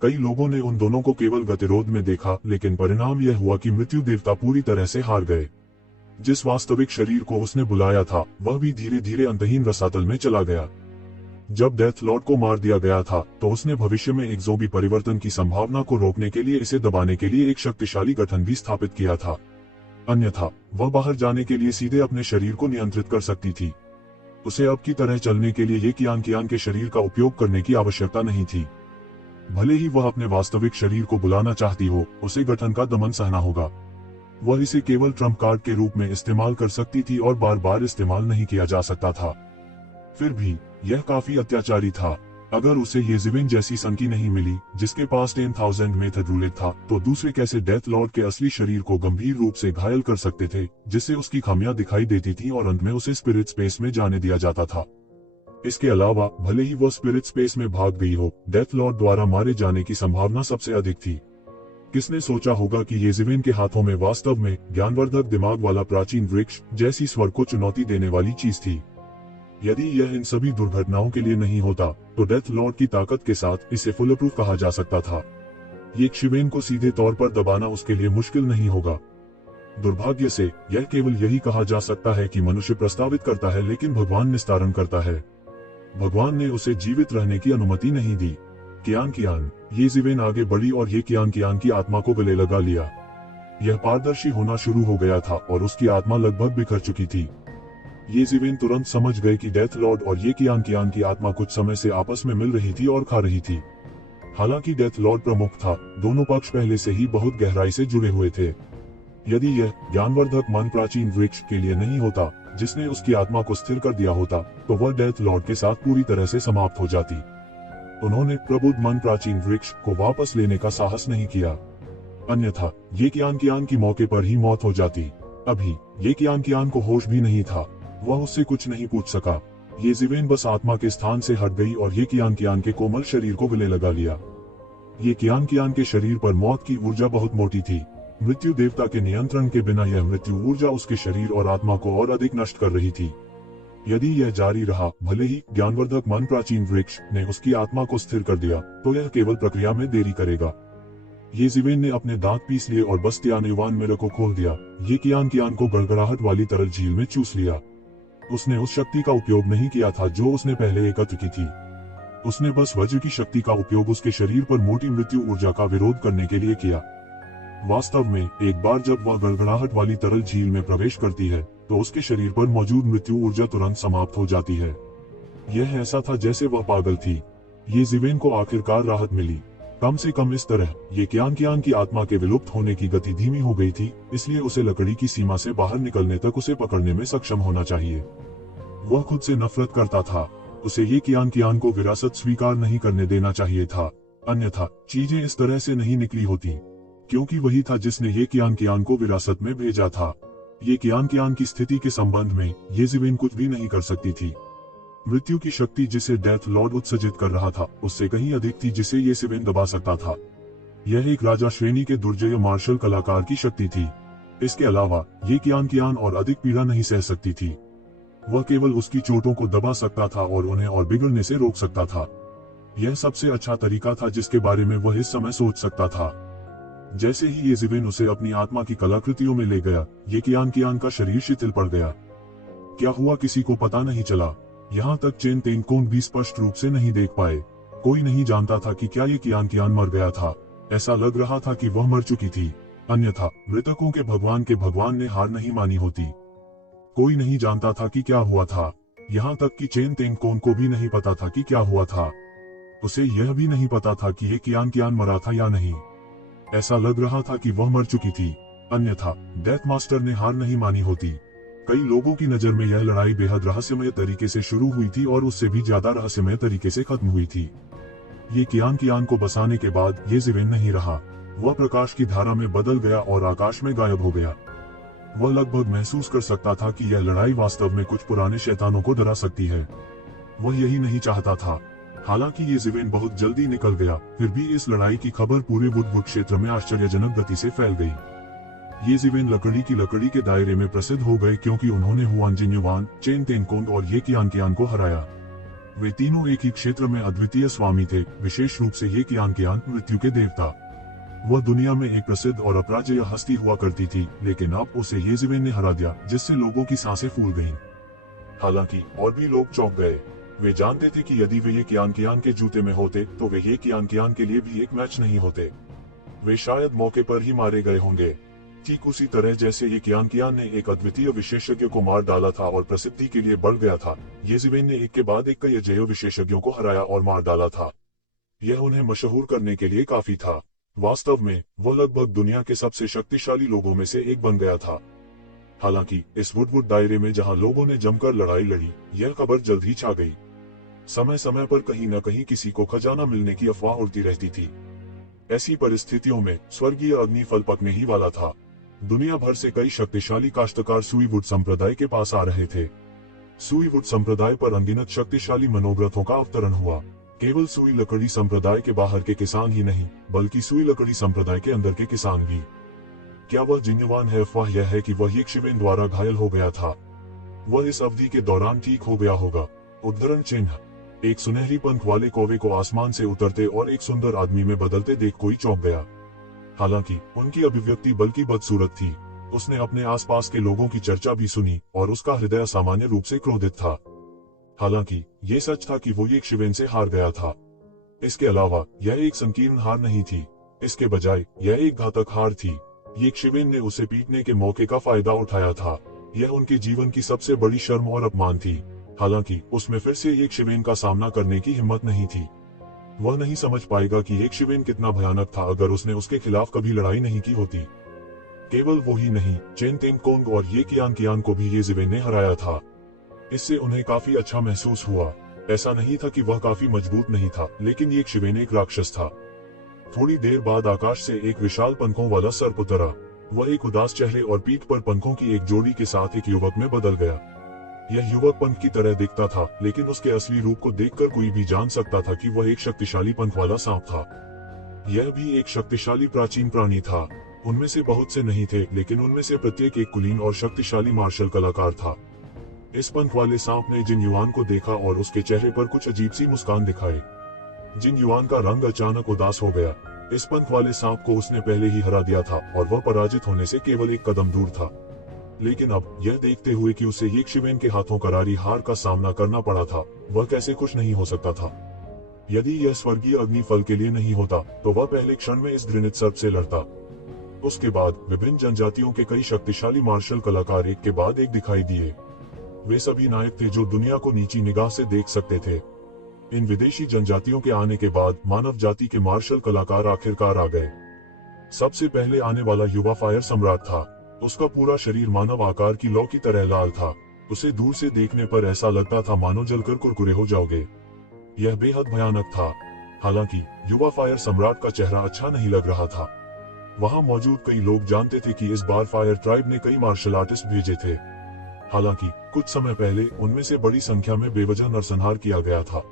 कई लोगों ने उन दोनों को केवल गतिरोध में देखा, लेकिन परिणाम यह हुआ कि मृत्यु देवता पूरी तरह से हार गए। जिस वास्तविक शरीर को उसने बुलाया था वह भी धीरे धीरे अंतहीन रसातल में चला गया। जब डेथ लॉर्ड को मार दिया गया था तो उसने भविष्य में एक ज़ोंबी परिवर्तन की संभावना को रोकने के लिए इसे दबाने के लिए एक शक्तिशाली गठन भी स्थापित किया था। अन्यथा वह बाहर जाने के लिए सीधे अपने शरीर को नियंत्रित कर सकती थी। उसे अब की तरह चलने के लिए ये कियान के शरीर का उपयोग करने की आवश्यकता नहीं थी। भले ही वह अपने वास्तविक शरीर को बुलाना चाहती हो, उसे गठन का दमन सहना होगा। वह इसे केवल ट्रम्प कार्ड के रूप में इस्तेमाल कर सकती थी और बार बार इस्तेमाल नहीं किया जा सकता था। फिर भी यह काफी अत्याचारी था। अगर उसे येज़ेबेल जैसी संकी नहीं मिली जिसके पास 10,000 मेथड रूलेट था, तो दूसरे कैसे डेथ लॉर्ड के असली शरीर को गंभीर रूप से घायल कर सकते थे, जिससे उसकी खामियां दिखाई देती थी और अंत में उसे स्पिरिट स्पेस में जाने दिया जाता था। इसके अलावा भले ही वह स्पिरिट स्पेस में भाग गई हो, डेथ लॉर्ड द्वारा मारे जाने की संभावना सबसे अधिक थी। किसने सोचा होगा कि येज़ेबेल के हाथों में वास्तव में ज्ञानवर्धक दिमाग वाला प्राचीन वृक्ष जैसी स्वर्ग को चुनौती देने वाली चीज थी। यदि यह इन सभी दुर्घटनाओं के लिए नहीं होता तो डेथ लॉर्ड की ताकत के साथ इसे फुलप्रूफ कहा जा सकता था। ये शिवेन को सीधे तौर पर दबाना उसके लिए मुश्किल नहीं होगा। दुर्भाग्य से यह केवल यही कहा जा सकता है कि मनुष्य प्रस्तावित करता है लेकिन भगवान निस्तारण करता है। भगवान ने उसे जीवित रहने की अनुमति नहीं दी। कियान येज़ेबेल आगे बढ़ी और ये कियान की आत्मा को गले लगा लिया। यह पारदर्शी होना शुरू हो गया था और उसकी आत्मा लगभग बिखर चुकी थी। येज़ेबेल तुरंत समझ गए कि डेथ लॉर्ड और ये कियान की आत्मा कुछ समय से आपस में मिल रही थी और खा रही थी। हालांकि डेथ लॉर्ड प्रमुख था, दोनों पक्ष पहले से ही बहुत गहराई से जुड़े हुए थे। यदि यह ज्ञानवर्धक मन प्राचीन वृक्ष के लिए नहीं होता जिसने उसकी आत्मा को स्थिर कर दिया होता, तो वह डेथ लॉर्ड के साथ पूरी तरह से समाप्त हो जाती। उन्होंने प्रबुद्ध मन प्राचीन वृक्ष को वापस लेने का साहस नहीं किया, अन्यथा ये कियान की मौके पर ही मौत हो जाती। अभी ये कियान को होश भी नहीं था, वह उससे कुछ नहीं पूछ सका। येज़ेबेल बस आत्मा के स्थान से हट गई और ये कियान के कोमल शरीर को गले लगा लिया। ये कियान के शरीर पर मौत की ऊर्जा बहुत मोटी थी। मृत्यु देवता के नियंत्रण के बिना यह मृत्यु ऊर्जा उसके शरीर और आत्मा को और अधिक नष्ट कर रही थी। यदि यह जारी रहा, भले ही ज्ञानवर्धक मन प्राचीन वृक्ष ने उसकी आत्मा को स्थिर कर दिया, तो यह केवल प्रक्रिया में देरी करेगा। येज़ेबेल ने अपने दांत पीस लिए और बस त्यानयुवान मिरर को खोल दिया। ये कियान को गड़गड़ाहट वाली तरल झील में चूस लिया। उसने उस शक्ति का उपयोग नहीं किया था जो उसने पहले एकत्र की थी। उसने बस वज्र की शक्ति का उपयोग उसके शरीर पर मोटी मृत्यु ऊर्जा का विरोध करने के लिए किया। वास्तव में एक बार जब वह गड़गड़ाहट वाली तरल झील में प्रवेश करती है तो उसके शरीर पर मौजूद मृत्यु ऊर्जा तुरंत समाप्त हो जाती है। यह ऐसा था जैसे वह पागल थी। येज़ेबेल को आखिरकार राहत मिली। कम से कम इस तरह ये कियान की आत्मा के विलुप्त होने की गति धीमी हो गई थी, इसलिए उसे लकड़ी की सीमा से बाहर निकलने तक उसे पकड़ने में सक्षम होना चाहिए। वह खुद से नफरत करता था। उसे ये कियान को विरासत स्वीकार नहीं करने देना चाहिए था, अन्यथा चीजें इस तरह से नहीं निकली होती, क्योंकि वही था जिसने ये कियान को विरासत में भेजा था। ये कियान की स्थिति के संबंध में येज़ेबेल कुछ भी नहीं कर सकती थी। मृत्यु की शक्ति जिसे डेथ लॉर्ड उत्सर्जित कर रहा था उससे कहीं अधिक थी जिसे येज़ेबेल दबा सकता था। यह एक राजा श्रेणी के दुर्जय मार्शल कलाकार की शक्ति थी। इसके अलावा ये कियान और अधिक पीड़ा नहीं सह सकती थी। वह केवल उसकी चोटों को दबा सकता था और उन्हें और बिगड़ने से रोक सकता था। यह सबसे अच्छा तरीका था जिसके बारे में वह इस समय सोच सकता था। जैसे ही येज़ेबेल उसे अपनी आत्मा की कलाकृतियों में ले गया, ये कियान का शरीर शिथिल पड़ गया। क्या हुआ किसी को पता नहीं चला। यहाँ तक चेन तेंगकोंग भी स्पष्ट रूप से नहीं देख पाए। कोई नहीं जानता था कि क्या ये कियान मर गया था। ऐसा लग रहा था कि वह मर चुकी थी, अन्यथा मृतकों के भगवान ने हार नहीं मानी होती। कोई नहीं जानता था कि क्या हुआ था। यहाँ तक कि चेन तेंगकोंग को भी नहीं पता था कि क्या हुआ था। उसे यह भी नहीं पता था कि ये कियान मरा था या नहीं। ऐसा लग रहा था कि वह मर चुकी थी, अन्यथा डेथ मास्टर ने हार नहीं मानी होती। कई लोगों की नजर में यह लड़ाई बेहद रहस्यमय तरीके से शुरू हुई थी और उससे भी ज्यादा रहस्यमय तरीके से खत्म हुई थी। ये कियान को बसाने के बाद येज़ेबेल नहीं रहा। वह प्रकाश की धारा में बदल गया और आकाश में गायब हो गया। वह लगभग महसूस कर सकता था कि यह लड़ाई वास्तव में कुछ पुराने शैतानों को डरा सकती है। वह यही नहीं चाहता था। हालांकि येज़ेबेल बहुत जल्दी निकल गया, फिर भी इस लड़ाई की खबर पूरे वुडवुड क्षेत्र में आश्चर्यजनक गति से फैल गई। येज़ेबेल लकड़ी के दायरे में प्रसिद्ध हो गए क्योंकि उन्होंने हुआन जिन्युवान, चेन तेंगकोंग और ये कियान को हराया। वे तीनों एक ही क्षेत्र में अद्वितीय स्वामी थे, विशेष रूप से ये कियान मृत्यु के देवता। वह दुनिया में एक प्रसिद्ध और अपराजेय हस्ती हुआ करती थी, लेकिन अब उसे येज़ेबेल ने हरा दिया, जिससे लोगों की सांसें फूल गईं। हालांकि और भी लोग चौंक गए। वे जानते थे कि यदि वे ये कियान के जूते में होते तो वे ये कियान के लिए भी एक मैच नहीं होते। वे शायद मौके पर ही मारे गए होंगे। ठीक उसी तरह जैसे ये कियान ने एक अद्वितीय विशेषज्ञ को मार डाला था और प्रसिद्धि के लिए बढ़ गया था, येज़ेबेल ने एक के बाद एक कई अजेय विशेषज्ञों को हराया और मार डाला था। यह उन्हें मशहूर करने के लिए काफी था। वास्तव में वह लगभग दुनिया के सबसे शक्तिशाली लोगों में से एक बन गया था। हालांकि इस वुडवुड दायरे में जहां लोगों ने जमकर लड़ाई लड़ी, यह खबर जल्द ही छा गई। समय समय पर कहीं न कहीं किसी को खजाना मिलने की अफवाह उड़ती रहती थी। ऐसी परिस्थितियों में स्वर्गीय अग्निफल पकने ही वाला था। दुनिया भर से कई शक्तिशाली काश्तकार सुईवुड संप्रदाय के पास आ रहे थे। सुईवुड संप्रदाय पर अनगिनत शक्तिशाली मनोरथों का अवतरण हुआ। केवल सुई लकड़ी संप्रदाय के बाहर के किसान ही नहीं, बल्कि सुई लकड़ी संप्रदाय के अंदर के किसान भी। क्या वह जिन्यवान है? अफवाह यह है कि वह येज़ेबेल द्वारा घायल हो गया था। वह इस अवधि के दौरान ठीक हो गया होगा। उद्धरण चिन्ह। एक सुनहरी पंख वाले कौवे को आसमान से उतरते और एक सुंदर आदमी में बदलते देख कोई चौंक गया। हालांकि उनकी अभिव्यक्ति बल्कि बदसूरत थी। उसने अपने आसपास के लोगों की चर्चा भी सुनी और उसका हृदय असामान्य रूप से क्रोधित था। हालांकि ये सच था कि वो येज़ेबेल से हार गया था। इसके अलावा यह एक संकीर्ण हार नहीं थी, इसके बजाय यह एक घातक हार थी। येज़ेबेल ने उसे पीटने के मौके का फायदा उठाया था। यह उनके जीवन की सबसे बड़ी शर्म और अपमान थी। हालांकि उसमें फिर से येज़ेबेल का सामना करने की हिम्मत नहीं थी। वह नहीं समझ पाएगा कि येज़ेबेल कितना भयानक था अगर उसने उसके खिलाफ कभी लड़ाई नहीं की होती। केवल वो ही नहीं, चेन तेंगकोंग और ये कियान को भी येज़ेबेल ने हराया था। इससे उन्हें काफी अच्छा महसूस हुआ। ऐसा नहीं था कि वह काफी मजबूत नहीं था, लेकिन येज़ेबेल एक राक्षस था। थोड़ी देर बाद आकाश से एक विशाल पंखों वाला सर्प उतरा। वह एक उदास चेहरे और पीठ पर पंखों की एक जोड़ी के साथ एक युवक में बदल गया। यह युवक पंख की तरह दिखता था, लेकिन उसके असली रूप को देखकर कोई भी जान सकता था कि वह एक शक्तिशाली पंख वाला सांप था। यह भी एक शक्तिशाली प्राचीन प्राणी था। उनमें से बहुत से नहीं थे, लेकिन उनमें से प्रत्येक एक कुलीन और शक्तिशाली मार्शल कलाकार था। इस पंख वाले सांप ने जिन युआन को देखा और उसके चेहरे पर कुछ अजीब सी मुस्कान दिखाई। जिन युआन का रंग अचानक उदास हो गया। इस पंख वाले सांप को उसने पहले ही हरा दिया था और वह पराजित होने से केवल एक कदम दूर था। लेकिन अब यह देखते हुए कि उसे येज़ेबेल के हाथों करारी हार का सामना करना पड़ा था, वह कैसे खुश नहीं हो सकता था। यदि यह स्वर्गीय अग्निफल के लिए नहीं होता तो वह पहले क्षण में इस घृणित सर्प से लड़ता। उसके बाद विभिन्न जनजातियों के कई शक्तिशाली मार्शल कलाकार एक के बाद एक दिखाई दिए। वे सभी नायक थे जो दुनिया को नीची निगाह से देख सकते थे। इन विदेशी जनजातियों के आने के बाद मानव जाति के मार्शल कलाकार आखिरकार आ गए। सबसे पहले आने वाला युवा फायर सम्राट था। उसका पूरा शरीर मानव आकार की लौ की तरह लाल था। उसे दूर से देखने पर ऐसा लगता था मानो जलकर कुरकुरे हो जाओगे। यह बेहद भयानक था। हालांकि युवा फायर सम्राट का चेहरा अच्छा नहीं लग रहा था। वहां मौजूद कई लोग जानते थे कि इस बार फायर ट्राइब ने कई मार्शल आर्टिस्ट भेजे थे। हालांकि कुछ समय पहले उनमें से बड़ी संख्या में बेवजह नरसंहार किया गया था।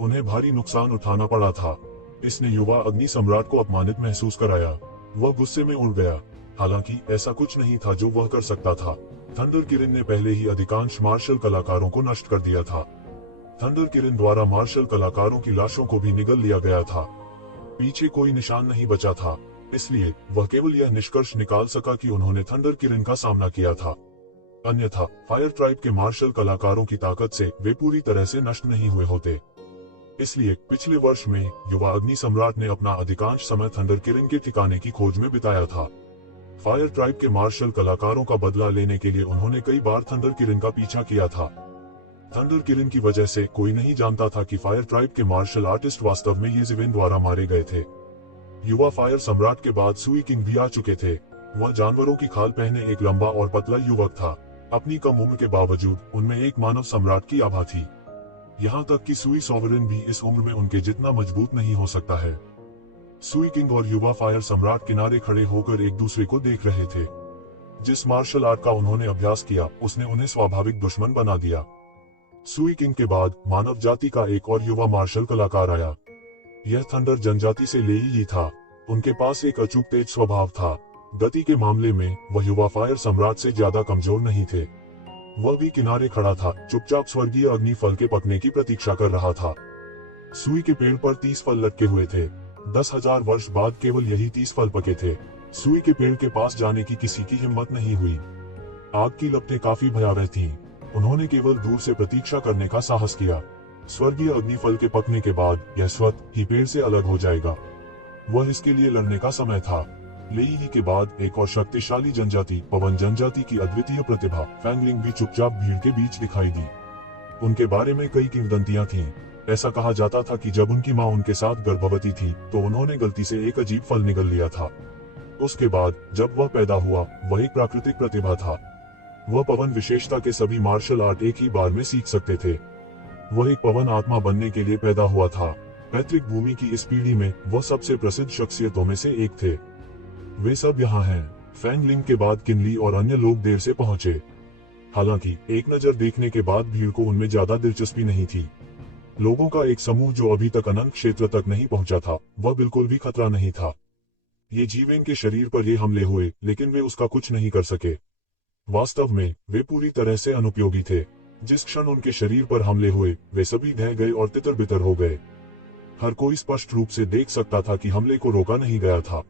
उन्हें भारी नुकसान उठाना पड़ा था। इसने युवा अग्नि सम्राट को अपमानित महसूस कराया। वह गुस्से में उड़ गया। हालांकि ऐसा कुछ नहीं था जो वह कर सकता था। थंडर किरण ने पहले ही अधिकांश मार्शल कलाकारों को नष्ट कर दिया था। थंडर किरण द्वारा मार्शल कलाकारों की लाशों को भी निगल लिया गया था। पीछे कोई निशान नहीं बचा था। इसलिए वह केवल यह निष्कर्ष निकाल सका कि उन्होंने थंडर किरण का सामना किया था। अन्यथा फायर ट्राइब के मार्शल कलाकारों की ताकत से वे पूरी तरह से नष्ट नहीं हुए होते। इसलिए पिछले वर्ष में युवा अग्नि सम्राट ने अपना अधिकांश समय थंडर किरण के ठिकाने की खोज में बिताया था। फायर ट्राइब के मार्शल कलाकारों का बदला लेने के लिए उन्होंने कई बार थंडर किरण का पीछा किया था। थंडर किरण की वजह से कोई नहीं जानता था कि फायर ट्राइब के मार्शल आर्टिस्ट वास्तव में येज़ेबेल द्वारा मारे गए थे। युवा फायर सम्राट के बाद सुई किंग भी आ चुके थे। वह जानवरों की खाल पहने एक लंबा और पतला युवक था। अपनी कम उम्र के बावजूद उनमें एक मानव सम्राट की आभा थी। यहाँ तक कि सुई सॉवरेन भी इस उम्र में उनके जितना मजबूत नहीं हो सकता है। सुई किंग और युवा फायर सम्राट किनारे खड़े होकर एक दूसरे को देख रहे थे। जिस मार्शल आर्ट का उन्होंने अभ्यास किया उसने उन्हें स्वाभाविक दुश्मन बना दिया। सुई किंग के बाद मानव जाति का एक और युवा मार्शल कलाकार आया। यह थंडर जनजाति से लेई ही था। उनके पास एक अचूक तेज स्वभाव था। गति के मामले में वह युवा फायर सम्राट से ज्यादा कमजोर नहीं थे। वह भी किनारे खड़ा था, चुपचाप स्वर्गीय अग्नि फल के पकने की प्रतीक्षा कर रहा था। सुई के पेड़ पर 30 फल लटके हुए थे। 10,000 वर्ष बाद केवल यही 30 फल पके थे। सुई के पेड़ के पास जाने की किसी की हिम्मत नहीं हुई। आग की लपटें काफी भयावह थीं। उन्होंने केवल दूर से प्रतीक्षा करने का साहस किया। स्वर्गीय अग्निफल के पकने के बाद यह स्वतः ही पेड़ से अलग हो जाएगा। वह इसके लिए लड़ने का समय था। लेई के बाद एक और शक्तिशाली जनजाति, पवन जनजाति की अद्वितीय प्रतिभा फैंगलिंग भी चुपचाप भीड़ के बीच दिखाई दी। उनके बारे में कई किंवदंतियां थीं। ऐसा कहा जाता था कि जब उनकी मां उनके साथ गर्भवती थी तो उन्होंने गलती से एक अजीब फल निगल लिया था। उसके बाद जब वह पैदा हुआ, वह एक प्राकृतिक प्रतिभा था। वह पवन विशेषता के सभी मार्शल आर्ट एक ही बार में सीख सकते थे। वह एक पवन आत्मा बनने के लिए पैदा हुआ था। पैतृक भूमि की इस पीढ़ी में वह सबसे प्रसिद्ध शख्सियतों में से एक थे। वे सब यहाँ हैं। फैंगलिंग के बाद किनली और अन्य लोग देर से पहुंचे। हालांकि एक नजर देखने के बाद भीड़ को उनमें ज्यादा दिलचस्पी नहीं थी। लोगों का एक समूह जो अभी तक अनंत क्षेत्र तक नहीं पहुंचा था, वह बिल्कुल भी खतरा नहीं था। ये जीवेन के शरीर पर ये हमले हुए, लेकिन वे उसका कुछ नहीं कर सके। वास्तव में वे पूरी तरह से अनुपयोगी थे। जिस क्षण उनके शरीर पर हमले हुए, वे सभी ढह गए और तितर बितर हो गए। हर कोई स्पष्ट रूप से देख सकता था कि हमले को रोका नहीं गया था।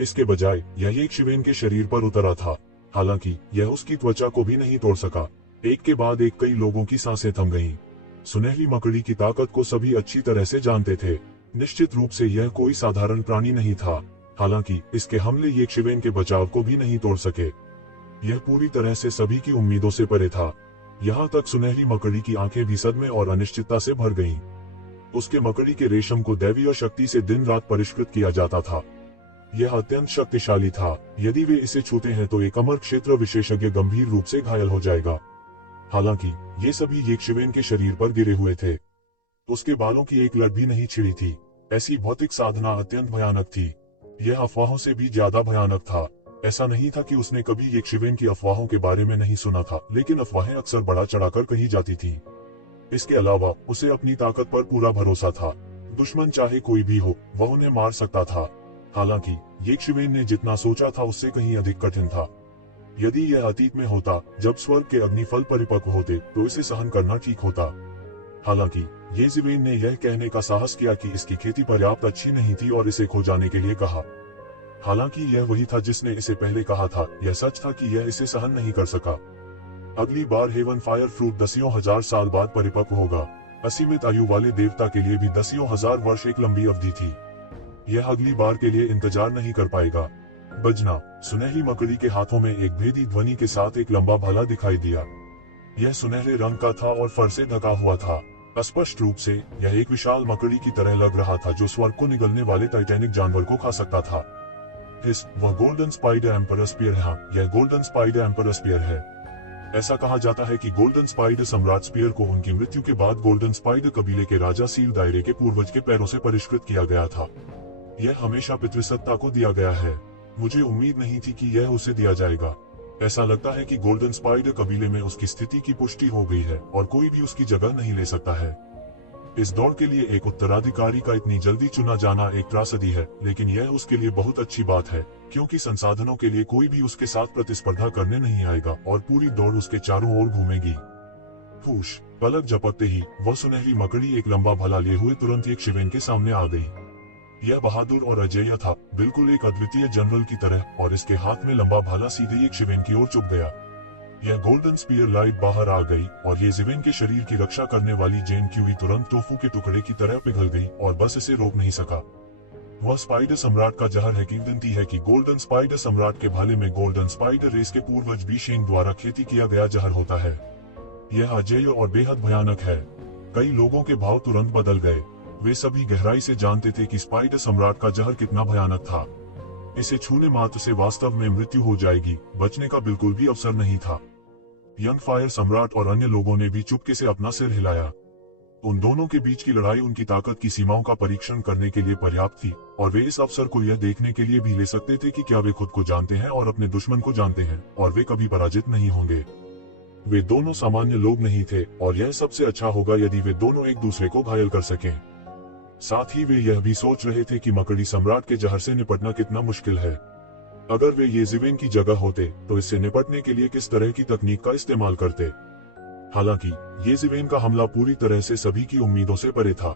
इसके बजाय यह एक शिवेन के शरीर पर उतरा था। हालांकि यह उसकी त्वचा को भी नहीं तोड़ सका। एक के बाद एक कई लोगों की सांसें थम गईं। सुनहली मकड़ी की ताकत को सभी अच्छी तरह से जानते थे। निश्चित रूप से यह कोई साधारण प्राणी नहीं था। हालांकि इसके हमले ये शिवेन के बचाव को भी नहीं तोड़ सके। यह पूरी तरह से सभी की उम्मीदों से परे था। यहाँ तक सुनहली मकड़ी की आंखें भी सदमे और अनिश्चितता से भर गईं। उसके मकड़ी के रेशम को दैवीय शक्ति से दिन रात परिष्कृत किया जाता था। यह अत्यंत शक्तिशाली था। यदि वे इसे छूते हैं तो एक अमर क्षेत्र विशेषज्ञ गंभीर रूप से घायल हो जाएगा। हालांकि ये सभी येक्षवेन के शरीर पर गिरे हुए थे। उसके बालों की एक लट भी नहीं छिड़ी थी। ऐसी भौतिक साधना अत्यंत भयानक थी। यह अफवाहों से भी ज्यादा भयानक था। ऐसा नहीं था कि उसने कभी येक्षवेन की अफवाहों के बारे में नहीं सुना था, लेकिन अफवाहें अक्सर बढ़ा चढ़ाकर कही जाती थी। इसके अलावा उसे अपनी ताकत पर पूरा भरोसा था। दुश्मन चाहे कोई भी हो, वह उन्हें मार सकता था। हालांकि येक्षवेन ने जितना सोचा था उससे कहीं अधिक कठिन था। यदि यह अतीत में होता, जब स्वर्ग के अग्निफल परिपक्व होते, तो इसे सहन करना ठीक होता। हालांकि येज़वेन ने यह कहने का साहस किया कि इसकी खेती पर्याप्त अच्छी नहीं थी और इसे खो जाने के लिए कहा। हालांकि यह वही था जिसने इसे पहले कहा था। यह सच था कि यह इसे सहन नहीं कर सका। अगली बार हेवन फायर फ्रूट दसियों हजार साल बाद परिपक्व होगा। असीमित आयु वाले देवता के लिए भी दसियों हजार वर्ष एक लंबी अवधि थी। यह अगली बार के लिए इंतजार नहीं कर पाएगा। बजना। सुनहली मकड़ी के हाथों में एक भेदी ध्वनि के साथ एक लंबा भाला दिखाई दिया। यह सुनहरे रंग का था और फर से ढका हुआ था। स्पष्ट रूप से यह एक विशाल मकड़ी की तरह लग रहा था जो स्वर्ग को निगलने वाले टाइटैनिक जानवर को खा सकता था। वह गोल्डन स्पाइडर एम्परर स्पीयर है। यह गोल्डन स्पाइडर एम्परर स्पीयर है। ऐसा कहा जाता है कि गोल्डन स्पाइडर सम्राट स्पीयर को उनकी मृत्यु के बाद गोल्डन स्पाइडर कबीले के राजा सील दायरे के पूर्वज के पैरों से परिष्कृत किया गया था। यह हमेशा पितृसत्ता को दिया गया है। मुझे उम्मीद नहीं थी कि यह उसे दिया जाएगा। ऐसा लगता है कि गोल्डन स्पाइडर कबीले में उसकी स्थिति की पुष्टि हो गई है और कोई भी उसकी जगह नहीं ले सकता है। इस दौड़ के लिए एक उत्तराधिकारी का इतनी जल्दी चुना जाना एक त्रासदी है, लेकिन यह उसके लिए बहुत अच्छी बात है, क्योंकि संसाधनों के लिए कोई भी उसके साथ प्रतिस्पर्धा करने नहीं आएगा और पूरी दौड़ उसके चारों ओर घूमेगी। फूश। पलक झपकते ही वह सुनहली मकड़ी एक लंबा भाला लिए हुए तुरंत एक शिवेन के सामने आ गई। यह बहादुर और अजेय था, बिल्कुल एक अद्वितीय जनरल की तरह, और इसके हाथ में लंबा भाला सीधे एक शिवेन की ओर चुप गया। यह गोल्डन स्पीयर लाइट बाहर आ गई और ये जिवेन के शरीर की रक्षा करने वाली जेन क्यूई तुरंत टोफू के टुकड़े की तरह पिघल गई और बस इसे रोक नहीं सका। वह स्पाइडर सम्राट का जहर है। किंवदंती है कि गोल्डन स्पाइडर सम्राट के भाले में गोल्डन स्पाइडर रेस के पूर्वज बीशेंग द्वारा खेती किया गया जहर होता है। यह अजेय और बेहद भयानक है। कई लोगों के भाव तुरंत बदल गए। वे सभी गहराई से जानते थे कि स्पाइडर सम्राट का जहर कितना भयानक था। इसे छूने मात्र से वास्तव में मृत्यु हो जाएगी, बचने का बिल्कुल भी अवसर नहीं था। यंग फायर सम्राट और अन्य लोगों ने भी चुपके से अपना सिर हिलाया। उन दोनों के बीच की लड़ाई उनकी ताकत की सीमाओं का परीक्षण करने के लिए पर्याप्त थी, और वे इस अवसर को यह देखने के लिए भी ले सकते थे कि क्या वे खुद को जानते हैं और अपने दुश्मन को जानते हैं, और वे कभी पराजित नहीं होंगे। वे दोनों सामान्य लोग नहीं थे, और यह सबसे अच्छा होगा यदि वे दोनों एक दूसरे को घायल कर सकें। साथ ही वे यह भी सोच रहे थे कि मकड़ी सम्राट के जहर से निपटना कितना मुश्किल है। अगर वे येज़िवेन की जगह होते तो इससे निपटने के लिए किस तरह की तकनीक का इस्तेमाल करते। हालांकि येज़िवेन का हमला पूरी तरह से सभी की उम्मीदों से परे था।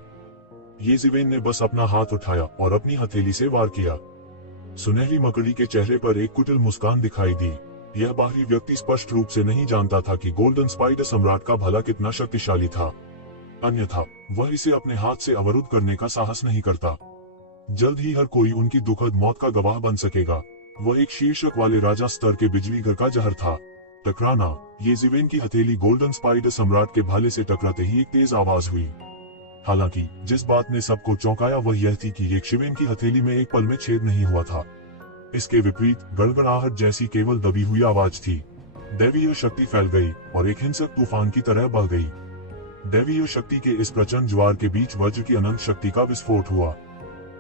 येज़िवेन ने बस अपना हाथ उठाया और अपनी हथेली से वार किया। सुनहरी मकड़ी के चेहरे पर एक कुटिल मुस्कान दिखाई दी। यह बाहरी व्यक्ति स्पष्ट रूप से नहीं जानता था कि गोल्डन स्पाइडर सम्राट का भला कितना शक्तिशाली था, अन्यथा वह इसे अपने हाथ से अवरुद्ध करने का साहस नहीं करता। जल्द ही हर कोई उनकी दुखद मौत का गवाह बन सकेगा। वह एक शीर्षक वाले राजा स्तर के बिजली घर का जहर था। टकराना। येज़िवेन की हथेली गोल्डन स्पाइडर सम्राट के भाले से टकराते ही एक तेज आवाज हुई। हालांकि जिस बात ने सबको चौंकाया वह यह थी कि येज़िवेन की हथेली में एक पल में छेद नहीं हुआ था। इसके विपरीत गड़गड़ाहट जैसी केवल दबी हुई आवाज थी। दैवीय शक्ति फैल गई और एक हिंसक तूफान की तरह बह गई। दैवीय शक्ति के इस प्रचंड ज्वार के बीच वज्र की अनंत शक्ति का विस्फोट हुआ।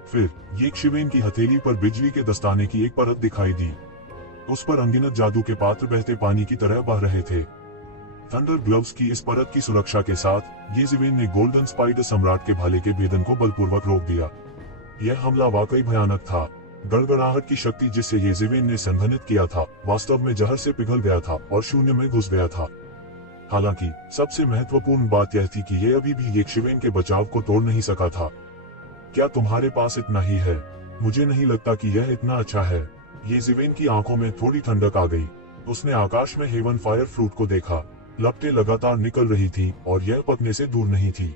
फिर येज़िवेन की हथेली पर बिजली के दस्ताने की एक परत दिखाई दी। उस पर अनगिनत जादू के पात्र बहते पानी की तरह बह रहे थे। थंडर ग्लव्स की इस परत की सुरक्षा के साथ येज़िवेन ने गोल्डन स्पाइडर सम्राट के भाले के भेदन को बलपूर्वक रोक दिया। यह हमला वाकई भयानक था। गड़गड़ाहट की शक्ति जिसे येज़िवेन ने संघनित किया था वास्तव में जहर से पिघल गया था और शून्य में घुस गया था। हालांकि सबसे महत्वपूर्ण बात यह थी कि यह अभी भी येज़िवेन के बचाव को तोड़ नहीं सका था। क्या तुम्हारे पास इतना ही है? मुझे नहीं लगता कि यह इतना अच्छा है। येज़िवेन की आंखों में थोड़ी ठंडक आ गई। उसने आकाश में हेवन फायर फ्रूट को देखा। लपटें लगातार निकल रही थी और यह पकने से दूर नहीं थी।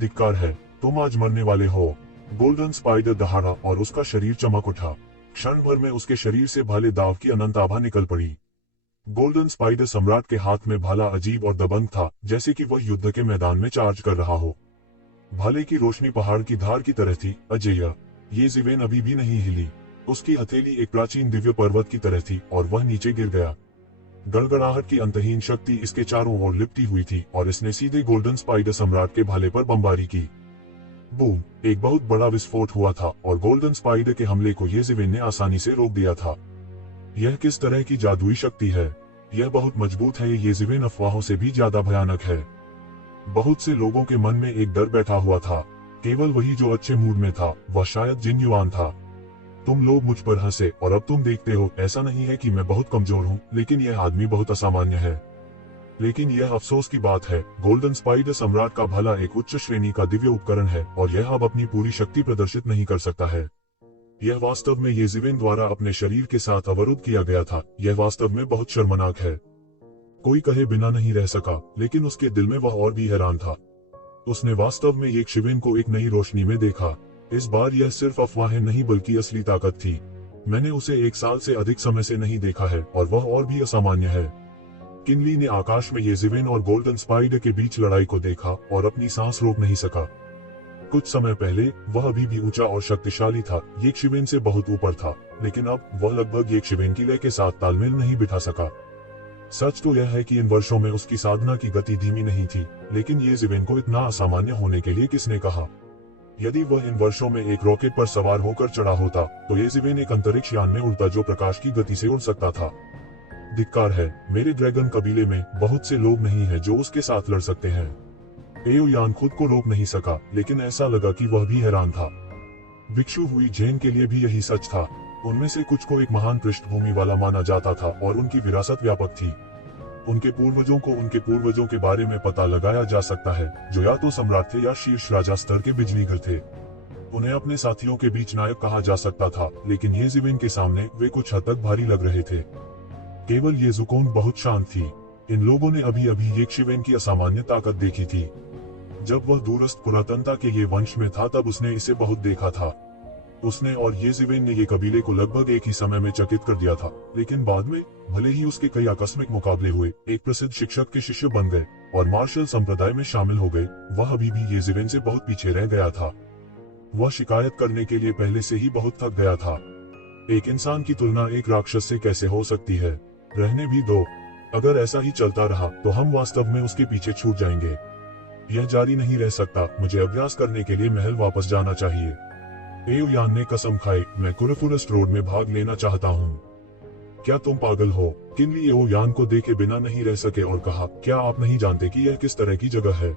धिक्कार है, तुम आज मरने वाले हो। गोल्डन स्पाइडर दहाड़ा और उसका शरीर चमक उठा। क्षण भर में उसके शरीर से भाले दाव की अनंत आभा निकल पड़ी। गोल्डन स्पाइडर सम्राट के हाथ में भाला अजीब और दबंग था, जैसे कि वह युद्ध के मैदान में चार्ज कर रहा हो। भाले की रोशनी पहाड़ की धार की तरह थी, अजेय। येज़िवेन अभी भी नहीं हिली। उसकी हथेली एक प्राचीन दिव्य पर्वत की तरह थी और वह नीचे गिर गया। गड़गड़ाहट की अंतहीन शक्ति इसके चारों ओर लिपटी हुई थी और इसने सीधे गोल्डन स्पाइडर सम्राट के भाले पर बमबारी की। बूम! एक बहुत बड़ा विस्फोट हुआ था और गोल्डन स्पाइडर के हमले को येज़िवेन ने आसानी से रोक दिया था। यह किस तरह की जादुई शक्ति है? यह बहुत मजबूत है। येज़िवेन अफवाहों से भी ज्यादा भयानक है। बहुत से लोगों के मन में एक डर बैठा हुआ था। केवल वही जो अच्छे मूड में था, वह शायद जिन युवान था। तुम लोग मुझ पर हंसे और अब तुम देखते हो ऐसा नहीं है कि मैं बहुत कमजोर हूँ, लेकिन यह आदमी बहुत असामान्य है। लेकिन यह अफसोस की बात है, गोल्डन स्पाइडर सम्राट का भला एक उच्च श्रेणी का दिव्य उपकरण है और यह अब अपनी पूरी शक्ति प्रदर्शित नहीं कर सकता है। यह वास्तव में येज़िवेन द्वारा अपने शरीर के साथ अवरुद्ध किया गया था। यह वास्तव में बहुत शर्मनाक है। कोई कहे बिना नहीं रह सका, लेकिन उसके दिल में वह और भी हैरान था। उसने वास्तव में येज़िवेन को एक नई रोशनी में देखा। इस बार यह सिर्फ अफवाहें नहीं बल्कि असली ताकत थी। मैंने उसे 1 साल से अधिक समय से नहीं देखा है और वह और भी असामान्य है। किनली ने आकाश में येज़िवेन और गोल्डन स्पाइडर के बीच लड़ाई को देखा और अपनी सांस रोक नहीं सका। कुछ समय पहले वह अभी भी ऊंचा और शक्तिशाली था, येज़िवेन से बहुत ऊपर था, लेकिन अब वह लगभग येज़िवेन की लय के साथ तालमेल नहीं बिठा सका। सच तो यह है कि इन वर्षों में उसकी साधना की गति धीमी नहीं थी, लेकिन येज़िवेन को इतना असामान्य होने के लिए किसने कहा? यदि वह इन वर्षों में एक रॉकेट पर सवार होकर चढ़ा होता, तो येज़िवेन एक अंतरिक्ष यान में उड़ता जो प्रकाश की गति से उड़ सकता था। धिक्कार है, मेरे ड्रैगन कबीले में बहुत से लोग नहीं हैं जो उसके साथ लड़ सकते हैं। एओयान खुद को रोक नहीं सका, लेकिन ऐसा लगा कि वह भी हैरान था। भिक्षु हुई जैन के लिए भी यही सच था। उनमें से कुछ को एक महान पृष्ठभूमि वाला माना जाता था और उनकी विरासत व्यापक थी। उनके पूर्वजों के बारे में पता लगाया जा सकता है, जो या तो सम्राट थे या शीर्ष राजा स्तर के बिजलीघर थे। उन्हें अपने साथियों के बीच नायक कहा जा सकता था, लेकिन येज़िवेन के सामने वे कुछ हद तक भारी लग रहे थे। केवल येज़ुकोन बहुत शांत थी। इन लोगों ने अभी अभी येज़िवेन की असामान्य ताकत देखी थी। जब वह दूरस्थ पुरातनता के ये वंश में था तब उसने इसे बहुत देखा था। उसने और येज़िवेन ने ये कबीले को लगभग एक ही समय में चकित कर दिया था, लेकिन बाद में भले ही उसके कई आकस्मिक मुकाबले हुए, एक प्रसिद्ध शिक्षक के शिष्य बन गए और मार्शल संप्रदाय में शामिल हो गए, वह अभी भी येज़िवेन से बहुत पीछे रह गया था। वह शिकायत करने के लिए पहले से ही बहुत थक गया था। एक इंसान की तुलना एक राक्षस से कैसे हो सकती है? रहने भी दो। अगर ऐसा ही चलता रहा तो हम वास्तव में उसके पीछे छूट जाएंगे। यह जारी नहीं रह सकता। मुझे अभ्यास करने के लिए महल वापस जाना चाहिए। एओयान ने कसम खाई, मैं कुरफुरस्ट रोड में भाग लेना चाहता हूँ। क्या तुम पागल हो? किनली एओयान को देखे बिना नहीं रह सके और कहा, क्या आप नहीं जानते कि यह किस तरह की जगह है?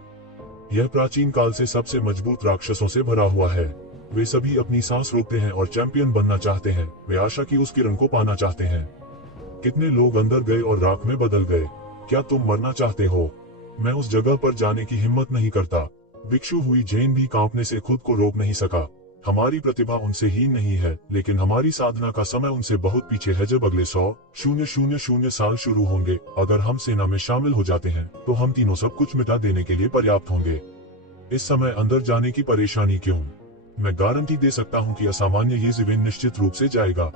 यह प्राचीन काल से सबसे मजबूत राक्षसों से भरा हुआ है। वे सभी अपनी सांस रोकते हैं और चैंपियन बनना चाहते हैं। वे आशा की उस किरण को पाना चाहते हैं। कितने लोग अंदर गए और राख में बदल गए। क्या तुम मरना चाहते हो? मैं उस जगह पर जाने की हिम्मत नहीं करता। भिक्षु हुई जैन भी कांपने से खुद को रोक नहीं सका। हमारी प्रतिभा उनसे हीन नहीं है, लेकिन हमारी साधना का समय उनसे बहुत पीछे है। जब अगले 100,000 साल शुरू होंगे, अगर हम सेना में शामिल हो जाते हैं तो हम तीनों सब कुछ मिटा देने के लिए पर्याप्त होंगे। इस समय अंदर जाने की परेशानी क्यों? मैं गारंटी दे सकता हूँ कि असामान्य येज़िवेन निश्चित रूप से जाएगा।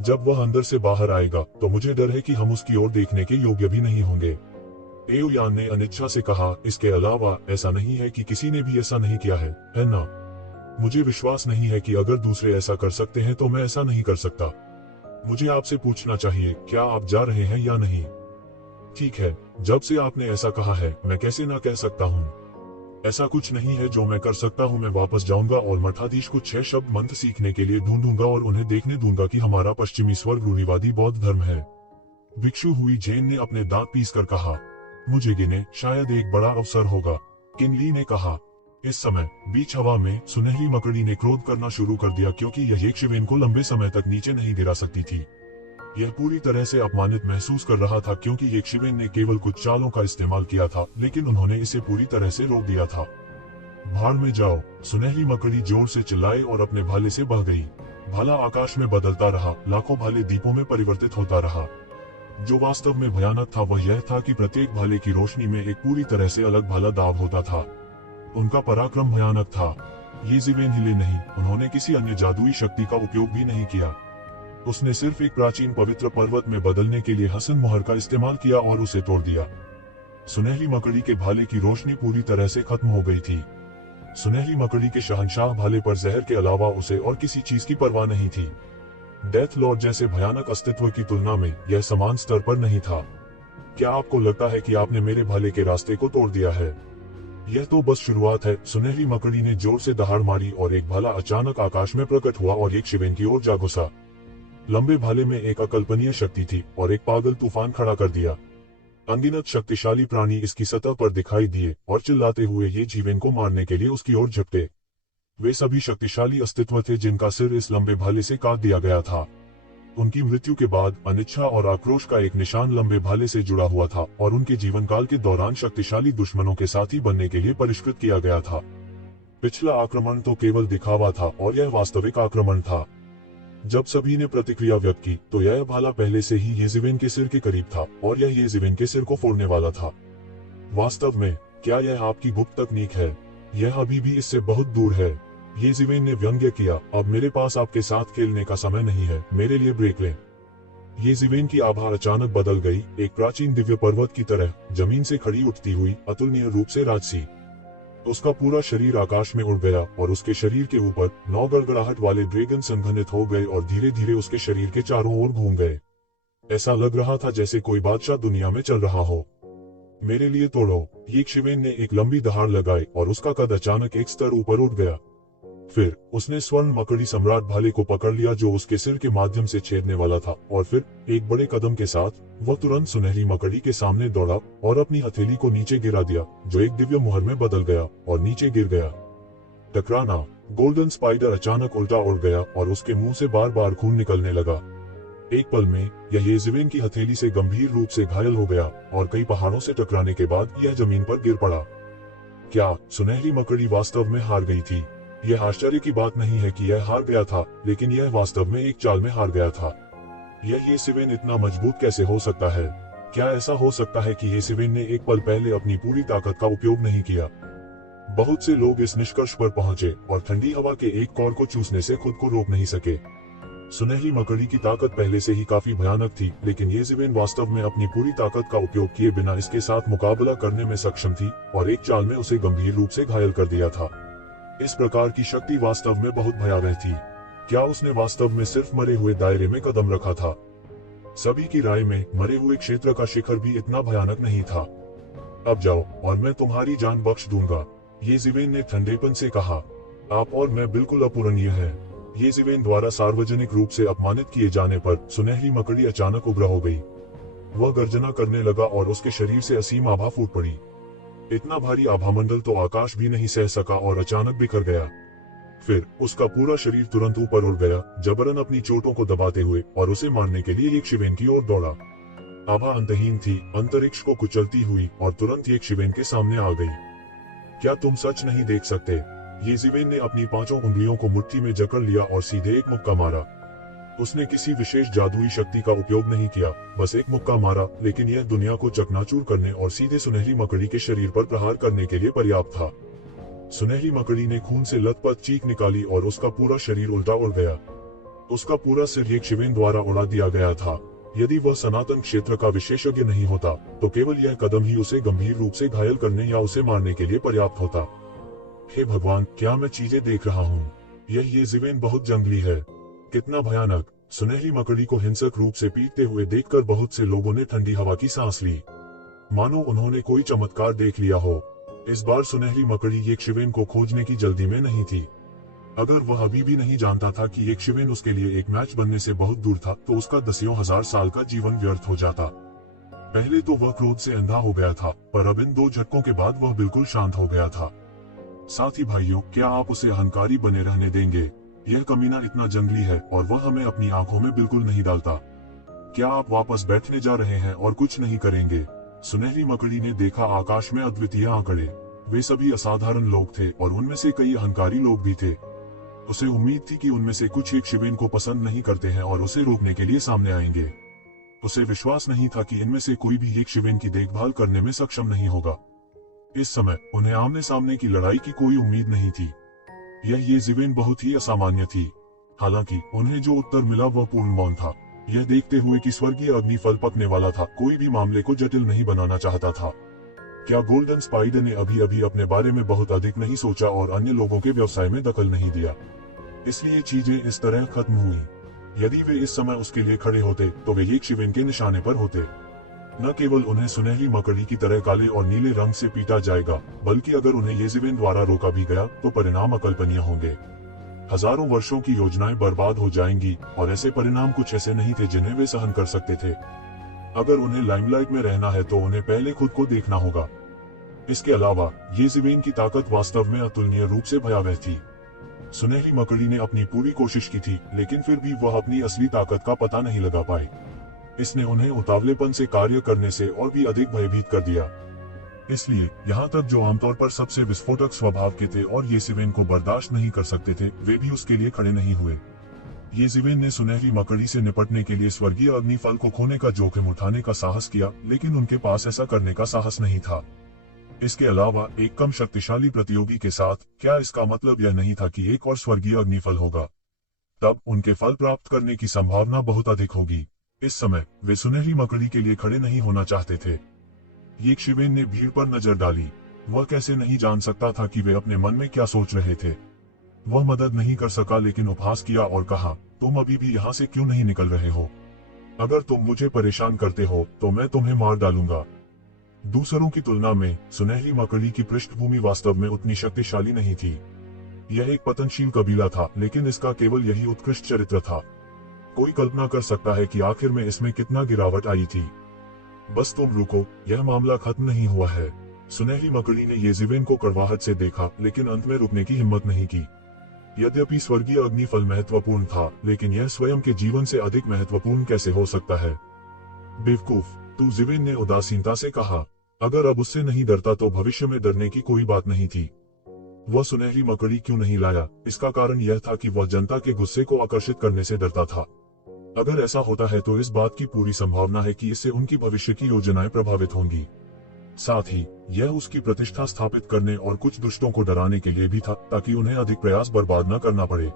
जब वह अंदर से बाहर आएगा तो मुझे डर है कि हम उसकी ओर देखने के योग्य भी नहीं होंगे। एओयान ने अनिच्छा से कहा, इसके अलावा ऐसा नहीं है कि किसी ने भी ऐसा नहीं किया है ना? मुझे विश्वास नहीं है कि अगर दूसरे ऐसा कर सकते हैं तो मैं ऐसा नहीं कर सकता। मुझे आपसे पूछना चाहिए, क्या आप जा रहे हैं या नहीं? ठीक है, जब से आपने ऐसा कहा है, मैं कैसे ना कह सकता हूँ। ऐसा कुछ नहीं है जो मैं कर सकता हूँ। मैं वापस जाऊंगा और मठाधीश को 6 शब्द मंत्र सीखने के लिए ढूंढूंगा और उन्हें देखने दूंगा कि हमारा पश्चिमी स्वर्ग रूढ़िवादी बौद्ध धर्म है। भिक्षु हुई जैन ने अपने दांत पीसकर कहा, मुझे गिने, शायद एक बड़ा अवसर होगा। किनली ने कहा। इस समय बीच हवा में सुनहरी मकड़ी ने क्रोध करना शुरू कर दिया, क्योंकि यह येशिवेन को लंबे समय तक नीचे नहीं गिरा सकती थी। यह पूरी तरह से अपमानित महसूस कर रहा था, क्योंकि येशिवेन ने केवल कुछ चालों का इस्तेमाल किया था, लेकिन उन्होंने इसे पूरी तरह से रोक दिया था। भाड़ में जाओ, सुनहरी मकड़ी जोर से चिल्लाए और अपने भाले से बह गई। भाला आकाश में बदलता रहा, लाखों भाले दीपों में परिवर्तित होता रहा। जो वास्तव में भयानक था वह यह था कि प्रत्येक भाले की रोशनी में एक पूरी तरह से अलग भाला दाग होता था। उनका पराक्रम भयानक था। येज़िवेन हिले नहीं, उन्होंने किसी अन्य जादुई शक्ति का उपयोग भी नहीं किया। उसने सिर्फ एक प्राचीन पवित्र पर्वत में बदलने के लिए हसन मोहर का इस्तेमाल किया और उसे तोड़ दिया। सुनहरी मकड़ी के भाले की रोशनी पूरी तरह से खत्म हो गई थी। सुनहरी मकड़ी के शहंशाह भाले पर जहर के अलावा उसे और किसी चीज की परवाह नहीं थी। डेथ लॉर्ड जैसे भयानक अस्तित्व की तुलना में यह समान स्तर पर नहीं था। क्या आपको लगता है कि आपने मेरे भाले के रास्ते को तोड़ दिया है? यह तो बस शुरुआत है। सुनहरी मकड़ी ने जोर से दहाड़ मारी और एक भाला अचानक आकाश में प्रकट हुआ और येशिवेन की ओर जा घुसा। लंबे भाले में एक अकल्पनीय शक्ति थी और एक पागल तूफान खड़ा कर दिया। अनगिनत शक्तिशाली प्राणी इसकी सतह पर दिखाई दिए और चिल्लाते हुए येशिवेन को मारने के लिए उसकी ओर झपटे। वे सभी शक्तिशाली अस्तित्व थे जिनका सिर इस लंबे भाले से काट दिया गया था। उनकी मृत्यु के बाद अनिच्छा और आक्रोश का एक निशान लंबे भाले से जुड़ा हुआ था और उनके जीवन काल के दौरान शक्तिशाली दुश्मनों के साथी बनने के लिए परिष्कृत किया गया था। पिछला आक्रमण तो केवल दिखावा था और यह वास्तविक आक्रमण था। जब सभी ने प्रतिक्रिया व्यक्त की तो यह भाला पहले से ही येशिवेन के सिर के करीब था और यह येशिवेन के सिर को फोड़ने वाला था। वास्तव में क्या यह आपकी गुप्त तकनीक है? यह अभी भी इससे बहुत दूर है। येशिवेन ने व्यंग्य किया, अब मेरे पास आपके साथ खेलने का समय नहीं है, मेरे लिए ब्रेक लें। येशिवेन की आभा अचानक बदल गई, एक प्राचीन दिव्य पर्वत की तरह जमीन से खड़ी उठती हुई, अतुलनीय रूप से राजसी। उसका पूरा शरीर आकाश में उड़ गया और उसके शरीर के ऊपर 9 गड़गड़ाहट वाले ड्रैगन संघनित हो गए और धीरे धीरे उसके शरीर के चारों ओर घूम गए। ऐसा लग रहा था जैसे कोई बादशाह दुनिया में चल रहा हो। मेरे लिए तोड़ो। येशिवेन ने एक लंबी दहाड़ लगाई और उसका कद अचानक एक स्तर ऊपर उठ गया। फिर उसने स्वर्ण मकड़ी सम्राट भाले को पकड़ लिया जो उसके सिर के माध्यम से छेदने वाला था और फिर एक बड़े कदम के साथ वह तुरंत सुनहरी मकड़ी के सामने दौड़ा और अपनी हथेली को नीचे गिरा दिया, जो एक दिव्य मुहर में बदल गया और नीचे गिर गया। टकराना। गोल्डन स्पाइडर अचानक उल्टा उड़ गया और उसके मुंह से बार बार खून निकलने लगा। एक पल में यह येशिवेन की हथेली से गंभीर रूप से घायल हो गया और कई पहाड़ों से टकराने के बाद यह जमीन पर गिर पड़ा। क्या सुनहरी मकड़ी वास्तव में हार गई थी? यह आश्चर्य की बात नहीं है कि यह हार गया था, लेकिन यह वास्तव में एक चाल में हार गया था। यह येशिवेन इतना मजबूत कैसे हो सकता है? क्या ऐसा हो सकता है कि येशिवेन ने एक पल पहले अपनी पूरी ताकत का उपयोग नहीं किया? बहुत से लोग इस निष्कर्ष पर पहुंचे और ठंडी हवा के एक कौर को चूसने से खुद को रोक नहीं सके। सुनहरी मकड़ी की ताकत पहले से ही काफी भयानक थी, लेकिन येशिवेन वास्तव में अपनी पूरी ताकत का उपयोग किए बिना इसके साथ मुकाबला करने में सक्षम थी और एक चाल में उसे गंभीर रूप से घायल कर दिया था। इस प्रकार की शक्ति वास्तव में बहुत भयावह थी। क्या उसने वास्तव में सिर्फ मरे हुए दायरे में कदम रखा था? सभी की राय में मरे हुए क्षेत्र का शिखर भी इतना भयानक नहीं था। अब जाओ और मैं तुम्हारी जान बख्श दूंगा, येशिवेन ने ठंडेपन से कहा। आप और मैं बिल्कुल अपूरणीय हैं। येशिवेन द्वारा सार्वजनिक रूप से अपमानित किए जाने पर सुनहरी मकड़ी अचानक उग्र हो गई। वह गर्जना करने लगा और उसके शरीर से असीम आभा फूट पड़ी। इतना भारी आभामंडल तो आकाश भी नहीं सह सका और अचानक बिखर गया। फिर उसका पूरा शरीर तुरंत ऊपर उड़ गया, जबरन अपनी चोटों को दबाते हुए, और उसे मारने के लिए यक्षवेन की ओर दौड़ा। आभा अंतहीन थी, अंतरिक्ष को कुचलती हुई, और तुरंत यक्षवेन के सामने आ गई। क्या तुम सच नहीं देख सकते? यक्षवेन ने अपनी 5 उंगलियों को मुट्ठी में जकड़ लिया और सीधे एक मुक्का मारा। उसने किसी विशेष जादुई शक्ति का उपयोग नहीं किया, बस एक मुक्का मारा, लेकिन यह दुनिया को चकनाचूर करने और सीधे सुनहरी मकड़ी के शरीर पर प्रहार करने के लिए पर्याप्त था। सुनहरी मकड़ी ने खून से लथपथ चीख निकाली और उसका पूरा शरीर उल्टा उड़ गया। उसका पूरा सिर यक्षवेन द्वारा उड़ा दिया गया था। यदि वह सनातन क्षेत्र का विशेषज्ञ नहीं होता, तो केवल यह कदम ही उसे गंभीर रूप से घायल करने या उसे मारने के लिए पर्याप्त होता। हे भगवान, क्या मैं चीजें देख रहा हूँ? यह यक्षवेन बहुत जंगली है। कितना भयानक! सुनहरी मकड़ी को हिंसक रूप से पीटते हुए देखकर बहुत से लोगों ने ठंडी हवा की सांस ली, मानो उन्होंने कोई चमत्कार देख लिया हो। इस बार सुनहरी मकड़ी यक्षवेन को खोजने की जल्दी में नहीं थी। अगर वह अभी भी नहीं जानता था कि यक्षवेन उसके लिए एक मैच बनने से बहुत दूर था, तो उसका दसियों हजार साल का जीवन व्यर्थ हो जाता। पहले तो वह क्रोध से अंधा हो गया था, पर अब इन 2 झटकों के बाद वह बिल्कुल शांत हो गया था। साथी भाइयों, क्या आप उसे अहंकारी बने रहने देंगे? यह कमीना इतना जंगली है और वह हमें अपनी आंखों में बिल्कुल नहीं डालता। क्या आप वापस बैठने जा रहे हैं और कुछ नहीं करेंगे? सुनहरी मकड़ी ने देखा आकाश में अद्वितीय आंकड़े। वे सभी असाधारण लोग थे और उनमें से कई अहंकारी लोग भी थे। उसे उम्मीद थी कि उनमें से कुछ यक्षवेन को पसंद नहीं करते हैं और उसे रोकने के लिए सामने आएंगे। उसे विश्वास नहीं था कि इनमें से कोई भी यक्षवेन की देखभाल करने में सक्षम नहीं होगा। इस समय उन्हें आमने सामने की लड़ाई की कोई उम्मीद नहीं थी। यह यक्षवेन बहुत ही असामान्य थी। हालांकि उन्हें जो उत्तर मिला वह पूर्ण मौन था। यह देखते हुए कि स्वर्गीय अग्निफल पकने वाला था, कोई भी मामले को जटिल नहीं बनाना चाहता था। क्या गोल्डन स्पाइडर ने अभी अभी अपने बारे में बहुत अधिक नहीं सोचा और अन्य लोगों के व्यवसाय में दखल नहीं दिया, इसलिए चीजें इस तरह खत्म हुई। यदि वे इस समय उसके लिए खड़े होते, तो वे यक्षवेन के निशाने पर होते। न केवल उन्हें सुनहरी मकड़ी की तरह काले और नीले रंग से पीटा जाएगा, बल्कि अगर उन्हें यक्षवेन द्वारा रोका भी गया, तो परिणाम अकल्पनीय होंगे। हजारों वर्षों की योजनाएं बर्बाद हो जाएंगी, और ऐसे परिणाम कुछ ऐसे नहीं थे जिन्हें वे सहन कर सकते थे। अगर उन्हें लाइमलाइट में रहना है, तो उन्हें पहले खुद को देखना होगा। इसके अलावा यक्षवेन की ताकत वास्तव में अतुलनीय रूप से भयावह थी। सुनहरी मकड़ी ने अपनी पूरी कोशिश की थी, लेकिन फिर भी वह अपनी असली ताकत का पता नहीं लगा पाए। इसने उन्हें उतावलेपन से कार्य करने से और भी अधिक भयभीत कर दिया। इसलिए यहाँ तक जो आमतौर पर सबसे विस्फोटक स्वभाव के थे और यक्षवेन को बर्दाश्त नहीं कर सकते थे, वे भी उसके लिए खड़े नहीं हुए। यक्षवेन ने सुनहरी मकड़ी से निपटने के लिए स्वर्गीय अग्निफल को खोने का जोखिम उठाने का साहस किया, लेकिन उनके पास ऐसा करने का साहस नहीं था। इसके अलावा एक कम शक्तिशाली प्रतियोगी के साथ, क्या इसका मतलब यह नहीं था कि एक और स्वर्गीय अग्निफल होगा? तब उनके फल प्राप्त करने की संभावना बहुत अधिक होगी। इस समय वे सुनहरी मकड़ी के लिए खड़े नहीं होना चाहते थे। यक्षवेन ने भीड़ पर नजर डाली। वह कैसे नहीं जान सकता था कि वे अपने मन में क्या सोच रहे थे। वह मदद नहीं कर सका, लेकिन उपहास किया और कहा, तुम अभी भी यहाँ से क्यों नहीं निकल रहे हो? अगर तुम मुझे परेशान करते हो, तो मैं तुम्हें मार डालूंगा। दूसरों की तुलना में सुनहरी मकड़ी की पृष्ठभूमि वास्तव में उतनी शक्तिशाली नहीं थी। यह एक पतनशील कबीला था, लेकिन इसका केवल यही उत्कृष्ट चरित्र था। कोई कल्पना कर सकता है कि आखिर में इसमें कितना गिरावट आई थी। बस तुम रुको, यह मामला खत्म नहीं हुआ है। सुनहरी मकड़ी ने यक्षवेन को कड़वाहट से देखा, लेकिन अंत में रुकने की हिम्मत नहीं की। यद्यपि स्वर्गीय अग्निफल महत्वपूर्ण था, लेकिन यह स्वयं के जीवन से अधिक महत्वपूर्ण कैसे हो सकता है? बेवकूफ, तू, यक्षवेन ने उदासीनता से कहा। अगर अब उससे नहीं डरता, तो भविष्य में डरने की कोई बात नहीं थी। वह सुनहरी मकड़ी क्यों नहीं लाया? इसका कारण यह था कि वह जनता के गुस्से को आकर्षित करने से डरता था। अगर ऐसा होता है, तो इस बात की पूरी संभावना है कि इससे उनकी भविष्य की योजनाएं प्रभावित होंगी। साथ ही यह उसकी प्रतिष्ठा स्थापित करने और कुछ दुष्टों को डराने के लिए भी था, ताकि उन्हें अधिक प्रयास बर्बाद न करना पड़े।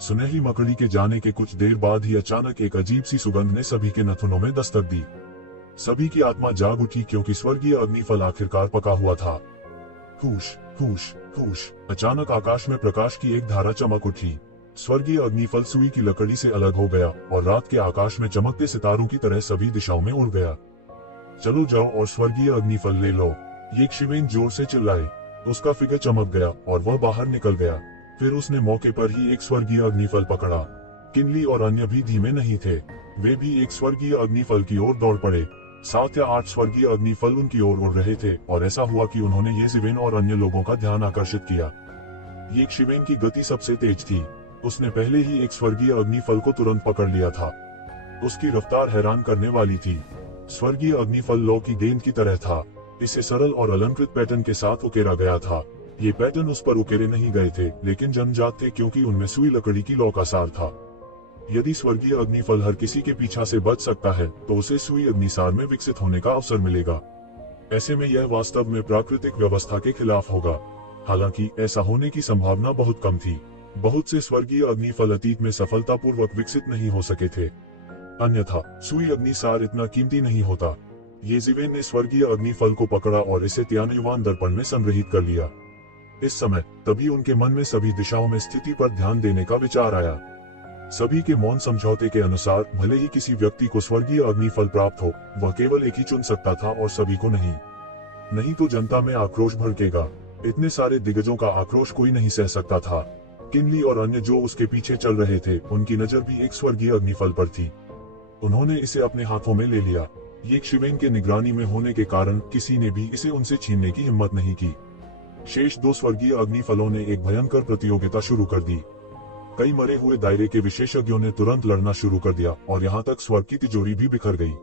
सुनहरी मकड़ी के जाने के कुछ देर बाद ही अचानक एक अजीब सी सुगंध ने सभी के नथुनों में दस्तक दी। सभी की आत्मा जाग उठी, क्योंकि स्वर्गीय अग्निफल आखिरकार पका हुआ था। हुश हुश हुश! अचानक आकाश में प्रकाश की एक धारा चमक उठी। स्वर्गीय अग्निफल सुई की लकड़ी से अलग हो गया और रात के आकाश में चमकते सितारों की तरह सभी दिशाओं में उड़ गया। चलो जाओ और स्वर्गीय अग्निफल ले लो, यक्षवेन जोर से चिल्लाए। उसका फिगर चमक गया और वह बाहर निकल गया। फिर उसने मौके पर ही एक स्वर्गीय अग्निफल पकड़ा। किनली और अन्य भी धीमे नहीं थे। वे भी एक स्वर्गीय अग्निफल की ओर दौड़ पड़े। 7 या 8 स्वर्गीय अग्निफल उनकी ओर उड़ रहे थे, और ऐसा हुआ कि उन्होंने यक्षवेन और अन्य लोगों का ध्यान आकर्षित किया। ये शिवेन की गति सबसे तेज थी। उसने पहले ही एक स्वर्गीय अग्निफल को तुरंत पकड़ लिया था। उसकी रफ्तार हैरान करने वाली थी। स्वर्गीय अग्निफल लौ की गेंद की तरह था। इसे सरल और अलंकृत पैटर्न के साथ उकेरा गया था। ये पैटर्न उस पर उकेरे नहीं गए थे, लेकिन जन्मजात थे, क्योंकि उनमें सुई लकड़ी की लौ का सार था। यदि स्वर्गीय अग्निफल हर किसी के पीछा से बच सकता है, तो उसे सुई अग्निसार में विकसित होने का अवसर मिलेगा। ऐसे में यह वास्तव में प्राकृतिक व्यवस्था के खिलाफ होगा। हालांकि ऐसा होने की संभावना बहुत कम थी। बहुत से स्वर्गीय अग्निफल अतीत में सफलतापूर्वक विकसित नहीं हो सके थे। अन्यथा सुई अग्निसार इतना कीमती नहीं होता। ये जिवेन ने स्वर्गीय अग्निफल को पकड़ा और इसे त्यानयुवान दर्पण में संग्रहित कर लिया। इस समय तभी उनके मन में सभी दिशाओं में स्थिति पर ध्यान देने का विचार आया। सभी के मौन समझौते के अनुसार भले ही किसी व्यक्ति को स्वर्गीय अग्निफल प्राप्त हो, वह केवल एक ही चुन सकता था और सभी को नहीं तो जनता में आक्रोश भड़केगा। इतने सारे दिग्गजों का आक्रोश कोई नहीं सह सकता था। किनली और अन्य जो उसके पीछे चल रहे थे, उनकी नजर भी एक स्वर्गीय अग्निफल पर थी। उन्होंने इसे अपने हाथों में ले लिया। ये शिवेन के निगरानी में होने के कारण किसी ने भी इसे उनसे छीनने की हिम्मत नहीं की। शेष 2 स्वर्गीय अग्निफलों ने एक भयंकर प्रतियोगिता शुरू कर दी। कई मरे हुए दायरे के विशेषज्ञों ने तुरंत लड़ना शुरू कर दिया और यहाँ तक स्वर्ग की तिजोरी भी बिखर गई।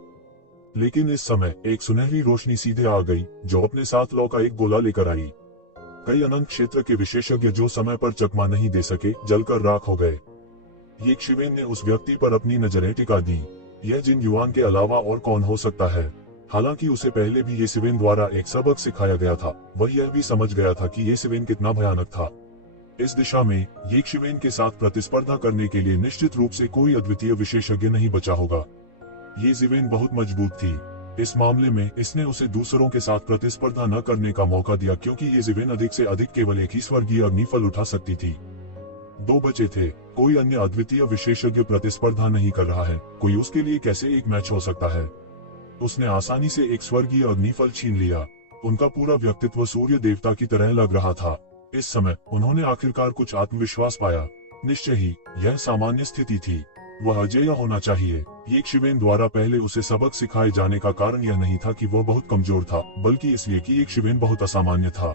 लेकिन इस समय एक सुनहरी रोशनी सीधे आ गई, जो अपने साथ लौ का एक गोला लेकर आई। कई अनंत क्षेत्र के विशेषज्ञ जो समय पर चकमा नहीं दे सके, जलकर राख हो गए। ये शिवेन ने उस व्यक्ति पर अपनी नजरें टिका दी। यह जिन युवान के अलावा और कौन हो सकता है। हालांकि उसे पहले भी ये शिवेन द्वारा एक सबक सिखाया गया था। वह यह भी समझ गया था कि ये शिवेन कितना भयानक था। इस दिशा में ये शिवेन के साथ प्रतिस्पर्धा करने के लिए निश्चित रूप से कोई अद्वितीय विशेषज्ञ नहीं बचा होगा। ये शिवेन बहुत मजबूत थी। इस मामले में इसने उसे दूसरों के साथ प्रतिस्पर्धा न करने का मौका दिया, क्योंकि ये शिवेन अधिक से अधिक केवल एक ही स्वर्गीय अग्निफल उठा सकती थी। 2 बचे थे। कोई अन्य अद्वितीय विशेषज्ञ प्रतिस्पर्धा नहीं कर रहा है। कोई उसके लिए कैसे एक मैच हो सकता है। उसने आसानी से एक स्वर्गीय अग्निफल छीन लिया। उनका पूरा व्यक्तित्व सूर्य देवता की तरह लग रहा था। इस समय उन्होंने आखिरकार कुछ आत्मविश्वास पाया। निश्चय ही यह सामान्य स्थिति थी। वह अजेय होना चाहिए। ये शिवेन द्वारा पहले उसे सबक सिखाए जाने का कारण यह नहीं था कि वह बहुत कमजोर था, बल्कि इसलिए कि एक शिवेन बहुत असामान्य था।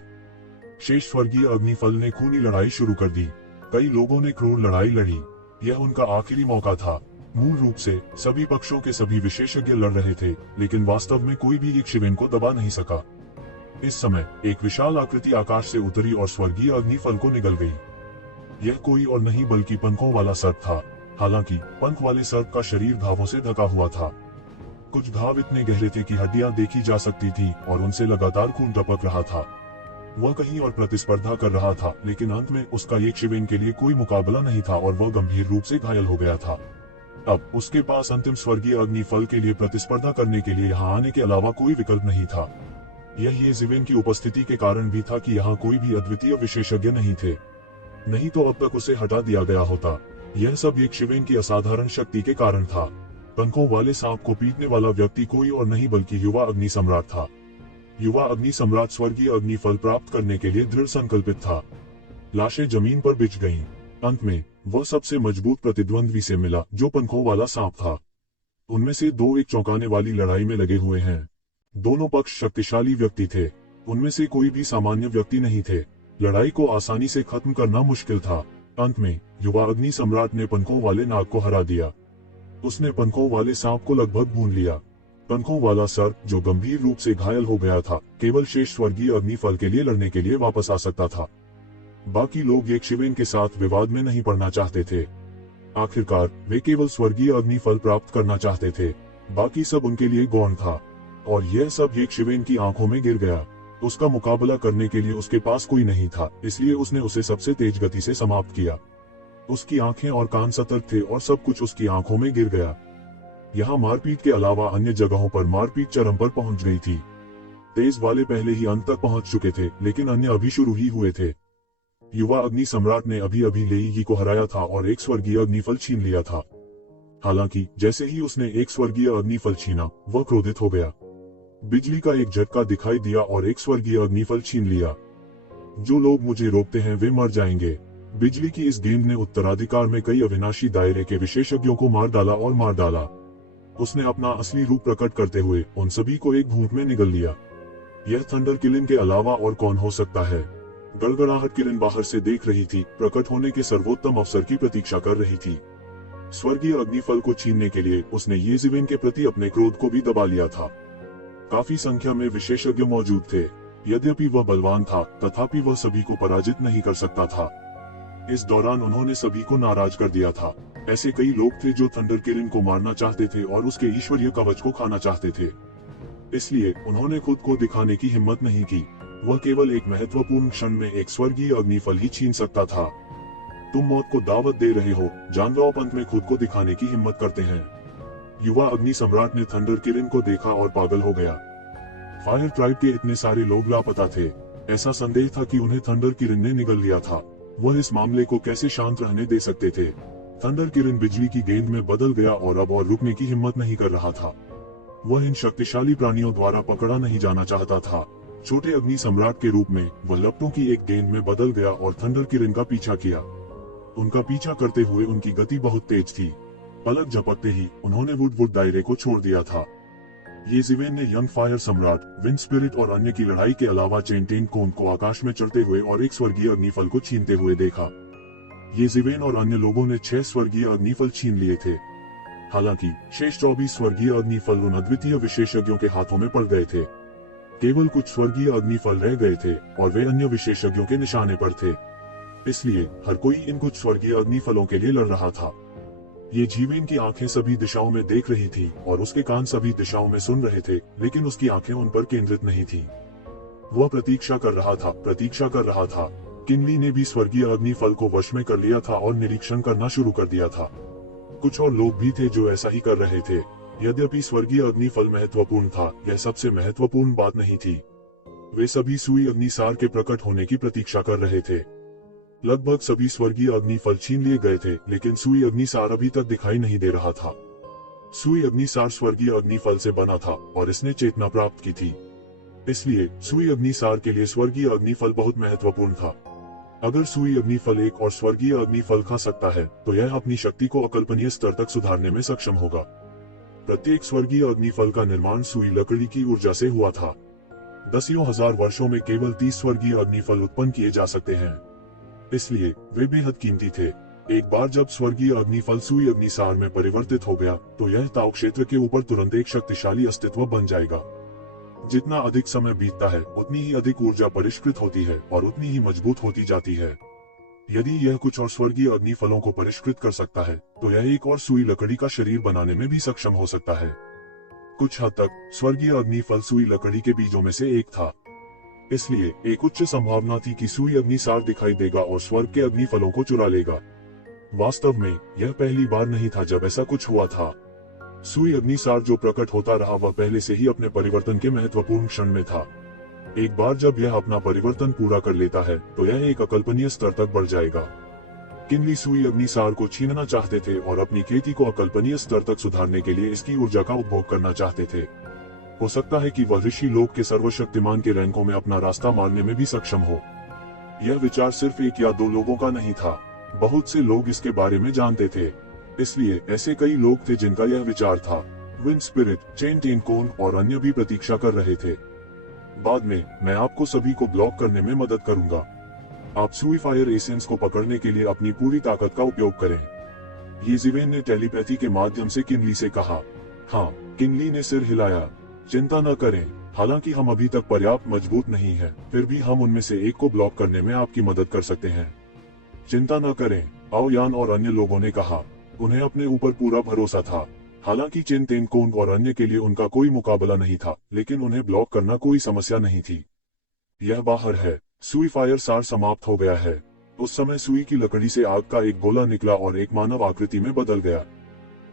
शेष स्वर्गीय अग्निफल ने खूनी लड़ाई शुरू कर दी। कई लोगों ने क्रूर लड़ाई लड़ी। यह उनका आखिरी मौका था। मूल रूप से सभी पक्षों के सभी विशेषज्ञ लड़ रहे थे, लेकिन वास्तव में कोई भी एक शिवेन को दबा नहीं सका। इस समय एक विशाल आकृति आकाश से उतरी और स्वर्गीय अग्निफल को निगल गई। यह कोई और नहीं बल्कि पंखों वाला सर्प था। हालांकि पंख वाले सर्प का शरीर घावों से ढका हुआ था। कुछ घाव इतने गहरे थे कि हड्डियां देखी जा सकती थी और उनसे लगातार खून टपक रहा था। वह कहीं और प्रतिस्पर्धा कर रहा था, लेकिन अंत में उसका एक शिवेन के लिए कोई मुकाबला नहीं था और वह गंभीर रूप से घायल हो गया था। अब उसके पास अंतिम स्वर्गीय अग्निफल के लिए प्रतिस्पर्धा करने के लिए यहाँ आने के अलावा कोई विकल्प नहीं था। यह ये शिवेन की उपस्थिति के कारण भी था कि यहाँ कोई भी अद्वितीय विशेषज्ञ नहीं थे। नहीं तो अब तक उसे हटा दिया गया होता। यह सब एक शिवेन की असाधारण शक्ति के कारण था। पंखों वाले सांप को पीटने वाला व्यक्ति कोई और नहीं बल्कि युवा अग्नि सम्राट था। युवा अग्नि सम्राट स्वर्गीय अग्निफल प्राप्त करने के लिए दृढ़ संकल्पित था। लाशें जमीन पर बिछ गईं। अंत में वह सबसे मजबूत प्रतिद्वंद्वी से मिला, जो पंखों वाला सांप था। उनमें से 2 एक चौंकाने वाली लड़ाई में लगे हुए हैं। दोनों पक्ष शक्तिशाली व्यक्ति थे। उनमें से कोई भी सामान्य व्यक्ति नहीं थे। लड़ाई को आसानी से खत्म करना मुश्किल था। अंत में युवा अग्नि सम्राट ने पंखों वाले नाग को हरा दिया। उसने पंखों वाले सांप को लगभग भून लिया। पंखों वाला सर्प, जो गंभीर रूप से घायल हो गया था, केवल शेष स्वर्गीय अग्निफल के लिए लड़ने के लिए वापस आ सकता था। बाकी लोग एक शिवेन के साथ विवाद में नहीं पड़ना चाहते थे। आखिरकार वे केवल स्वर्गीय अग्निफल प्राप्त करना चाहते थे। बाकी सब उनके लिए गौण था। और यह सब एक शिवेन की आंखों में गिर गया। उसका मुकाबला करने के लिए उसके पास कोई नहीं था, इसलिए उसने उसे सबसे तेज गति से समाप्त किया। उसकी आंखें और कान सतर्क थे और सब कुछ उसकी आंखों में गिर गया। यहाँ मारपीट के अलावा अन्य जगहों पर मारपीट चरम पर पहुंच गई थी। तेज वाले पहले ही अंत तक पहुंच चुके थे, लेकिन अन्य अभी शुरू ही हुए थे। युवा अग्नि सम्राट ने अभी अभी लेई को हराया था और एक स्वर्गीय अग्निफल छीन लिया था। हालांकि जैसे ही उसने एक स्वर्गीय अग्निफल छीना, वह क्रोधित हो गया। बिजली का एक झटका दिखाई दिया और एक स्वर्गीय अग्निफल छीन लिया। जो लोग मुझे रोकते हैं वे मर जाएंगे। बिजली की इस गेंद ने उत्तराधिकार में कई अविनाशी दायरे के विशेषज्ञों को मार डाला। उसने अपना असली रूप प्रकट करते हुए उन सभी को एक घूंट में निगल लिया। यह थंडर किलिंग के अलावा और कौन हो सकता है। गड़गड़ाहट किरण बाहर से देख रही थी, प्रकट होने के सर्वोत्तम अवसर की प्रतीक्षा कर रही थी। स्वर्गीय अग्निफल को छीनने के लिए उसने येज़िवेन के प्रति अपने क्रोध को भी दबा लिया था। काफी संख्या में विशेषज्ञ मौजूद थे। यद्यपि वह बलवान था, तथापि वह सभी को पराजित नहीं कर सकता था। इस दौरान उन्होंने सभी को नाराज कर दिया था। ऐसे कई लोग थे जो थंडर किरण को मारना चाहते थे और उसके ईश्वरीय कवच को खाना चाहते थे। इसलिए उन्होंने खुद को दिखाने की हिम्मत नहीं की। वह केवल एक महत्वपूर्ण क्षण में एक स्वर्गीय अग्निफल ही छीन सकता था। तुम मौत को दावत दे रहे हो, जानवर अंत में खुद को दिखाने की हिम्मत करते हैं। युवा अग्नि सम्राट ने थंडर किरण को देखा और पागल हो गया। फायर ट्राइब के इतने सारे लोग लापता थे। ऐसा संदेह था कि उन्हें थंडर किरण ने निगल लिया था। वह इस मामले को कैसे शांत रहने दे सकते थे। थंडर किरण बिजली की गेंद में बदल गया और अब और रुकने की हिम्मत नहीं कर रहा था। वह इन शक्तिशाली प्राणियों द्वारा पकड़ा नहीं जाना चाहता था। छोटे अग्नि सम्राट के रूप में वह लपटों की एक गेंद में बदल गया और थंडर किरण का पीछा किया। उनका पीछा करते हुए उनकी गति बहुत तेज थी। पलक झपकते ही उन्होंने वुडवुड दायरे को छोड़ दिया था। येज़िवेन ने यंग फायर सम्राट, विंड स्पिरिट और अन्य की लड़ाई के अलावा चेंटेन कोन को आकाश में चढ़ते हुए और एक स्वर्गीय अग्निफल को छीनते हुए देखा। येज़िवेन और अन्य लोगों ने 6 स्वर्गीय अग्निफल छीन लिए थे। हालांकि शेष 24 स्वर्गीय अग्निफल उन अद्वितीय विशेषज्ञों के हाथों में पड़ गए थे। केवल कुछ स्वर्गीय अग्निफल रह गए थे और वे अन्य विशेषज्ञों के निशाने पर थे। इसलिए हर कोई इन कुछ स्वर्गीय अग्निफलों के लिए लड़ रहा था। येज़िवेन की आंखें सभी दिशाओं में देख रही थी और उसके कान सभी दिशाओं में सुन रहे थे, लेकिन उसकी आंखें उन पर केंद्रित नहीं थी। वह प्रतीक्षा कर रहा था। किनली ने भी स्वर्गीय अग्निफल को वश में कर लिया था और निरीक्षण करना शुरू कर दिया था। कुछ और लोग भी थे जो ऐसा ही कर रहे थे। यद्यपि स्वर्गीय अग्निफल महत्वपूर्ण था, यह सबसे महत्वपूर्ण बात नहीं थी। वे सभी सुई अग्निसार के प्रकट होने की प्रतीक्षा कर रहे थे। लगभग सभी स्वर्गीय अग्निफल छीन लिए गए थे, लेकिन सुई अग्निसार अभी तक दिखाई नहीं दे रहा था। सुई अग्निसार स्वर्गीय अग्निफल से बना था और इसने चेतना प्राप्त की थी। इसलिए सुई अग्निसार के लिए स्वर्गीय अग्निफल बहुत महत्वपूर्ण था। अगर सुई अग्निफल एक और स्वर्गीय अग्निफल खा सकता है, तो यह अपनी शक्ति को अकल्पनीय स्तर तक सुधारने में सक्षम होगा। प्रत्येक स्वर्गीय अग्निफल का निर्माण सुई लकड़ी की ऊर्जा से हुआ था। दसियों हजार वर्षों में केवल 30 स्वर्गीय अग्निफल उत्पन्न किए जा सकते हैं। इसलिए वे बेहद कीमती थे। एक बार जब स्वर्गीय अग्निफल सुई अग्निसार में परिवर्तित हो गया, तो यह ताओ क्षेत्र के ऊपर तुरंत एक शक्तिशाली अस्तित्व बन जाएगा। जितना अधिक समय बीतता है, उतनी ही अधिक ऊर्जा परिष्कृत होती है और उतनी ही मजबूत होती जाती है। यदि यह कुछ और स्वर्गीय अग्निफलों को परिष्कृत कर सकता है, तो यह एक और सुई लकड़ी का शरीर बनाने में भी सक्षम हो सकता है। कुछ हद तक स्वर्गीय अग्निफल सुई लकड़ी के बीजों में से एक था। इसलिए एक उच्च संभावना थी कि सुई अग्निसार दिखाई देगा और स्वर्ग के अग्निफलों को चुरा लेगा। वास्तव में यह पहली बार नहीं था जब ऐसा कुछ हुआ था। सुई अग्निसार जो प्रकट होता रहा, वह पहले से ही अपने परिवर्तन के महत्वपूर्ण क्षण में था। एक बार जब यह अपना परिवर्तन पूरा कर लेता है, तो यह एक अकल्पनीय स्तर तक बढ़ जाएगा। किनली सुई अग्निसार को छीनना चाहते थे और अपनी खेती को अकल्पनीय स्तर तक सुधारने के लिए इसकी ऊर्जा का उपभोग करना चाहते थे। हो सकता है कि वह ऋषि लोक के सर्वशक्तिमान के रैंकों में अपना रास्ता मारने में भी सक्षम हो। यह विचार सिर्फ एक या दो लोगों का नहीं था, बहुत से लोग इसके बारे में जानते थे। इसलिए ऐसे कई लोग थे जिनका यह विचार था। विंड स्पिरिट, चेंटेन कोन और अन्य भी प्रतीक्षा कर रहे थे। बाद में मैं आपको सभी को ब्लॉक करने में मदद करूंगा। आप सुई फायर एसेंस को पकड़ने के लिए अपनी पूरी ताकत का उपयोग करें। येज़िवेन ने टेलीपैथी के माध्यम से किनली से कहा। हाँ, किनली ने सिर हिलाया। चिंता न करें, हालांकि हम अभी तक पर्याप्त मजबूत नहीं हैं, फिर भी हम उनमें से एक को ब्लॉक करने में आपकी मदद कर सकते हैं। चिंता न करें, आओ यान और अन्य लोगों ने कहा। उन्हें अपने ऊपर पूरा भरोसा था। हालांकि चेंटेन कोन और अन्य के लिए उनका कोई मुकाबला नहीं था, लेकिन उन्हें ब्लॉक करना कोई समस्या नहीं थी। यह बाहर है। सुई फायर सार समाप्त हो गया है। उस समय सुई की लकड़ी से आग का एक गोला निकला और एक मानव आकृति में बदल गया।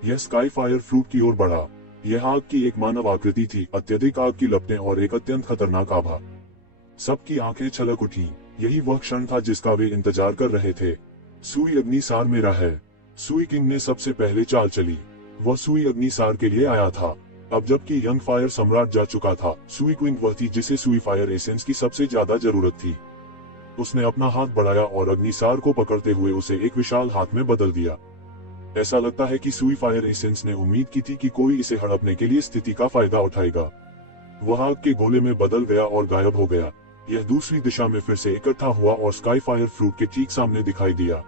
यह स्काई फायर फ्रूट की ओर बढ़ा। यह आग की एक मानव आकृति थी, अत्यधिक आग की लपटें और एक अत्यंत खतरनाक आभा। सबकी आंखें छलक उठी। यही वह क्षण था जिसका वे इंतजार कर रहे थे। सुई अग्निसार मेरा है। सुई किंग ने सबसे पहले चाल चली। वह सुई अग्निसार के लिए आया था। अब जबकि यंग फायर सम्राट जा चुका था, सुई क्वीन वह थी जिसे सुई फायर एसेंस की सबसे ज्यादा जरूरत थी। उसने अपना हाथ बढ़ाया और अग्निसार को पकड़ते हुए उसे एक विशाल हाथ में बदल दिया। ऐसा लगता है कि सुई फायर एसेंस ने उम्मीद की थी कि कोई इसे हड़पने के लिए स्थिति का फायदा उठाएगा। वह आग के गोले में बदल गया और गायब हो गया। यह दूसरी दिशा में फिर से इकट्ठा हुआ और स्काईफायर फ्रूट के ठीक सामने दिखाई दिया।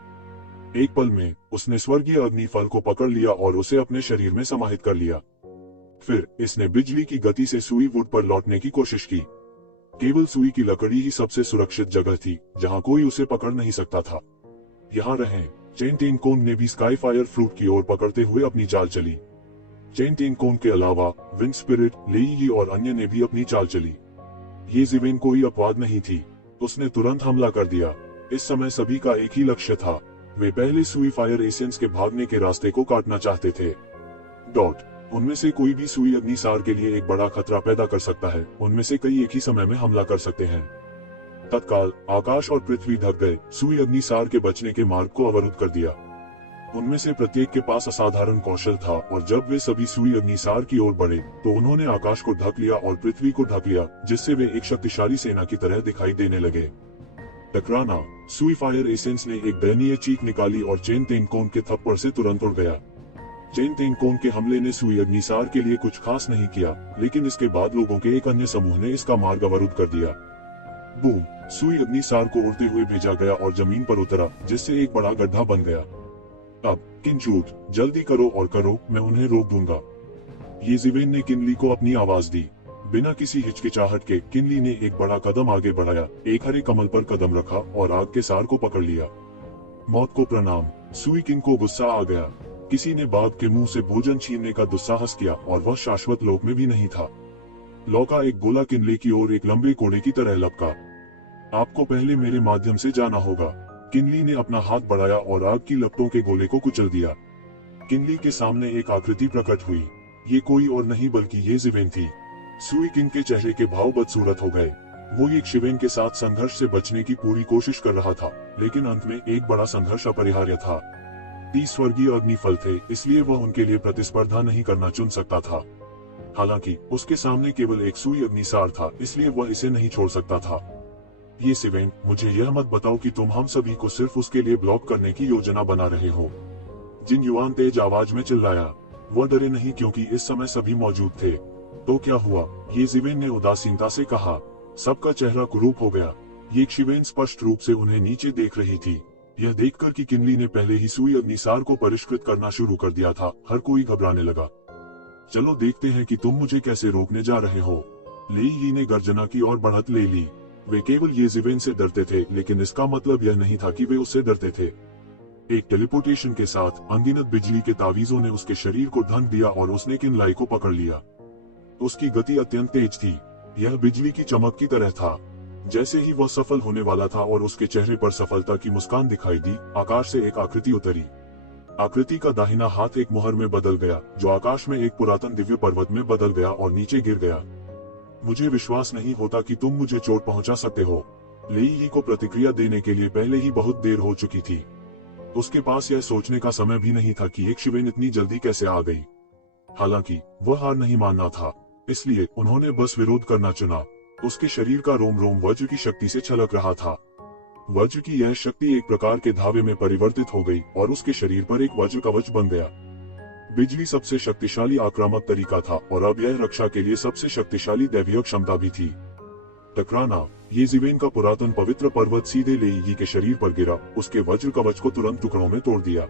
एक पल में उसने स्वर्गीय अग्नि फल को पकड़ लिया और उसे अपने शरीर में समाहित कर लिया। फिर इसने बिजली की गति से सुई वुड पर लौटने की कोशिश की। केवल सुई की लकड़ी ही सबसे सुरक्षित जगह थी जहां कोई उसे पकड़ नहीं सकता था। यहाँ रहें। चेन टेनकोन ने भी स्काईफायर फ्रूट की ओर पकड़ते हुए अपनी चाल चली। चेन टेनकोन के अलावा विंड स्पिरिट, लेई और अन्य ने भी अपनी चाल चली। ये ज़िवेन कोई अपवाद नहीं थी। उसने तुरंत हमला कर दिया। इस समय सभी का एक ही लक्ष्य था। वे पहले सुई फायर एसेंस के भागने के रास्ते को काटना चाहते थे। उनमें से कोई भी सुई अग्निसार के लिए एक बड़ा खतरा पैदा कर सकता है। उनमें से कई एक ही समय में हमला कर सकते हैं। तत्काल आकाश और पृथ्वी ढक गए। सुई अग्निसार के बचने के मार्ग को अवरुद्ध कर दिया। उनमें से प्रत्येक के पास असाधारण कौशल था और जब वे सभी सुई अग्निसार की ओर बढ़े तो उन्होंने आकाश को ढक लिया और पृथ्वी को ढक लिया, जिससे वे एक शक्तिशाली सेना की तरह दिखाई देने लगे। टकराना। सुई फायर एसेंस ने एक दयनीय चीख निकाली और चेन टेनकोन के थप्पड़ से तुरंत उड़ गया। चेन टेनकोन के हमले ने सुई अग्निसार के लिए कुछ खास नहीं किया, लेकिन इसके बाद लोगों के एक अन्य समूह ने इसका मार्ग अवरुद्ध कर दिया। बूम। सुई अग्निसार को उड़ते हुए भेजा गया और जमीन पर उतरा, जिससे एक बड़ा गड्ढा बन गया। अब किंचूट, जल्दी करो और करो, मैं उन्हें रोक दूंगा। ये ज़िवेन ने किनली को अपनी आवाज दी। बिना किसी हिचकिचाहट के किनली ने एक बड़ा कदम आगे बढ़ाया, एक हरे कमल पर कदम रखा और आग के सार को पकड़ लिया। मौत को प्रणाम। सुई किंग को गुस्सा आ गया। किसी ने बाघ के मुंह से भोजन छीनने का दुस्साहस किया और वह शाश्वत लोक में भी नहीं था। लौ का एक गोला किनले की ओर एक लंबे कोड़े की तरह लपका। आपको पहले मेरे माध्यम से जाना होगा। किनली ने अपना हाथ बढ़ाया और आग की लपटों के गोले को कुचल दिया। किनली के सामने एक आकृति प्रकट हुई। ये कोई और नहीं बल्कि ये ज़िवेन थी। सुई किंग के चेहरे के भाव बदसूरत हो गए। वो एक शिवेन के साथ संघर्ष से बचने की पूरी कोशिश कर रहा था, लेकिन अंत में एक बड़ा संघर्ष अपरिहार्य था। 30 स्वर्गीय अग्निफल थे, इसलिए वह उनके लिए प्रतिस्पर्धा नहीं करना चुन सकता था। हालांकि उसके सामने केवल एक सुई अग्निसार था, इसलिए वह इसे नहीं छोड़ सकता था। ये ज़िवेन, मुझे यह मत बताओ कि तुम हम सभी को सिर्फ उसके लिए ब्लॉक करने की योजना बना रहे हो। जिन युवान तेज आवाज में चिल्लाया। वह डरे नहीं क्योंकि इस समय सभी मौजूद थे। तो क्या हुआ? ये ज़िवेन ने उदासीनता से कहा। सबका चेहरा कुरूप हो गया। ये शिवेन स्पष्ट रूप से उन्हें नीचे देख रही थी। यह देखकर कि किनली ने पहले ही सुई अग्निसार को परिष्कृत करना शुरू कर दिया था, हर कोई घबराने लगा। चलो देखते हैं कि तुम मुझे कैसे रोकने जा रहे हो। लेई ने गर्जना की और बढ़त ले ली। वे केवल ये ज़िवेन से डरते थे, लेकिन इसका मतलब यह नहीं था कि वे उससे डरते थे। एक टेलीपोर्टेशन के साथ अनगिनत बिजली के तावीजों ने उसके शरीर को ढक दिया और उसने किनलाई को पकड़ लिया। उसकी गति अत्यंत तेज थी। यह बिजली की चमक की तरह था। जैसे ही वह सफल होने वाला था और उसके चेहरे पर सफलता की मुस्कान दिखाई दी, आकाश से एक आकृति उतरी। आकृति का दाहिना हाथ एक मुहर में बदल गया, जो आकाश में एक पुरातन दिव्य पर्वत में बदल गया और नीचे गिर गया। मुझे विश्वास नहीं होता कि तुम मुझे चोट पहुंचा सकते हो। लेई को प्रतिक्रिया देने के लिए पहले ही बहुत देर हो चुकी थी। उसके पास यह सोचने का समय भी नहीं था कि एक शिवेन इतनी जल्दी कैसे आ गई। हालांकि वह हार नहीं मानना था, इसलिए उन्होंने बस विरोध करना चुना। उसके शरीर का रोम रोम वज्र की शक्ति से छलक रहा था। वज्र की यह शक्ति एक प्रकार के धावे में परिवर्तित हो गई और उसके शरीर पर एक वज्र कवच बन गया। बिजली सबसे शक्तिशाली आक्रामक तरीका था और अब यह रक्षा के लिए सबसे शक्तिशाली दैवीय क्षमता भी थी। टकराना। ये ज़िवेन का पुरातन पवित्र पर्वत सीधे लेई के शरीर पर गिरा। उसके वज्र कवच को तुरंत टुकड़ों में तोड़ दिया।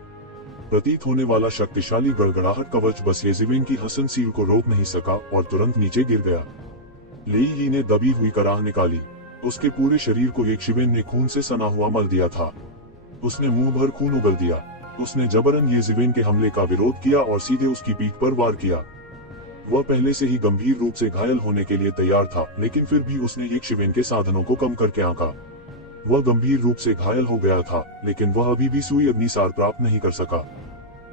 प्रतीत होने वाला शक्तिशाली गड़गड़ाहट कवच बस ये ज़िवेन की हसनसील को रोक नहीं सका और तुरंत नीचे गिर गया। लेई ने दबी हुई कराह निकाली। उसके पूरे शरीर को एक शिवेन ने खून से सना हुआ मल दिया था। उसने मुंह भर खून उगल दिया। उसने जबरन ये ज़िवेन के हमले का विरोध किया और सीधे उसकी पीठ पर वार किया। वह पहले से ही गंभीर रूप से घायल होने के लिए तैयार था, लेकिन फिर भी उसने एक शिवेन के साधनों को कम करके आंका। वह गंभीर रूप से घायल हो गया था, लेकिन वह अभी भी सुई अग्निसार प्राप्त नहीं कर सका।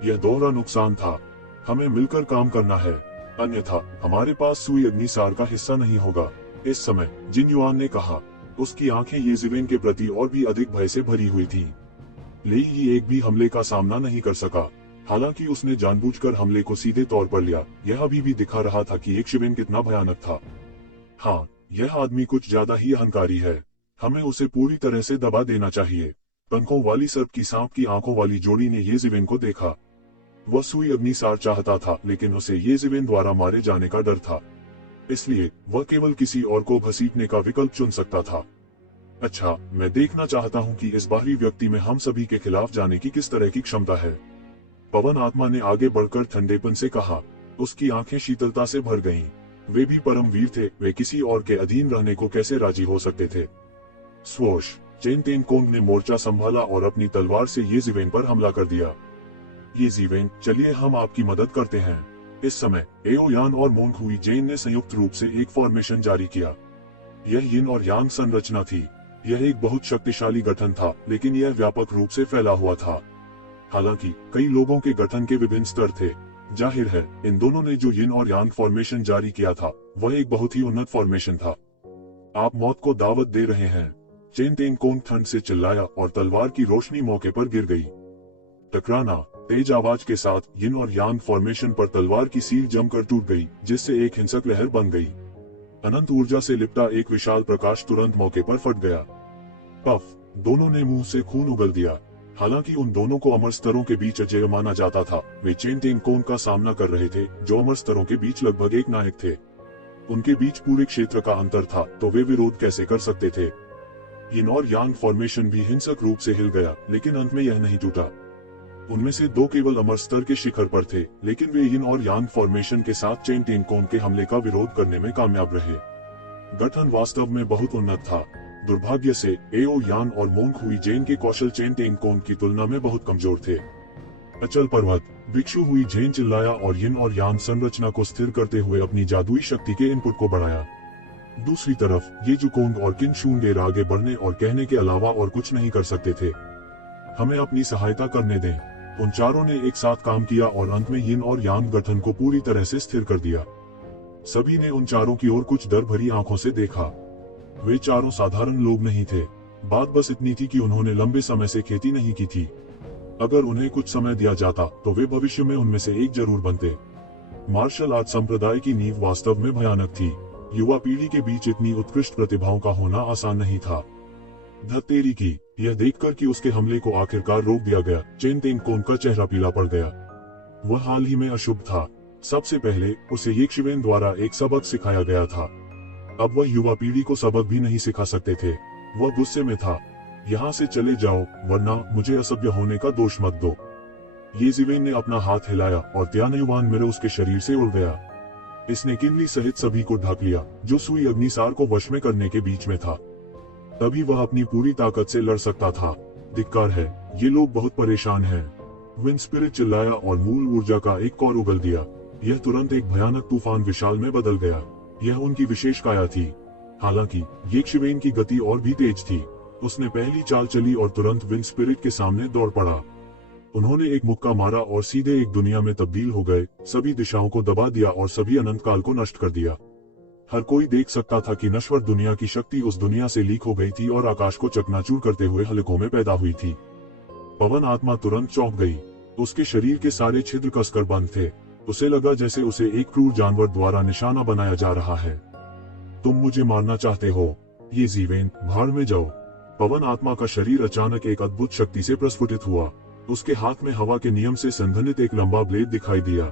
यह दोहरा नुकसान था। हमें मिलकर काम करना है, अन्यथा हमारे पास सुई अग्निसार का हिस्सा नहीं होगा। इस समय जिन युवान ने कहा। उसकी आंखें ये ज़िवेन के प्रति और भी अधिक भय से भरी हुई थीं। लेई एक भी हमले का सामना नहीं कर सका। हालांकि उसने जानबूझकर हमले को सीधे तौर पर लिया। यह अभी भी दिखा रहा था कि एक शिवेन कितना भयानक था। हाँ, यह आदमी कुछ ज्यादा ही अहंकारी है। हमें उसे पूरी तरह से दबा देना चाहिए। पंखों वाली सर्प की सांप की आंखों वाली जोड़ी ने ये ज़िवेन को देखा। वह सुई अग्निसार चाहता था, लेकिन उसे ये ज़िवेन द्वारा मारे जाने का डर था। इसलिए वह केवल किसी और को घसीटने का विकल्प चुन सकता था। अच्छा, मैं देखना चाहता हूँ कि इस बाहरी व्यक्ति में हम सभी के खिलाफ जाने की किस तरह की क्षमता है। पवन आत्मा ने आगे बढ़कर ठंडेपन से कहा। उसकी आंखें शीतलता से भर गईं। वे भी परमवीर थे, वे किसी और के अधीन रहने को कैसे राजी हो सकते थे। स्वोश, चेन तेन कोंग ने मोर्चा संभाला और अपनी तलवार से ये जीवेन पर हमला कर दिया। ये जीवेन, चलिए हम आपकी मदद करते हैं। इस समय एओ यान और मोंग हुई जेन ने संयुक्त रूप से एक फॉर्मेशन जारी किया। यह यिन और यांग संरचना थी। यह एक बहुत शक्तिशाली गठन था, लेकिन यह व्यापक रूप से फैला हुआ था। हालांकि कई लोगों के गठन के विभिन्न स्तर थे। जाहिर है, इन दोनों ने जो यिन और यांग फॉर्मेशन जारी किया था, वह एक बहुत ही उन्नत फॉर्मेशन था। आप मौत को दावत दे रहे हैं, चेन तेन कोंग ठंड से चिल्लाया और तलवार की रोशनी मौके पर गिर गई। टकराना, तेज आवाज के साथ यिन और यांग फॉर्मेशन पर तलवार की सील जमकर टूट गई, जिससे एक हिंसक लहर बन गई। अनंत ऊर्जा से लिपटा एक विशाल प्रकाश तुरंत मौके पर फट गया। पफ, दोनों ने मुंह से खून उगल दिया। हालांकि उन दोनों को अमर स्तरों के बीच अजेय माना जाता था, वे चेन तेन कोंग का सामना कर रहे थे, जो अमर स्तरों के बीच लगभग एक नायक थे। उनके बीच पूरे क्षेत्र का अंतर था, तो वे विरोध कैसे कर सकते थे। यिन और यांग फॉर्मेशन भी हिंसक रूप से हिल गया, लेकिन अंत में यह नहीं टूटा। उनमें से दो केवल अमर स्तर के शिखर पर थे, लेकिन वे यिन और यांग फॉर्मेशन के साथ चेन तेन कोंग के हमले का विरोध करने में कामयाब रहे। गठन वास्तव में बहुत उन्नत था। दुर्भाग्य से एओ यान और मोंग हुई जेन के कौशल चेन तेन कोंग की तुलना में बहुत कमजोर थे। अचल पर्वत, भिक्षु हुई जेन चिल्लाया और यिन और यांग संरचना को स्थिर करते हुए अपनी जादुई शक्ति के इनपुट को बढ़ाया। दूसरी तरफ ये जुकोंग और किनशुंगेर आगे बढ़ने और कहने के अलावा और कुछ नहीं कर सकते थे। हमें अपनी सहायता करने दें। उन चारों ने एक साथ काम किया और अंत में यिन और यांग गठन को पूरी तरह से स्थिर कर दिया। सभी ने उन चारों की ओर कुछ डर भरी आंखों से देखा। वे चारों साधारण लोग नहीं थे। बात बस इतनी थी कि उन्होंने लंबे समय से खेती नहीं की थी। अगर उन्हें कुछ समय दिया जाता तो वे भविष्य में उनमें से एक जरूर बनते। मार्शल आर्ट संप्रदाय की नींव वास्तव में भयानक थी। युवा पीढ़ी के बीच इतनी उत्कृष्ट प्रतिभाओं का होना आसान नहीं था। धत्तेरी की, यह देखकर कि उसके हमले को आखिरकार रोक दिया गया, चेन तेन कोंग का चेहरा पीला पड़ गया। वह हाल ही में अशुभ था। सबसे पहले उसे येशिवेन द्वारा एक सबक सिखाया गया था। अब वह युवा पीढ़ी को सबक भी नहीं सिखा सकते थे। वह गुस्से में था। यहाँ से चले जाओ, वरना मुझे असभ्य होने का दोष मत दो। येशिवेन ने अपना हाथ हिलाया और त्यानयुवान मेरे उसके शरीर से उड़ गया। इसने किनली सहित सभी को ढक लिया, जो सुई अग्निसार को वश में करने के बीच में था। तभी वह अपनी पूरी ताकत से लड़ सकता था। धिक्कार है, ये लोग बहुत परेशान हैं। विंड स्पिरिट चिल्लाया और मूल ऊर्जा का एक कौर उगल दिया। यह तुरंत एक भयानक तूफान विशाल में बदल गया। यह उनकी विशेष काया थी। हालांकि येशिवेन की गति और भी तेज थी। उसने पहली चाल चली और तुरंत विंड स्पिरिट के सामने दौड़ पड़ा। उन्होंने एक मुक्का मारा और सीधे एक दुनिया में तब्दील हो गए, सभी दिशाओं को दबा दिया और सभी अनंत काल को नष्ट कर दिया। हर कोई देख सकता था कि नश्वर दुनिया की शक्ति उस दुनिया से लीक हो गई थी और आकाश को चकनाचूर करते हुए हलकों में पैदा हुई थी। पवन आत्मा तुरंत चौंक गई। उसके शरीर के सारे छिद्र कसकर बंद थे। उसे लगा जैसे उसे एक क्रूर जानवर द्वारा निशाना बनाया जा रहा है। तुम मुझे मारना चाहते हो? ये जीवेन, भाड़ में जाओ। पवन आत्मा का शरीर अचानक एक अद्भुत शक्ति से प्रस्फुटित हुआ। उसके हाथ में हवा के नियम से संघनित एक लंबा ब्लेड दिखाई दिया।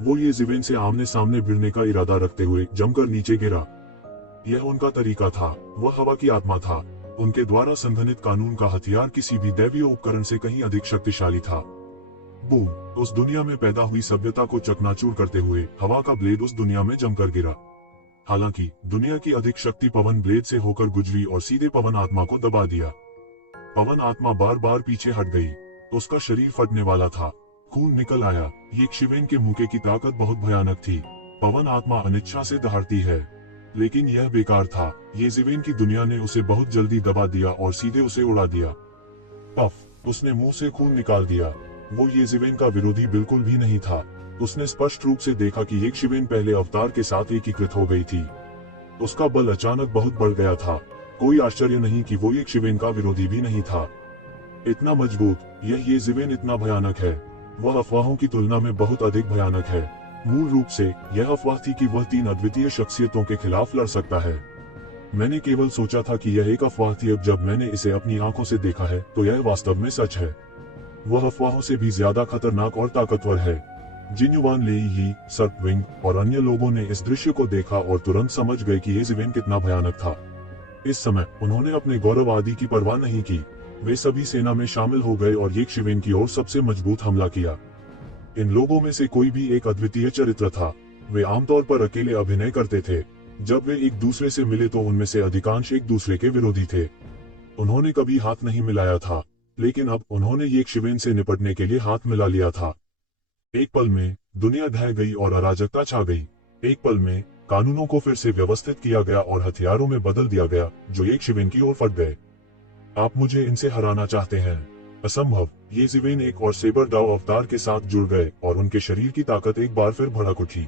वो ये जीवेन से आमने सामने भिड़ने का इरादा रखते हुए जमकर नीचे गिरा। यह उनका तरीका था। वह हवा की आत्मा था। उनके द्वारा संघनित कानून का हथियार किसी भी दैवीय उपकरण से कहीं अधिक शक्तिशाली था। बूम! उस दुनिया में पैदा हुई सभ्यता को चकनाचूर करते हुए हवा का ब्लेड उस दुनिया में जमकर गिरा। हालांकि दुनिया की अधिक शक्ति पवन ब्लेड से होकर गुजरी और सीधे पवन आत्मा को दबा दिया। पवन आत्मा बार बार पीछे हट गई। उसका शरीर फटने वाला था। खून निकल आया। येशिवेन के मुक्के की ताकत बहुत भयानक थी। पवन आत्मा अनिच्छा से दहाड़ती है, लेकिन यह बेकार था। येशिवेन की दुनिया ने उसे बहुत जल्दी दबा दिया और सीधे उसे उड़ा दिया। पफ! उसने मुंह से खून निकाल दिया। वो येशिवेन का विरोधी बिल्कुल भी नहीं था। उसने स्पष्ट रूप से देखा कि येशिवेन पहले अवतार के साथ एकीकृत हो गई थी। उसका बल अचानक बहुत बढ़ गया था। कोई आश्चर्य नहीं कि वो येशिवेन का विरोधी भी नहीं था। इतना मजबूत, यह येशिवेन इतना भयानक है। वह अफवाहों की तुलना में बहुत अधिक भयानक है। मूल रूप से यह अफवाह थी कि वह 3 अद्वितीय शख्सियतों के खिलाफ लड़ सकता है। मैंने केवल सोचा था कि यह एक अफवाह थी। अब जब मैंने इसे अपनी आंखों से देखा है तो यह वास्तव में सच है। वह अफवाहों से भी ज्यादा खतरनाक और ताकतवर है। जिन्युवान लेई ही, सर्पविंग और अन्य लोगों ने इस दृश्य को देखा और तुरंत समझ गए कि ये जिवेन कितना भयानक था। इस समय उन्होंने अपने गौरव आदि की परवाह नहीं की। वे सभी सेना में शामिल हो गए और ये शिवेन की ओर सबसे मजबूत हमला किया। इन लोगों में से कोई भी एक अद्वितीय चरित्र था। वे आमतौर पर अकेले अभिनय करते थे। जब वे एक दूसरे से मिले तो उनमें से अधिकांश एक दूसरे के विरोधी थे। उन्होंने कभी हाथ नहीं मिलाया था, लेकिन अब उन्होंने ये शिवेन से निपटने के लिए हाथ मिला लिया था। एक पल में दुनिया ढह गई और अराजकता छा गई। एक पल में कानूनों को फिर से व्यवस्थित किया गया और हथियारों में बदल दिया गया जो एक शिवेन की ओर फट गए। आप मुझे इनसे हराना चाहते हैं? असंभव। ये जिवेन एक और सेबर डाउ अवतार के साथ जुड़ गए और उनके शरीर की ताकत एक बार फिर भड़क उठी।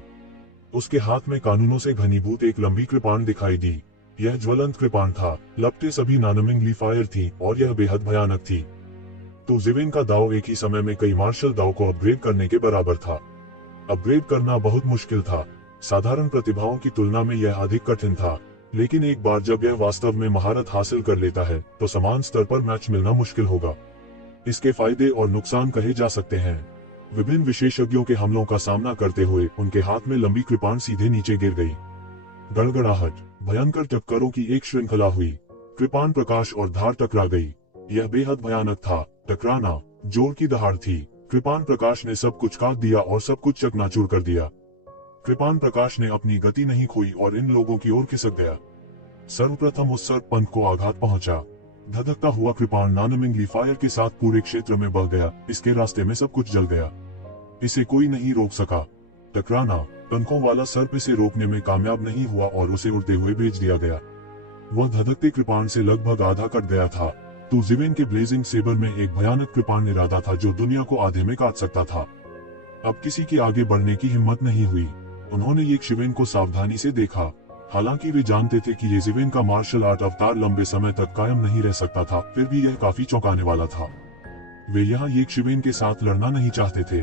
उसके हाथ में कानूनों से घनीभूत एक लंबी कृपाण दिखाई दी। यह ज्वलंत कृपाण था। लपटें सभी नानमिंगली फायर थी और यह बेहद भयानक थी। तो जिवेन का दाव एक ही समय में कई मार्शल दाव को अपग्रेड करने के बराबर था। अपग्रेड करना बहुत मुश्किल था। साधारण प्रतिभाओं की तुलना में यह अधिक कठिन था, लेकिन एक बार जब यह वास्तव में महारत हासिल कर लेता है तो समान स्तर पर मैच मिलना मुश्किल होगा। इसके फायदे और नुकसान कहे जा सकते हैं। विभिन्न विशेषज्ञों के हमलों का सामना करते हुए उनके हाथ में लंबी कृपाण सीधे नीचे गिर गई। गड़गड़ाहट, भयंकर टक्करों की एक श्रृंखला हुई। कृपाण प्रकाश और धार टकरा गई। यह बेहद भयानक था। टकराना जोर की दहाड़ थी। कृपाण प्रकाश ने सब कुछ काट दिया और सब कुछ चकनाचूर कर दिया। कृपाण प्रकाश ने अपनी गति नहीं खोई और इन लोगों की ओर खिसक गया। सर्वप्रथम उस सर्पपंख को आघात पहुंचा। धधकता हुआ कृपाण नानमिंगली फायर के साथ पूरे क्षेत्र में बह गया। इसके रास्ते में सब कुछ जल गया। इसे कोई नहीं रोक सका। टकराना पंखों वाला सर्प इसे रोकने में कामयाब नहीं हुआ और उसे उड़ते हुए भेज दिया गया। वह धधकते कृपाण से लगभग आधा कट गया था। तो जिवेन के ब्लेजिंग सेबर में एक भयानक कृपाण इरादा था जो दुनिया को आधे में काट सकता था। अब किसी की आगे बढ़ने की हिम्मत नहीं हुई। उन्होंने ये शिवेन को सावधानी से देखा। हालांकि वे जानते थे कि ये जिवेन का मार्शल आर्ट अवतार लंबे समय तक कायम नहीं रह सकता था, फिर भी यह काफी चौंकाने वाला था। वे यहाँ ये शिवेन के साथ लड़ना नहीं चाहते थे।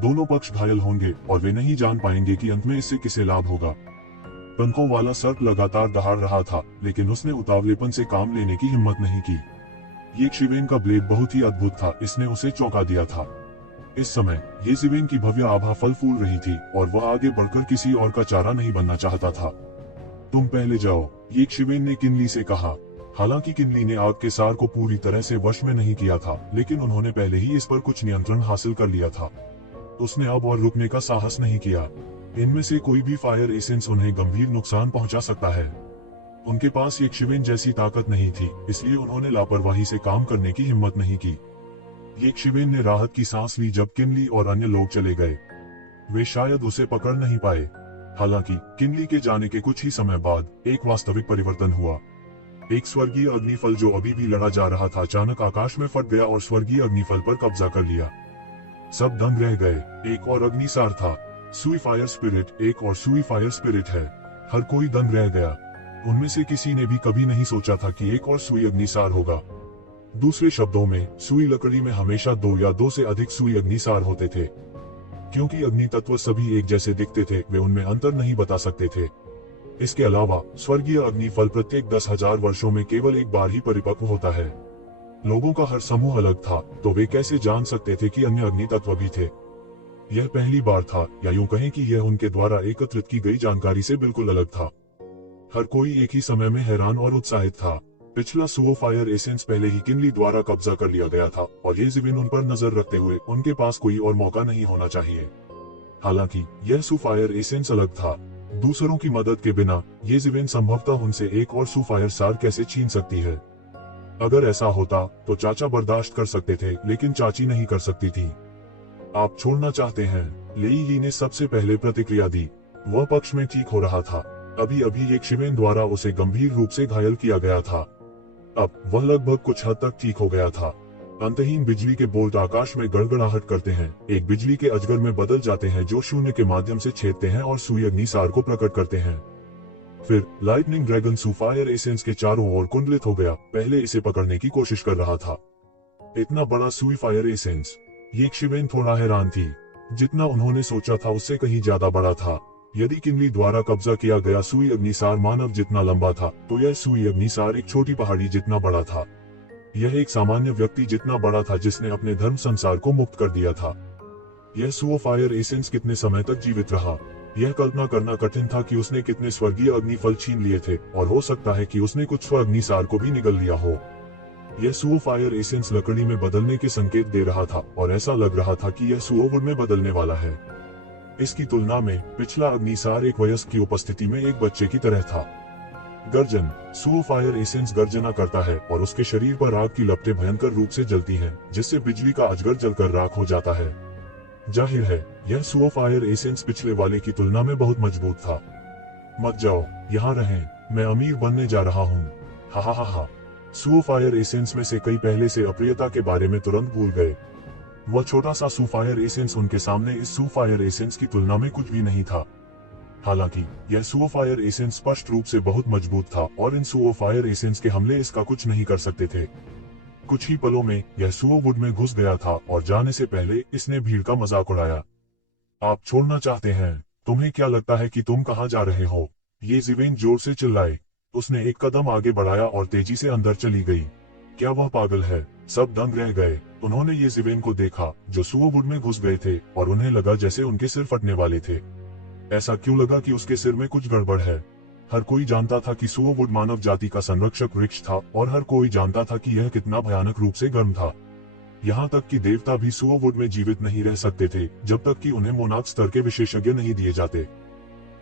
दोनों पक्ष घायल होंगे और वे नहीं जान पाएंगे कि अंत में इससे किसे लाभ होगा। पंखों वाला सर्प लगातार दहाड़ रहा था, लेकिन उसने उतावलेपन से काम लेने की हिम्मत नहीं की। ये शिवेन का ब्लेड बहुत ही अद्भुत था। इसने उसे चौंका दिया था। इस समय ये जिवेन की भव्य आभा फल फूल रही थी और वह आगे बढ़कर किसी और का चारा नहीं बनना चाहता था। तुम पहले जाओ, ये शिवेन ने किनली से कहा। हालांकि किनली ने आग के सार को पूरी तरह से वश में नहीं किया था, लेकिन उन्होंने पहले ही इस पर कुछ नियंत्रण हासिल कर लिया था। उसने अब और रुकने का साहस नहीं किया। इनमें से कोई भी फायर एसेंस उन्हें गंभीर नुकसान पहुंचा सकता है। उनके पास एक शिवेन जैसी ताकत नहीं थी, इसलिए उन्होंने लापरवाही से काम करने की हिम्मत नहीं की। ये शिवेन ने राहत की सांस ली जब किनली और अन्य लोग चले गए। वे शायद उसे पकड़ नहीं पाए। हालांकि किनली के जाने के कुछ ही समय बाद एक वास्तविक परिवर्तन हुआ। एक स्वर्गीय अग्निफल जो अभी भी लड़ा जा रहा था अचानक आकाश में फट गया और स्वर्गीय अग्निफल पर कब्जा कर लिया। सब दंग रह गए। एक और अग्निसार था। सुई फायर स्पिरिट, एक और सुई फायर स्पिरिट है। हर कोई दंग रह गया। उनमें से किसी ने भी कभी नहीं सोचा था कि एक और सुई अग्निसार होगा। दूसरे शब्दों में, सुई लकड़ी में हमेशा 2 या 2 से अधिक सुई अग्निसार होते थे। क्योंकि अग्नि तत्व सभी एक जैसे दिखते थे, वे उनमें अंतर नहीं बता सकते थे। इसके अलावा स्वर्गीय अग्निफल प्रत्येक 10,000 वर्षों में केवल एक बार ही परिपक्व होता है। लोगों का हर समूह अलग था, तो वे कैसे जान सकते थे कि अन्य अग्नि तत्व भी थे? यह पहली बार था, या यूं कहें कि यह उनके द्वारा एकत्रित की गई जानकारी से बिल्कुल अलग था। हर कोई एक ही समय में हैरान और उत्साहित था। पिछला सुओ फायर एसेंस पहले ही किनली द्वारा कब्जा कर लिया गया था और ये जिवेन उन पर नजर रखते हुए उनके पास कोई और मौका नहीं होना चाहिए। हालांकि यह सुफायर एसेंस अलग था। दूसरों की मदद के बिना ये जिवेन संभवतः उनसे एक और सुफायर सार कैसे छीन सकती है। अगर ऐसा होता तो चाचा बर्दाश्त कर सकते थे, लेकिन चाची नहीं कर सकती थी। आप छोड़ना चाहते हैं? लेई ही ने सबसे पहले प्रतिक्रिया दी। वह पक्ष में ठीक हो रहा था। अभी अभी एक शिवेन द्वारा उसे गंभीर रूप से घायल किया गया था। अब वह लगभग कुछ हद तक ठीक हो गया था। अंतहीन बिजली के बोल्ट आकाश में गड़गड़ाहट करते हैं, एक बिजली के अजगर में बदल जाते हैं जो शून्य के माध्यम से छेदते हैं और सुई अग्निसार को प्रकट करते हैं। फिर लाइटनिंग ड्रैगन सुफायर एसेंस के चारों ओर कुंडलित हो गया। पहले इसे पकड़ने की कोशिश कर रहा था। इतना बड़ा सुई फायर एसेंस। ये शिवेन थोड़ा हैरान थी। जितना उन्होंने सोचा था उससे कहीं ज्यादा बड़ा था। यदि किनली द्वारा कब्जा किया गया सुई अग्निसार मानव जितना लंबा था, तो यह सुई अग्निसार एक छोटी पहाड़ी जितना बड़ा था। यह एक सामान्य व्यक्ति जितना बड़ा था जिसने अपने धर्म संसार को मुक्त कर दिया था। यह सुओ फायर एसेंस कितने समय तक जीवित रहा, यह कल्पना करना कठिन था कि उसने कितने स्वर्गीय अग्निफल छीन लिए थे, और हो सकता है कि उसने कुछ अग्निसार को भी निगल लिया हो। यह सुओ फायर एसेंस लकड़ी में बदलने के संकेत दे रहा था, और ऐसा लग रहा था कि यह सुओ वुड में बदलने वाला है। इसकी तुलना में पिछला अग्निसार एक वयस्क की उपस्थिति में एक बच्चे की तरह था। गर्जन। सुओ फायर एसेंस गर्जना करता है और उसके शरीर पर आग की लपटें भयंकर रूप से जलती हैं, जिससे बिजली का अजगर जलकर राख हो जाता है। जाहिर है, यह सुओ फायर एसेंस पिछले वाले की तुलना में बहुत मजबूत था। मत जाओ, यहाँ रहें, मैं अमीर बनने जा रहा हूँ। हा हा हा हा। सुओ फायर एसेंस में से कई पहले से अप्रियता के बारे में तुरंत भूल गए। वह छोटा सा सू फायर एसेंस उनके सामने इस सू फायर एसेंस की तुलना में कुछ भी नहीं था। हालांकि यह सुओ फायर एसेंस स्पष्ट रूप से बहुत मजबूत था और इन सुओ फायर एसेंस के हमले इसका कुछ नहीं कर सकते थे। कुछ ही पलों में यह सुओ वुड में घुस गया था और जाने से पहले इसने भीड़ का मजाक उड़ाया। आप छोड़ना चाहते हैं? तुम्हें क्या लगता है कि तुम कहाँ जा रहे हो? ये ज़िवेन जोर से चिल्लाए। उसने एक कदम आगे बढ़ाया और तेजी से अंदर चली गई। क्या वह पागल है? सब दंग रह गए। उन्होंने ये ज़िवेन को देखा जो सुओ वुड में घुस गए थे, और उन्हें लगा जैसे उनके सिर फटने वाले थे। ऐसा क्यों लगा कि उसके सिर में कुछ गड़बड़ है? हर कोई जानता था कि सुओ वुड मानव जाति का संरक्षक वृक्ष था, और हर कोई जानता था कि यह कितना भयानक रूप से गर्म था। यहाँ तक कि देवता भी सुओ वुड में जीवित नहीं रह सकते थे जब तक कि उन्हें मोनार्क स्तर के विशेषज्ञ नहीं दिए जाते।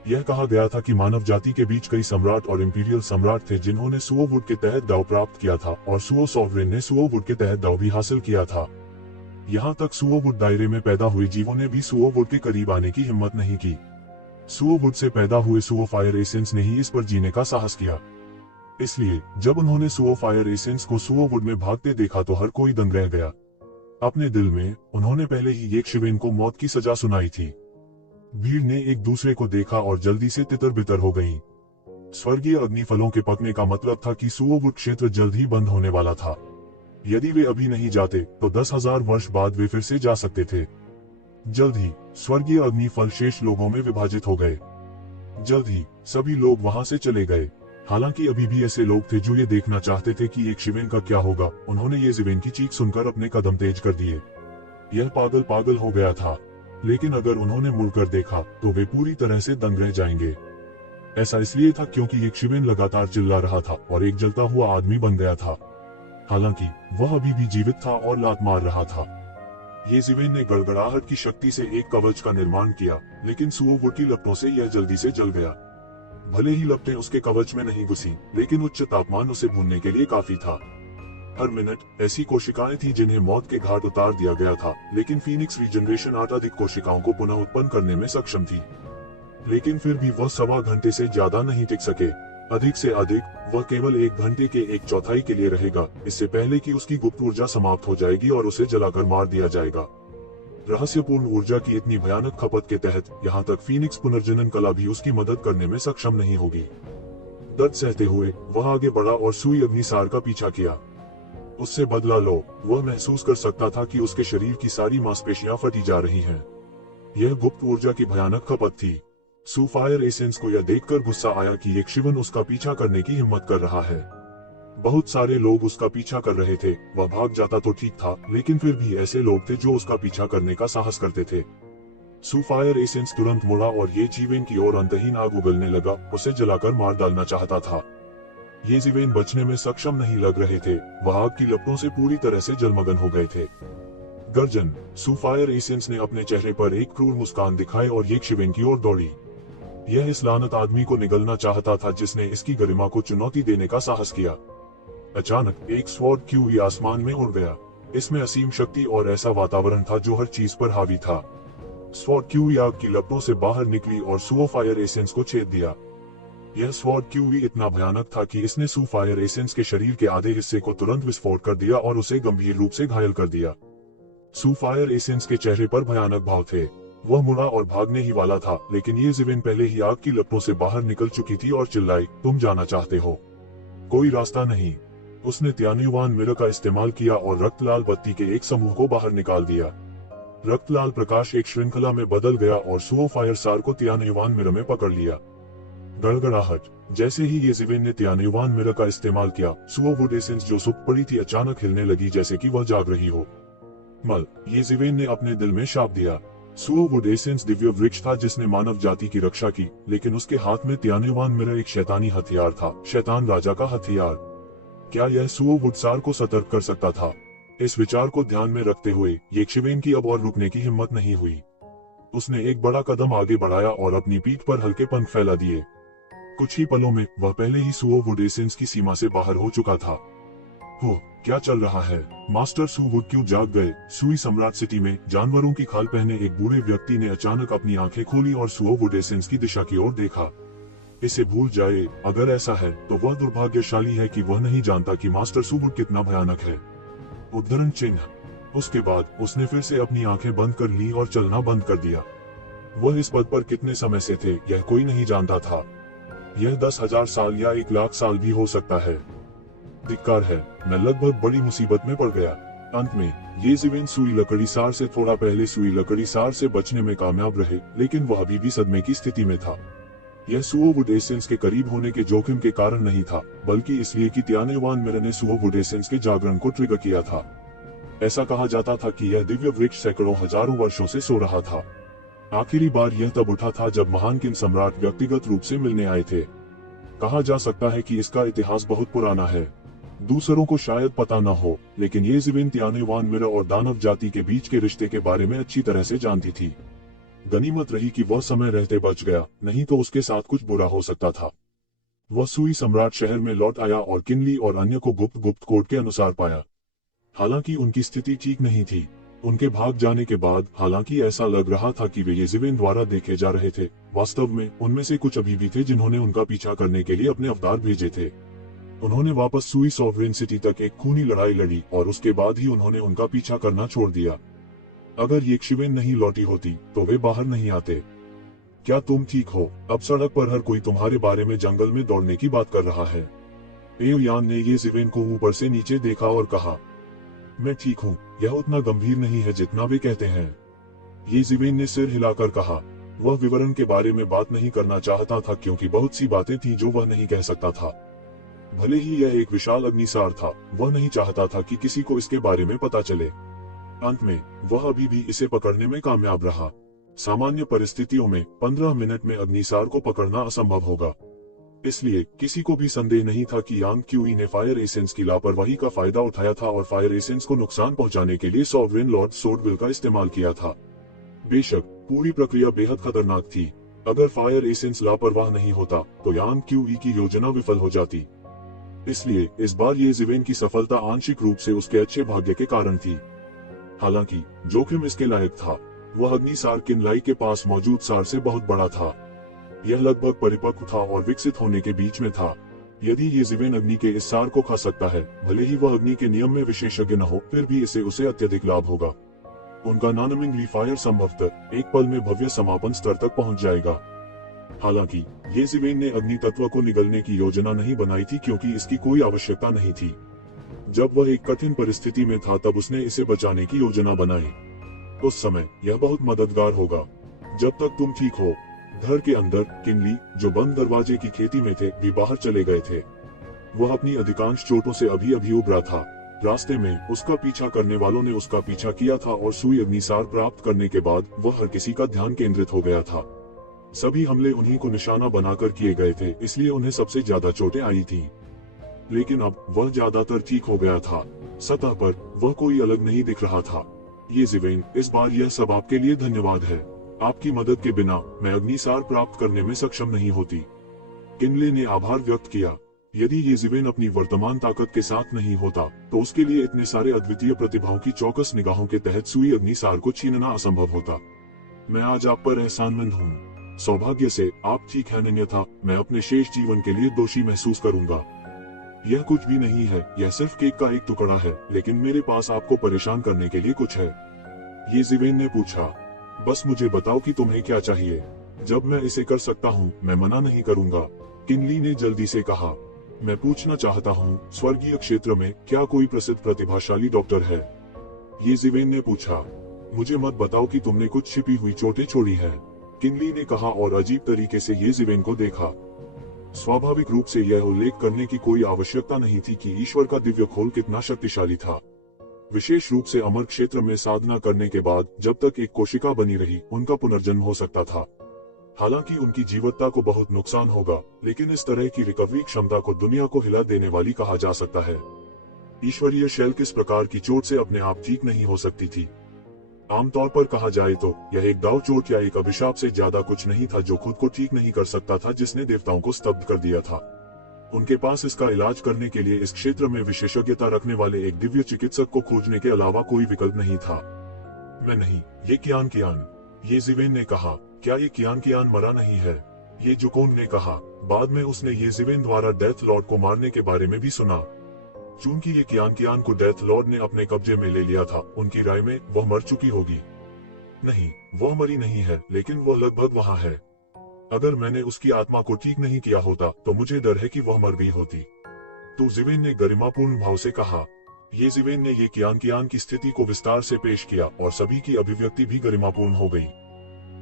यह कहा गया था कि मानव जाति के बीच कई सम्राट और इंपीरियल सम्राट थे जिन्होंने सुओ वुड के तहत दाव प्राप्त किया था, और सुओ सॉवरेन ने सुओ वुड के तहत दाव भी हासिल किया था। यहाँ तक सुओ वुड दायरे में पैदा हुए जीवों ने भी सुओ वुड के करीब आने की हिम्मत नहीं की। सुओ वुड से पैदा हुए सुओ फायर एसेंस ने ही इस पर जीने का साहस किया। इसलिए जब उन्होंने सुओ फायर एसेंस को सुओ वुड में भागते देखा तो हर कोई दंग रह गया। अपने दिल में उन्होंने पहले ही एक शिवेन को मौत की सजा सुनाई थी। भीड़ ने एक दूसरे को देखा और जल्दी से तितर बितर हो गई। स्वर्गीय अग्निफलों के पकने का मतलब था कि सुओ वुड क्षेत्र जल्द ही बंद होने वाला था। यदि वे अभी नहीं जाते तो 10,000 वर्ष बाद वे फिर से जा सकते थे। जल्द ही स्वर्गीय अग्निफल शेष लोगों में विभाजित हो गए। जल्द ही सभी लोग वहां से चले गए। हालांकि अभी भी ऐसे लोग थे जो ये देखना चाहते थे कि एक शिवेन का क्या होगा। उन्होंने ये ज़िवेन की चीख सुनकर अपने कदम तेज कर दिए। यह पागल पागल हो गया था, लेकिन अगर उन्होंने मुड़कर देखा तो वे पूरी तरह से दंग रह जाएंगे। ऐसा इसलिए था क्योंकि एक शिवेन लगातार चिल्ला रहा था और एक जलता हुआ आदमी बन गया था। हालांकि वह अभी भी जीवित था और लात मार रहा था। ये ज़िवेन ने गड़गड़ाहट की शक्ति से एक कवच का निर्माण किया, लेकिन सुओ वुड की लपटों से यह जल्दी से जल गया। भले ही लपटें उसके कवच में नहीं घुसी, लेकिन उच्च तापमान उसे भूनने के लिए काफी था। हर मिनट ऐसी कोशिकाएं थी जिन्हें मौत के घाट उतार दिया गया था, लेकिन फीनिक्स रीजनरेशन 8 अधिक कोशिकाओं को पुनः उत्पन्न करने में सक्षम थी। लेकिन फिर भी वह 1.25 घंटे से ज्यादा नहीं टिक सके। अधिक से अधिक वह केवल 1 घंटे के 1/4 के लिए रहेगा, इससे पहले कि उसकी गुप्त ऊर्जा समाप्त हो जाएगी और उसे जलाकर मार दिया जाएगा। रहस्यपूर्ण ऊर्जा की इतनी भयानक खपत के तहत यहाँ तक फीनिक्स पुनर्जनन कला भी उसकी मदद करने में सक्षम नहीं होगी। दर्द सहते हुए वह आगे बढ़ा और सुई अग्निसार का पीछा किया। उससे बदला लो। वह महसूस कर सकता था कि उसके शरीर की सारी मांसपेशियां फटी जा रही हैं। यह गुप्त ऊर्जा की भयानक खपत थी। सू फायर एसेंस को यह देखकर गुस्सा आया कि एक शिवन उसका पीछा करने की हिम्मत कर रहा है। बहुत सारे लोग उसका पीछा कर रहे थे। वह भाग जाता तो ठीक था, लेकिन फिर भी ऐसे लोग थे जो उसका पीछा करने का साहस करते थे। सू फायर एसेंस तुरंत मुड़ा और ये जीवेन की ओर अंतहीन आग उगलने लगा। उसे जलाकर मार डालना चाहता था। ये जीवेन बचने में सक्षम नहीं लग रहे थे। वह आग की लपटों से पूरी तरह से जलमग्न हो गए थे। गर्जन। सू फायर एसेंस ने अपने चेहरे पर एक क्रूर मुस्कान दिखाई और ये शिवेन की ओर दौड़ी। यह इस लानत आदमी को निगलना चाहता था जिसने इसकी गरिमा को चुनौती देने का साहस किया। अचानक एक स्वॉर्ड क्यूई आसमान में उड़ गया। इसमें असीम शक्ति और ऐसा वातावरण था जो हर चीज पर हावी था। स्वॉर्ड क्यूई आग की लपटों से बाहर निकली और सू फायर एसेंस को छेद दिया। यह स्वॉर्ड क्यूई इतना भयानक था कि इसने सू फायर एसेंस के शरीर के आधे हिस्से को तुरंत विस्फोट कर दिया और उसे गंभीर रूप से घायल कर दिया। सू फायर एसेंस के चेहरे पर भयानक भाव थे। वह मुड़ा और भागने ही वाला था, लेकिन ये जीवेन पहले ही आग की लपटों से बाहर निकल चुकी थी और चिल्लाई, तुम जाना चाहते हो? कोई रास्ता नहीं। उसने त्यान्युवान मिरर का इस्तेमाल किया और रक्तलाल बत्ती के एक समूह को बाहर निकाल दिया। रक्तलाल प्रकाश एक श्रृंखला में बदल गया और सू फायर सार को त्यान्युवान मिरर में पकड़ लिया। गड़गड़ाहट। जैसे ही ये जीवेन ने त्यान्युवान मिरर का इस्तेमाल किया, सू वुड एसेंस जो सुख पड़ी थी अचानक हिलने लगी जैसे कि वह जाग रही हो। मल। ये जीवेन ने अपने दिल में शाप दिया, सुओवुड एसेंस दिव्य वृक्ष था जिसने मानव जाति की रक्षा की, लेकिन उसके हाथ में त्यानेवान मिरर एक शैतानी हथियार था, शैतान राजा का हथियार। क्या यह सुओवुड सार को सतर्क कर सकता था? इस विचार को ध्यान में रखते हुए येक्षवेन की अब और रुकने की हिम्मत नहीं हुई। उसने एक बड़ा कदम आगे बढ़ाया और अपनी पीठ पर हल्के पंख फैला दिए। कुछ ही पलों में वह पहले ही सुओवुड एसेंस की सीमा से बाहर हो चुका था। हो, क्या चल रहा है? मास्टर सुवुड क्यों जाग गए? सुई सम्राट सिटी में जानवरों की खाल पहने एक बूढ़े व्यक्ति ने अचानक अपनी आंखें खोली और सुओवुड एसेंस की दिशा की ओर देखा। इसे भूल जाए, अगर ऐसा है तो वह दुर्भाग्यशाली है कि वह नहीं जानता कि मास्टर सुवुड कितना भयानक है। उद्धरण चिन्ह। उसके बाद उसने फिर से अपनी आंखें बंद कर ली और चलना बंद कर दिया। वह इस पद पर कितने समय से थे यह कोई नहीं जानता था। यह 10,000 साल या 1,00,000 साल भी हो सकता है। धिक्कार है, मैं लगभग बड़ी मुसीबत में पड़ गया। अंत में येज़िवेन सुई लकड़ी सार से थोड़ा पहले सुई लकड़ी सार से बचने में कामयाब रहे, लेकिन वह अभी भी सदमे की स्थिति में था। यह सुओवुड एसेंस के करीब होने के जोखिम के कारण नहीं था, बल्कि इसलिए कि त्यानेवान मिरर ने सुओवुड एसेंस के जागरण को ट्रिगर किया था। ऐसा कहा जाता था कि यह दिव्य वृक्ष सैकड़ों हजारों वर्षों से सो रहा था। आखिरी बार यह तब उठा था जब महान किंग सम्राट व्यक्तिगत रूप से मिलने आए थे। कहा जा सकता है कि इसका इतिहास बहुत पुराना है। दूसरों को शायद पता न हो, लेकिन येज़िवेन त्यानेवान मिरर और दानव जाति के बीच के रिश्ते के बारे में अच्छी तरह से जानती थी। गनीमत रही कि वह समय रहते बच गया, नहीं तो उसके साथ कुछ बुरा हो सकता था। वह सुई सम्राट शहर में लौट आया और किनली और अन्य को गुप्त कोड के अनुसार पाया। हालांकि उनकी स्थिति ठीक नहीं थी। उनके भाग जाने के बाद हालांकि ऐसा लग रहा था कि वे येज़िवेन द्वारा देखे जा रहे थे, वास्तव में उनमें से कुछ अभी भी थे जिन्होंने उनका पीछा करने के लिए अपने अवतार भेजे थे। उन्होंने वापस सुई सॉवरेन सिटी तक एक खूनी लड़ाई लड़ी और उसके बाद ही उन्होंने उनका पीछा करना छोड़ दिया। अगर येक्षवेन नहीं लौटी होती तो वे बाहर नहीं आते। क्या तुम ठीक हो? अब सड़क पर हर कोई तुम्हारे बारे में जंगल में दौड़ने की बात कर रहा है। एओयान ने येज़िवेन को ऊपर से नीचे देखा और कहा, मैं ठीक हूँ, यह उतना गंभीर नहीं है जितना वे कहते हैं। येज़िवेन ने सिर हिलाकर कहा। वह विवरण के बारे में बात नहीं करना चाहता था क्योंकि बहुत सी बातें थीं जो वह नहीं कह सकता था। भले ही यह एक विशाल अग्निसार था, वह नहीं चाहता था कि किसी को इसके बारे में पता चले। अंत में वह अभी भी इसे पकड़ने में कामयाब रहा। सामान्य परिस्थितियों में 15 मिनट में अग्निसार को पकड़ना असंभव होगा। इसलिए किसी को भी संदेह नहीं था कि यांग क्यूई ने फायर एसेंस की लापरवाही का फायदा उठाया था और फायर एसेंस को नुकसान पहुंचाने के लिए सॉवरेन लॉर्ड सोर्डविल का इस्तेमाल किया था। बेशक पूरी प्रक्रिया बेहद खतरनाक थी। अगर फायर एसेंस लापरवाह नहीं होता तो यांग क्यूई की योजना विफल हो जाती। इसलिए इस बार येज़िवेन की सफलता आंशिक रूप से उसके अच्छे भाग्य के कारण थी। हालांकि जोखिम इसके लायक था। वह अग्निसार किनलाई के पास मौजूद सार से बहुत बड़ा था। यह लगभग परिपक्व था और विकसित होने के बीच में था। यदि येज़िवेन अग्नि के इस सार को खा सकता है, भले ही वह अग्नि के नियम में विशेषज्ञ न हो, फिर भी इसे उसे अत्यधिक लाभ होगा। उनका नॉनमिंगली फायर संभवतः एक पल में भव्य समापन स्तर तक पहुंच जाएगा। हालांकि येज़िवेन ने अग्नि तत्व को निगलने की योजना नहीं बनाई थी क्योंकि इसकी कोई आवश्यकता नहीं थी। जब वह एक कठिन परिस्थिति में था तब उसने इसे बचाने की योजना बनाई। उस समय यह बहुत मददगार होगा। जब तक तुम ठीक हो। घर के अंदर किनली, जो बंद दरवाजे की खेती में थे, भी बाहर चले गए थे। वह अपनी अधिकांश चोटों से अभी अभी उबरा था। रास्ते में उसका पीछा करने वालों ने उसका पीछा किया था और सुई अग्निसार प्राप्त करने के बाद वह हर किसी का ध्यान केंद्रित हो गया था। सभी हमले उन्हीं को निशाना बनाकर किए गए थे, इसलिए उन्हें सबसे ज्यादा चोटें आई थीं। लेकिन अब वह ज्यादातर ठीक हो गया था। सतह पर वह कोई अलग नहीं दिख रहा था। येज़िवेन, इस बार यह सब आपके लिए धन्यवाद है। आपकी मदद के बिना मैं अग्निसार प्राप्त करने में सक्षम नहीं होती। किनले ने आभार व्यक्त किया। यदि येज़िवेन अपनी वर्तमान ताकत के साथ नहीं होता तो उसके लिए इतने सारे अद्वितीय प्रतिभाओं की चौकस निगाहों के तहत सुई अग्निसार को छीनना असंभव होता। मैं आज आप पर एहसानमंद हूँ। सौभाग्य से आप ठीक हैं, अन्यथा मैं अपने शेष जीवन के लिए दोषी महसूस करूंगा। यह कुछ भी नहीं है, यह सिर्फ केक का एक टुकड़ा है, लेकिन मेरे पास आपको परेशान करने के लिए कुछ है। येज़िवेन ने पूछा। बस मुझे बताओ कि तुम्हें क्या चाहिए। जब मैं इसे कर सकता हूँ मैं मना नहीं करूंगा। किनली ने जल्दी से कहा। मैं पूछना चाहता हूँ, स्वर्गीय क्षेत्र में क्या कोई प्रसिद्ध प्रतिभाशाली डॉक्टर है? येज़िवेन ने पूछा। मुझे मत बताओ कि तुमने कुछ छिपी हुई चोटें छोड़ी है, किनली ने कहा और अजीब तरीके से येज़िवेन को देखा। स्वाभाविक रूप से यह उल्लेख करने की कोई आवश्यकता नहीं थी कि ईश्वर का दिव्य खोल कितना शक्तिशाली था। विशेष रूप से अमर क्षेत्र में साधना करने के बाद जब तक एक कोशिका बनी रही, उनका पुनर्जन्म हो सकता था। हालांकि उनकी जीवटता को बहुत नुकसान होगा, लेकिन इस तरह की रिकवरी क्षमता को दुनिया को हिला देने वाली कहा जा सकता है। ईश्वरीय शैल किस प्रकार की चोट से अपने आप ठीक नहीं हो सकती थी। आमतौर पर कहा जाए तो यह एक दाव चोट या एक अभिशाप से ज्यादा कुछ नहीं था जो खुद को ठीक नहीं कर सकता था, जिसने देवताओं को स्तब्ध कर दिया था। उनके पास इसका इलाज करने के लिए इस क्षेत्र में विशेषज्ञता रखने वाले एक दिव्य चिकित्सक को खोजने के अलावा कोई विकल्प नहीं था। मैं नहीं, ये कियान, ये जिवेन ने कहा। क्या ये कियान मरा नहीं है? ये जुकोन ने कहा। बाद में उसने ये जिवेन द्वारा डेथ लॉर्ड को मारने के बारे में भी सुना। चूंकि ये कियान को डेथ लॉर्ड ने अपने कब्जे में ले लिया था, उनकी राय में वह मर चुकी होगी। नहीं, वह मरी नहीं है, लेकिन वह लगभग वहां है। अगर मैंने उसकी आत्मा को ठीक नहीं किया होता तो मुझे डर है कि वह मर गई होती। तो जिवेन ने गरिमापूर्ण भाव से कहा। ये जिवेन ने ये कियान की स्थिति को विस्तार से पेश किया और सभी की अभिव्यक्ति भी गरिमापूर्ण हो गई।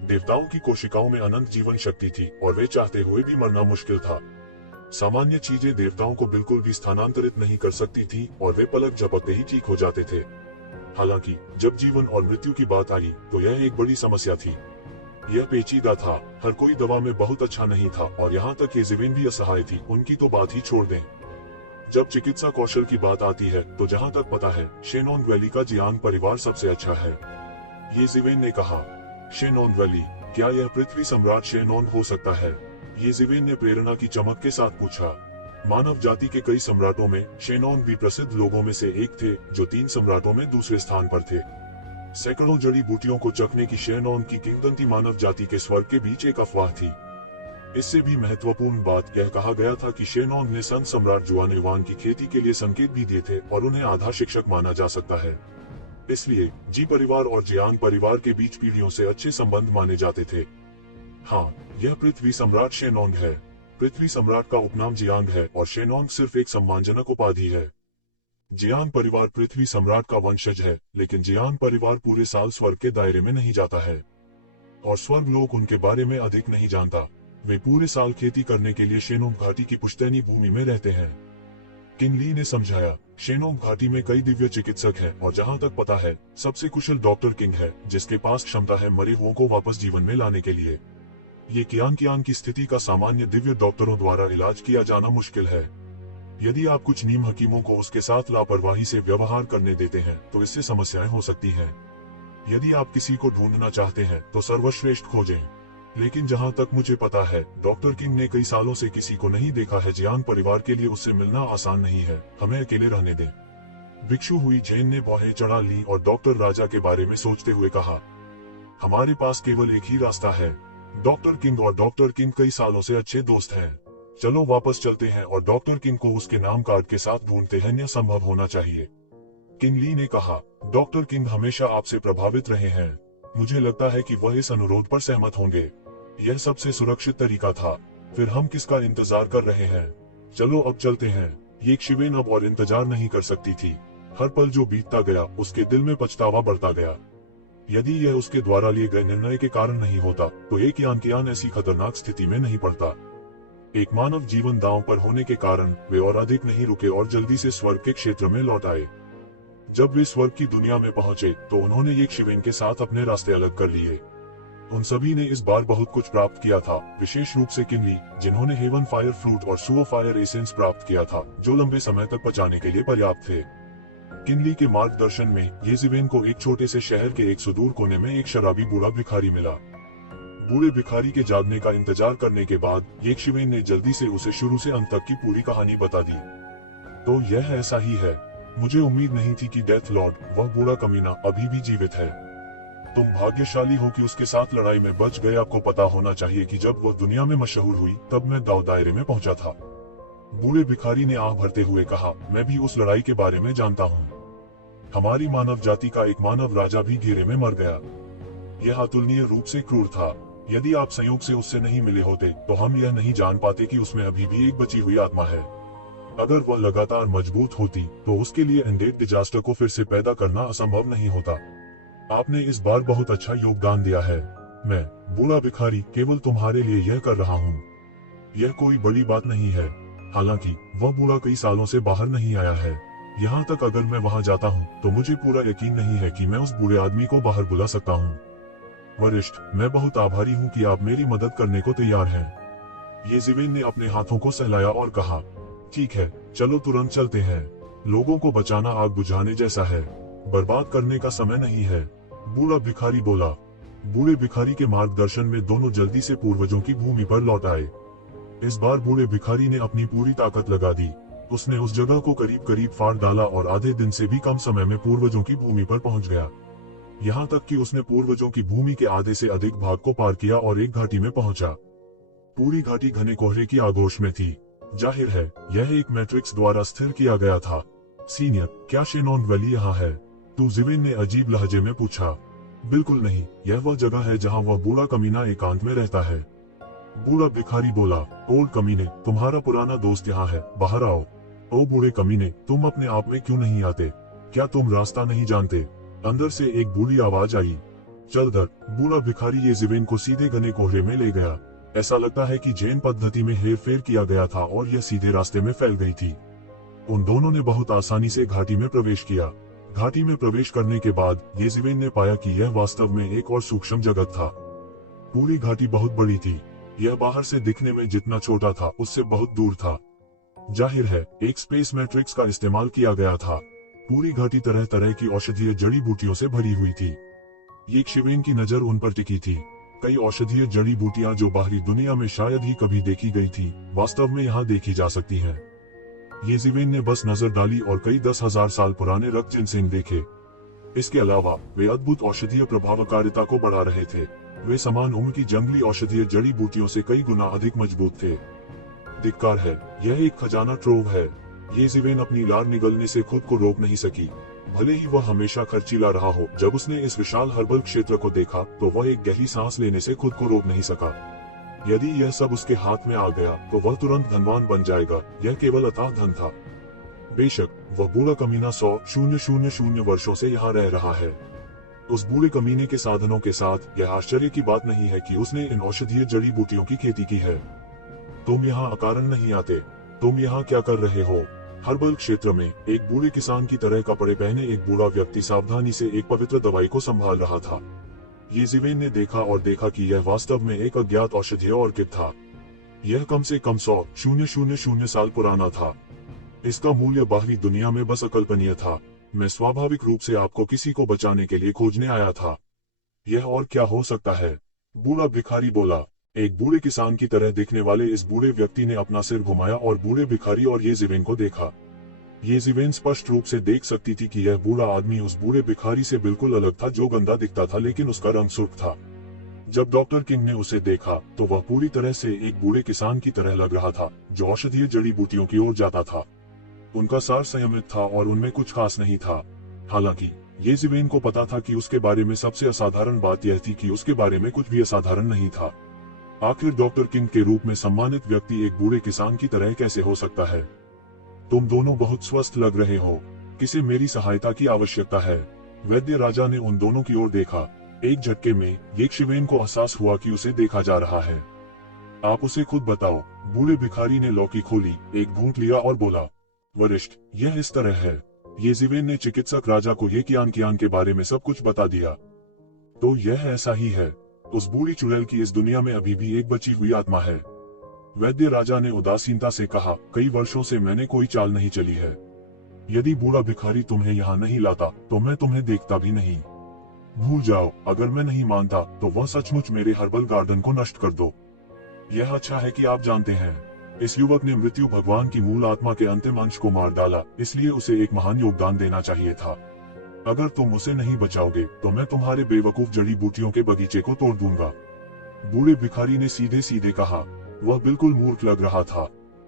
देवताओं की कोशिकाओं में अनंत जीवन शक्ति थी और वे चाहते हुए भी मरना मुश्किल था। सामान्य चीजें देवताओं को बिल्कुल भी स्थानांतरित नहीं कर सकती थी और वे पलक झपकते ही ठीक हो जाते थे। हालांकि जब जीवन और मृत्यु की बात आई तो यह एक बड़ी समस्या थी। यह पेचीदा था। हर कोई दवा में बहुत अच्छा नहीं था और यहाँ तक कि जिवेन भी असहाय थी। उनकी तो बात ही छोड़ दें। जब चिकित्सा कौशल की बात आती है तो जहाँ तक पता है, शेनोन वैली का जियांग परिवार सबसे अच्छा है। ये जिवेन ने कहा। शेनोन वैली, क्या यह पृथ्वी सम्राट शेनोन हो सकता है? ये जिवेन ने प्रेरणा की चमक के साथ पूछा। मानव जाति के कई सम्राटों में शेनोन भी प्रसिद्ध लोगों में से एक थे, जो 3 सम्राटों में दूसरे स्थान पर थे। सैकड़ों जड़ी बूटियों को चखने की शेनोन की किंवदंती मानव जाति के स्वर्ग के बीच एक अफवाह थी। इससे भी महत्वपूर्ण बात यह कहा गया था कि शेनोन ने संत सम्राट जुआनेवान की खेती के लिए संकेत भी दिए थे और उन्हें आधा शिक्षक माना जा सकता है। इसलिए जी परिवार और जियांग परिवार के बीच पीढ़ियों से अच्छे संबंध माने जाते थे। हाँ, यह पृथ्वी सम्राट शेनोंग है। पृथ्वी सम्राट का उपनाम जियांग है और शेनोंग सिर्फ एक सम्मानजनक उपाधि है। जियांग परिवार पृथ्वी सम्राट का वंशज है, लेकिन जियांग परिवार पूरे साल स्वर्ग के दायरे में नहीं जाता है और स्वर्ग लोग उनके बारे में अधिक नहीं जानता। वे पूरे साल खेती करने के लिए शेनोंग घाटी की पुश्तैनी भूमि में रहते हैं। किंग ली ने समझाया। शेनोंग घाटी में कई दिव्य चिकित्सक हैं और जहां तक पता है, सबसे कुशल डॉक्टर किंग है, जिसके पास क्षमता है मरे हुओं को वापस जीवन में लाने के लिए। ये कियान की स्थिति का सामान्य दिव्य डॉक्टरों द्वारा इलाज किया जाना मुश्किल है। यदि आप कुछ नीम हकीमों को उसके साथ लापरवाही से व्यवहार करने देते हैं तो इससे समस्याएं हो सकती हैं। यदि आप किसी को ढूंढना चाहते हैं तो सर्वश्रेष्ठ खोजें। लेकिन जहां तक मुझे पता है, डॉक्टर किंग ने कई सालों से किसी को नहीं देखा है। जियांग परिवार के लिए उससे मिलना आसान नहीं है। हमें अकेले रहने दें। भिक्षु हुई जैन ने भौहें चढ़ा ली और डॉक्टर राजा के बारे में सोचते हुए कहा, हमारे पास केवल एक ही रास्ता है। डॉक्टर किंग और डॉक्टर किंग कई सालों से अच्छे दोस्त हैं। चलो वापस चलते हैं और डॉक्टर किंग को उसके नाम कार्ड के साथ ढूंढते हैं। यह संभव होना चाहिए। किंग ली ने कहा। डॉक्टर किंग हमेशा आपसे प्रभावित रहे हैं। मुझे लगता है कि वह इस अनुरोध पर सहमत होंगे। यह सबसे सुरक्षित तरीका था। फिर हम किसका इंतजार कर रहे हैं? चलो अब चलते हैं। ये शिवेन अब और इंतजार नहीं कर सकती थी। हर पल जो बीतता गया, उसके दिल में पछतावा बढ़ता गया। यदि यह उसके द्वारा लिए गए निर्णय के कारण नहीं होता तो एक कियान ऐसी खतरनाक स्थिति में नहीं पड़ता। एक मानव जीवन दांव पर होने के कारण वे और अधिक नहीं रुके और जल्दी से स्वर्ग के क्षेत्र में लौट आए। जब वे स्वर्ग की दुनिया में पहुंचे तो उन्होंने एक शिवेन के साथ अपने रास्ते अलग कर लिए। उन सभी ने इस बार बहुत कुछ प्राप्त किया था, विशेष रूप से किंग ली, जिन्होंने हेवन फायर फ्रूट और सुओ फायर एसेंस प्राप्त किया था, जो लंबे समय तक पचाने के लिए पर्याप्त थे। किंग ली के मार्गदर्शन में ये जिवेन को एक छोटे से शहर के एक सुदूर कोने में एक शराबी बूढ़ा भिखारी मिला। बूढ़े भिखारी के जागने का इंतजार करने के बाद ये शिवेन ने जल्दी से उसे शुरू से अंत तक की पूरी कहानी बता दी। तो यह ऐसा ही है। मुझे उम्मीद नहीं थी कि डेथ लॉर्ड, वह बूढ़ा कमीना, अभी भी जीवित है। तुम भाग्यशाली हो कि उसके साथ लड़ाई में बच गए। आपको पता होना चाहिए कि जब वह दुनिया में मशहूर हुई तब मैं दाव दायरे में पहुंचा था। बूढ़े भिखारी ने आंख भरते हुए कहा, मैं भी उस लड़ाई के बारे में जानता हूँ। हमारी मानव जाति का एक मानव राजा भी घेरे में मर गया। यह अतुलनीय रूप से क्रूर था। यदि आप संयोग से उससे नहीं मिले होते तो हम यह नहीं जान पाते कि उसमें अभी भी एक बची हुई आत्मा है। अगर वह लगातार मजबूत होती तो उसके लिए अनडेड डिजास्टर को फिर से पैदा करना असंभव नहीं होता। आपने इस बार बहुत अच्छा योगदान दिया है। मैं, बूढ़ा भिखारी, केवल तुम्हारे लिए यह कर रहा हूँ। यह कोई बड़ी बात नहीं है। हालांकि वह बूढ़ा कई सालों से बाहर नहीं आया है। यहाँ तक अगर मैं वहाँ जाता हूँ तो मुझे पूरा यकीन नहीं है कि मैं उस बूढ़े आदमी को बाहर बुला सकता हूँ। वरिष्ठ, मैं बहुत आभारी हूँ कि आप मेरी मदद करने को तैयार हैं। येज़ेवेन ने अपने हाथों को सहलाया और कहा, ठीक है, चलो तुरंत चलते हैं। लोगों को बचाना आग बुझाने जैसा है, बर्बाद करने का समय नहीं है। बूढ़ा भिखारी बोला। बूढ़े भिखारी के मार्गदर्शन में दोनों जल्दी से पूर्वजों की भूमि पर लौट आए। इस बार बूढ़े भिखारी ने अपनी पूरी ताकत लगा दी। उसने उस जगह को करीब करीब फाड़ डाला और आधे दिन से भी कम समय में पूर्वजों की भूमि पर पहुंच गया। यहाँ तक कि उसने पूर्वजों की भूमि के आधे से अधिक भाग को पार किया और एक घाटी में पहुंचा। पूरी घाटी घने कोहरे की आगोश में थी। जाहिर है यह एक मैट्रिक्स द्वारा स्थिर किया गया था। सीनियर, क्या शेनॉन वैली यहाँ है? येज़ेवेन ने अजीब लहजे में पूछा। बिल्कुल नहीं, यह वह जगह है जहाँ वह बूढ़ा कमीना एकांत में रहता है। बूढ़ा भिखारी बोला, ओल्ड कमीने, तुम्हारा पुराना दोस्त यहाँ है, बाहर आओ। ओ बूढ़े कमीने, तुम अपने आप में क्यों नहीं आते? क्या तुम रास्ता नहीं जानते? अंदर से एक बूढ़ी आवाज आई। चल दर। बूढ़ा भिखारी येज़ेवेन को सीधे घने कोहरे में ले गया। ऐसा लगता है कि जैन पद्धति में हेर फेर किया गया था और यह सीधे रास्ते में फैल गई थी। उन दोनों ने बहुत आसानी से घाटी में प्रवेश किया। घाटी में प्रवेश करने के बाद येज़ेवेन ने पाया कि यह वास्तव में एक और सूक्ष्म जगत था। पूरी घाटी बहुत बड़ी थी। यह बाहर से दिखने में जितना छोटा था उससे बहुत दूर था। जाहिर है एक स्पेस मैट्रिक्स का इस्तेमाल किया गया था। पूरी घाटी तरह तरह की औषधीय जड़ी बूटियों से भरी हुई थी। येज़ेवेन की नजर उन पर टिकी थी। कई औषधीय जड़ी बूटियां जो बाहरी दुनिया में शायद ही कभी देखी गई थी, वास्तव में यहाँ देखी जा सकती हैं। येज़ेवेन ने बस नजर डाली और कई 10,000 साल पुराने रक्त जिनसेंग देखे। इसके अलावा वे अद्भुत औषधीय प्रभावकारिता को बढ़ा रहे थे। वे समान उम्र की जंगली औषधीय जड़ी बूटियों से कई गुना अधिक मजबूत थे। धिक्कार है, यह एक खजाना ट्रोव है। येज़ेवेन अपनी लार निगलने से खुद को रोक नहीं सकी। भले ही वह हमेशा खर्चीला रहा हो, जब उसने इस विशाल हर्बल क्षेत्र को देखा तो वह एक गहरी सांस लेने से खुद को रोक नहीं सका। यदि यह सब उसके हाथ में आ गया तो वह तुरंत धनवान बन जाएगा। यह केवल अथाह धन था। बेशक वह बूढ़ा कमीना 100,000 वर्षों से यहाँ रह रहा है। उस बूढ़े कमीने के साधनों के साथ यह आश्चर्य की बात नहीं है कि उसने इन औषधीय जड़ी बूटियों की खेती की है। तुम यहाँ अकारण नहीं आते। तुम यहाँ क्या कर रहे हो? हर्बल क्षेत्र में एक बूढ़े किसान की तरह कपड़े पहने एक बूढ़ा व्यक्ति सावधानी से एक पवित्र दवाई को संभाल रहा था। येज़ेवेन ने देखा और देखा कि यह वास्तव में एक अज्ञात औषधीय ऑर्किड था। यह कम से कम 100,000 साल पुराना था। इसका मूल्य बाहरी दुनिया में बस अकल्पनीय था। मैं स्वाभाविक रूप से आपको किसी को बचाने के लिए खोजने आया था। यह और क्या हो सकता है? बूढ़ा भिखारी बोला। एक बूढ़े किसान की तरह दिखने वाले इस बूढ़े व्यक्ति ने अपना सिर घुमाया और बूढ़े भिखारी और येज़ेवेन को देखा। येज़ेवेन स्पष्ट रूप से देख सकती थी कि यह बूढ़ा आदमी उस बूढ़े भिखारी से बिल्कुल अलग था, जो गंदा दिखता था लेकिन उसका रंग सुर्ख था। जब डॉक्टर किंग ने उसे देखा तो वह पूरी तरह से एक बूढ़े किसान की तरह लग रहा था, जो औषधीय जड़ी बूटियों की ओर जाता था। उनका सार संयमित था और उनमें कुछ खास नहीं था। हालांकि येज़ेवेन को पता था कि उसके बारे में सबसे असाधारण बात यह थी कि उसके बारे में कुछ भी असाधारण नहीं था। आखिर डॉक्टर किंग के रूप में सम्मानित व्यक्ति एक बूढ़े किसान की तरह कैसे हो सकता है? तुम दोनों बहुत स्वस्थ लग रहे हो। किसे मेरी सहायता की आवश्यकता है? वैद्य राजा ने उन दोनों की ओर देखा। एक झटके में येज़ेवेन को एहसास हुआ कि उसे देखा जा रहा है। आप उसे खुद बताओ। बूढ़े भिखारी ने लौकी खोली, एक घूंट लिया और बोला, वरिष्ठ, यह इस तरह है। येज़ेवेन ने चिकित्सक राजा को ये कियान के बारे में सब कुछ बता दिया। तो यह ऐसा ही है। उस बूढ़ी चुड़ैल की इस दुनिया में अभी भी एक बची हुई आत्मा है। वैद्य राजा ने उदासीनता से कहा, कई वर्षों से मैंने कोई चाल नहीं चली है। यदि बूढ़ा भिखारी तुम्हें यहाँ नहीं लाता तो मैं तुम्हें देखता भी नहीं। भूल जाओ। अगर मैं नहीं मानता तो वह सचमुच मेरे हर्बल गार्डन को नष्ट कर दो। यह अच्छा है कि आप जानते हैं, इस युवक ने मृत्यु भगवान की मूल आत्मा के अंतिम अंश को मार डाला, इसलिए उसे एक महान योगदान देना चाहिए था। अगर तुम उसे नहीं बचाओगे तो मैं तुम्हारे बेवकूफ जड़ी बूटियों के बगीचे को तोड़ दूंगा। बूढ़े भिखारी ने सीधे सीधे कहा। वह बिल्कुल मूर्ख लग रहा था।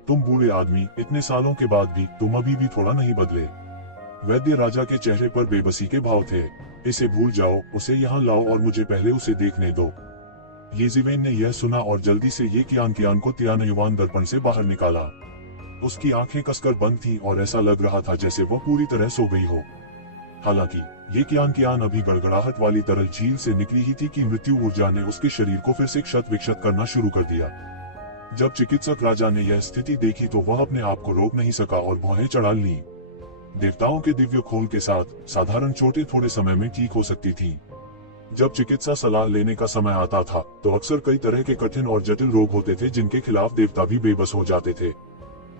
तुम बूढ़े आदमी, इतने सालों के बाद भी तुम अभी भी थोड़ा नहीं बदले। वैद्य राजा के चेहरे पर बेबसी के भाव थे। इसे भूल जाओ, उसे यहाँ लाओ और मुझे पहले उसे देखने दो। येज़ेवेन ने यह सुना और जल्दी से ये कियान को त्यानयुवान दर्पण से बाहर निकाला। उसकी आंखें कसकर बंद थीं और ऐसा लग रहा था जैसे वह पूरी तरह सो गई हो। हालांकि ये कियान अभी गड़गड़ाहट वाली तरल झील से निकली ही थी कि मृत्यु ऊर्जा ने उसके शरीर को फिर से क्षत विक्षत करना शुरू कर दिया। जब चिकित्सक राजा ने यह स्थिति देखी तो वह अपने आप को रोक नहीं सका और भौहें चढ़ा ली। देवताओं के दिव्य खोल के साथ साधारण चोटें थोड़े समय में ठीक हो सकती थीं। जब चिकित्सा सलाह लेने का समय आता था तो अक्सर कई तरह के कठिन और जटिल रोग होते थे जिनके खिलाफ देवता भी बेबस हो जाते थे।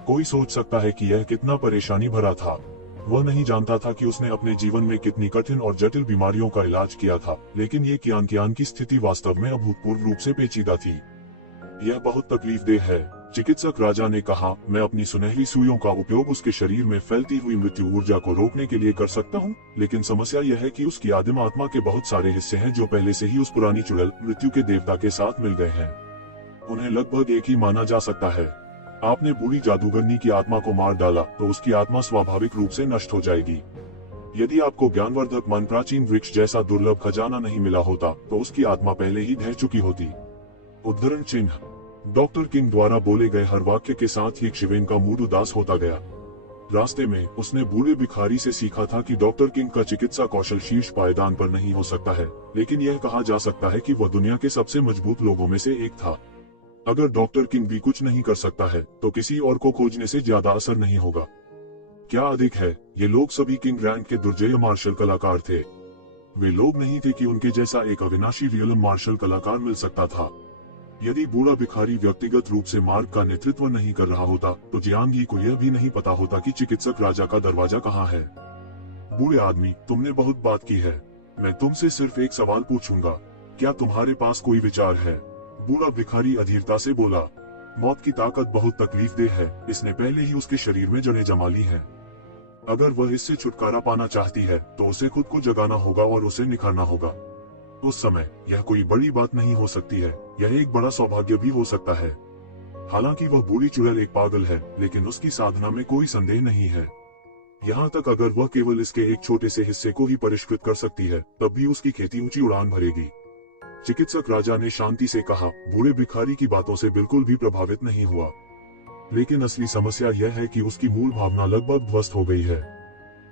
कोई सोच सकता है कि यह कितना परेशानी भरा था। वह नहीं जानता था कि उसने अपने जीवन में कितनी कठिन और जटिल बीमारियों का इलाज किया था, लेकिन ये कियान की स्थिति वास्तव में अभूतपूर्व रूप से पेचीदा थी। यह बहुत तकलीफदेह है, चिकित्सक राजा ने कहा। मैं अपनी सुनहरी सुइयों का उपयोग उसके शरीर में फैलती हुई मृत्यु ऊर्जा को रोकने के लिए कर सकता हूँ, लेकिन समस्या यह है कि उसकी आदिम आत्मा के बहुत सारे हिस्से हैं जो पहले से ही उस पुरानी चुड़ैल मृत्यु के देवता के साथ मिल गए हैं। उन्हें लगभग एक ही माना जा सकता है। आपने बूढ़ी जादूगरनी की आत्मा को मार डाला तो उसकी आत्मा स्वाभाविक रूप से नष्ट हो जाएगी। यदि आपको ज्ञानवर्धक मन प्राचीन वृक्ष जैसा दुर्लभ खजाना नहीं मिला होता तो उसकी आत्मा पहले ही ढह चुकी होती। उद्धरण चिन्ह। डॉक्टर किंग द्वारा बोले गए हर वाक्य के साथ ही शिवेन का मूड उदास होता गया। रास्ते में उसने बूढ़े भिखारी से सीखा था कि डॉक्टर किंग का चिकित्सा कौशल शीर्ष पायदान पर नहीं हो सकता है, लेकिन यह कहा जा सकता है कि वह दुनिया के सबसे मजबूत लोगों में से एक था। अगर डॉक्टर किंग भी कुछ नहीं कर सकता है तो किसी और को खोजने से ज्यादा असर नहीं होगा। क्या अधिक है, ये लोग सभी किंग रैंक के दुर्जय मार्शल कलाकार थे। वे लोग नहीं थे कि उनके जैसा एक अविनाशी रियल मार्शल कलाकार मिल सकता था। यदि बूढ़ा भिखारी व्यक्तिगत रूप से मार्ग का नेतृत्व नहीं कर रहा होता तो जियांगी को यह भी नहीं पता होता कि चिकित्सक राजा का दरवाजा कहाँ है। बूढ़े आदमी, तुमने बहुत बात की है। मैं तुमसे सिर्फ एक सवाल पूछूंगा, क्या तुम्हारे पास कोई विचार है? बूढ़ा भिखारी अधीरता से बोला। मौत की ताकत बहुत तकलीफदेह है, इसने पहले ही उसके शरीर में जड़ें जमा ली हैं। अगर वह इससे छुटकारा पाना चाहती है तो उसे खुद को जगाना होगा और उसे निखारना होगा। उस समय यह कोई बड़ी बात नहीं हो सकती है, यह एक बड़ा सौभाग्य भी हो सकता है। हालांकि वह बूढ़ी चुड़ैल एक पागल है, लेकिन उसकी साधना में कोई संदेह नहीं है। यहाँ तक अगर वह केवल इसके एक छोटे से हिस्से को ही परिष्कृत कर सकती है, तब भी उसकी खेती ऊंची उड़ान भरेगी। चिकित्सक राजा ने शांति से कहा। बूढ़े भिखारी की बातों से बिल्कुल भी प्रभावित नहीं हुआ, लेकिन असली समस्या यह है कि उसकी मूल भावना लगभग ध्वस्त हो गई है।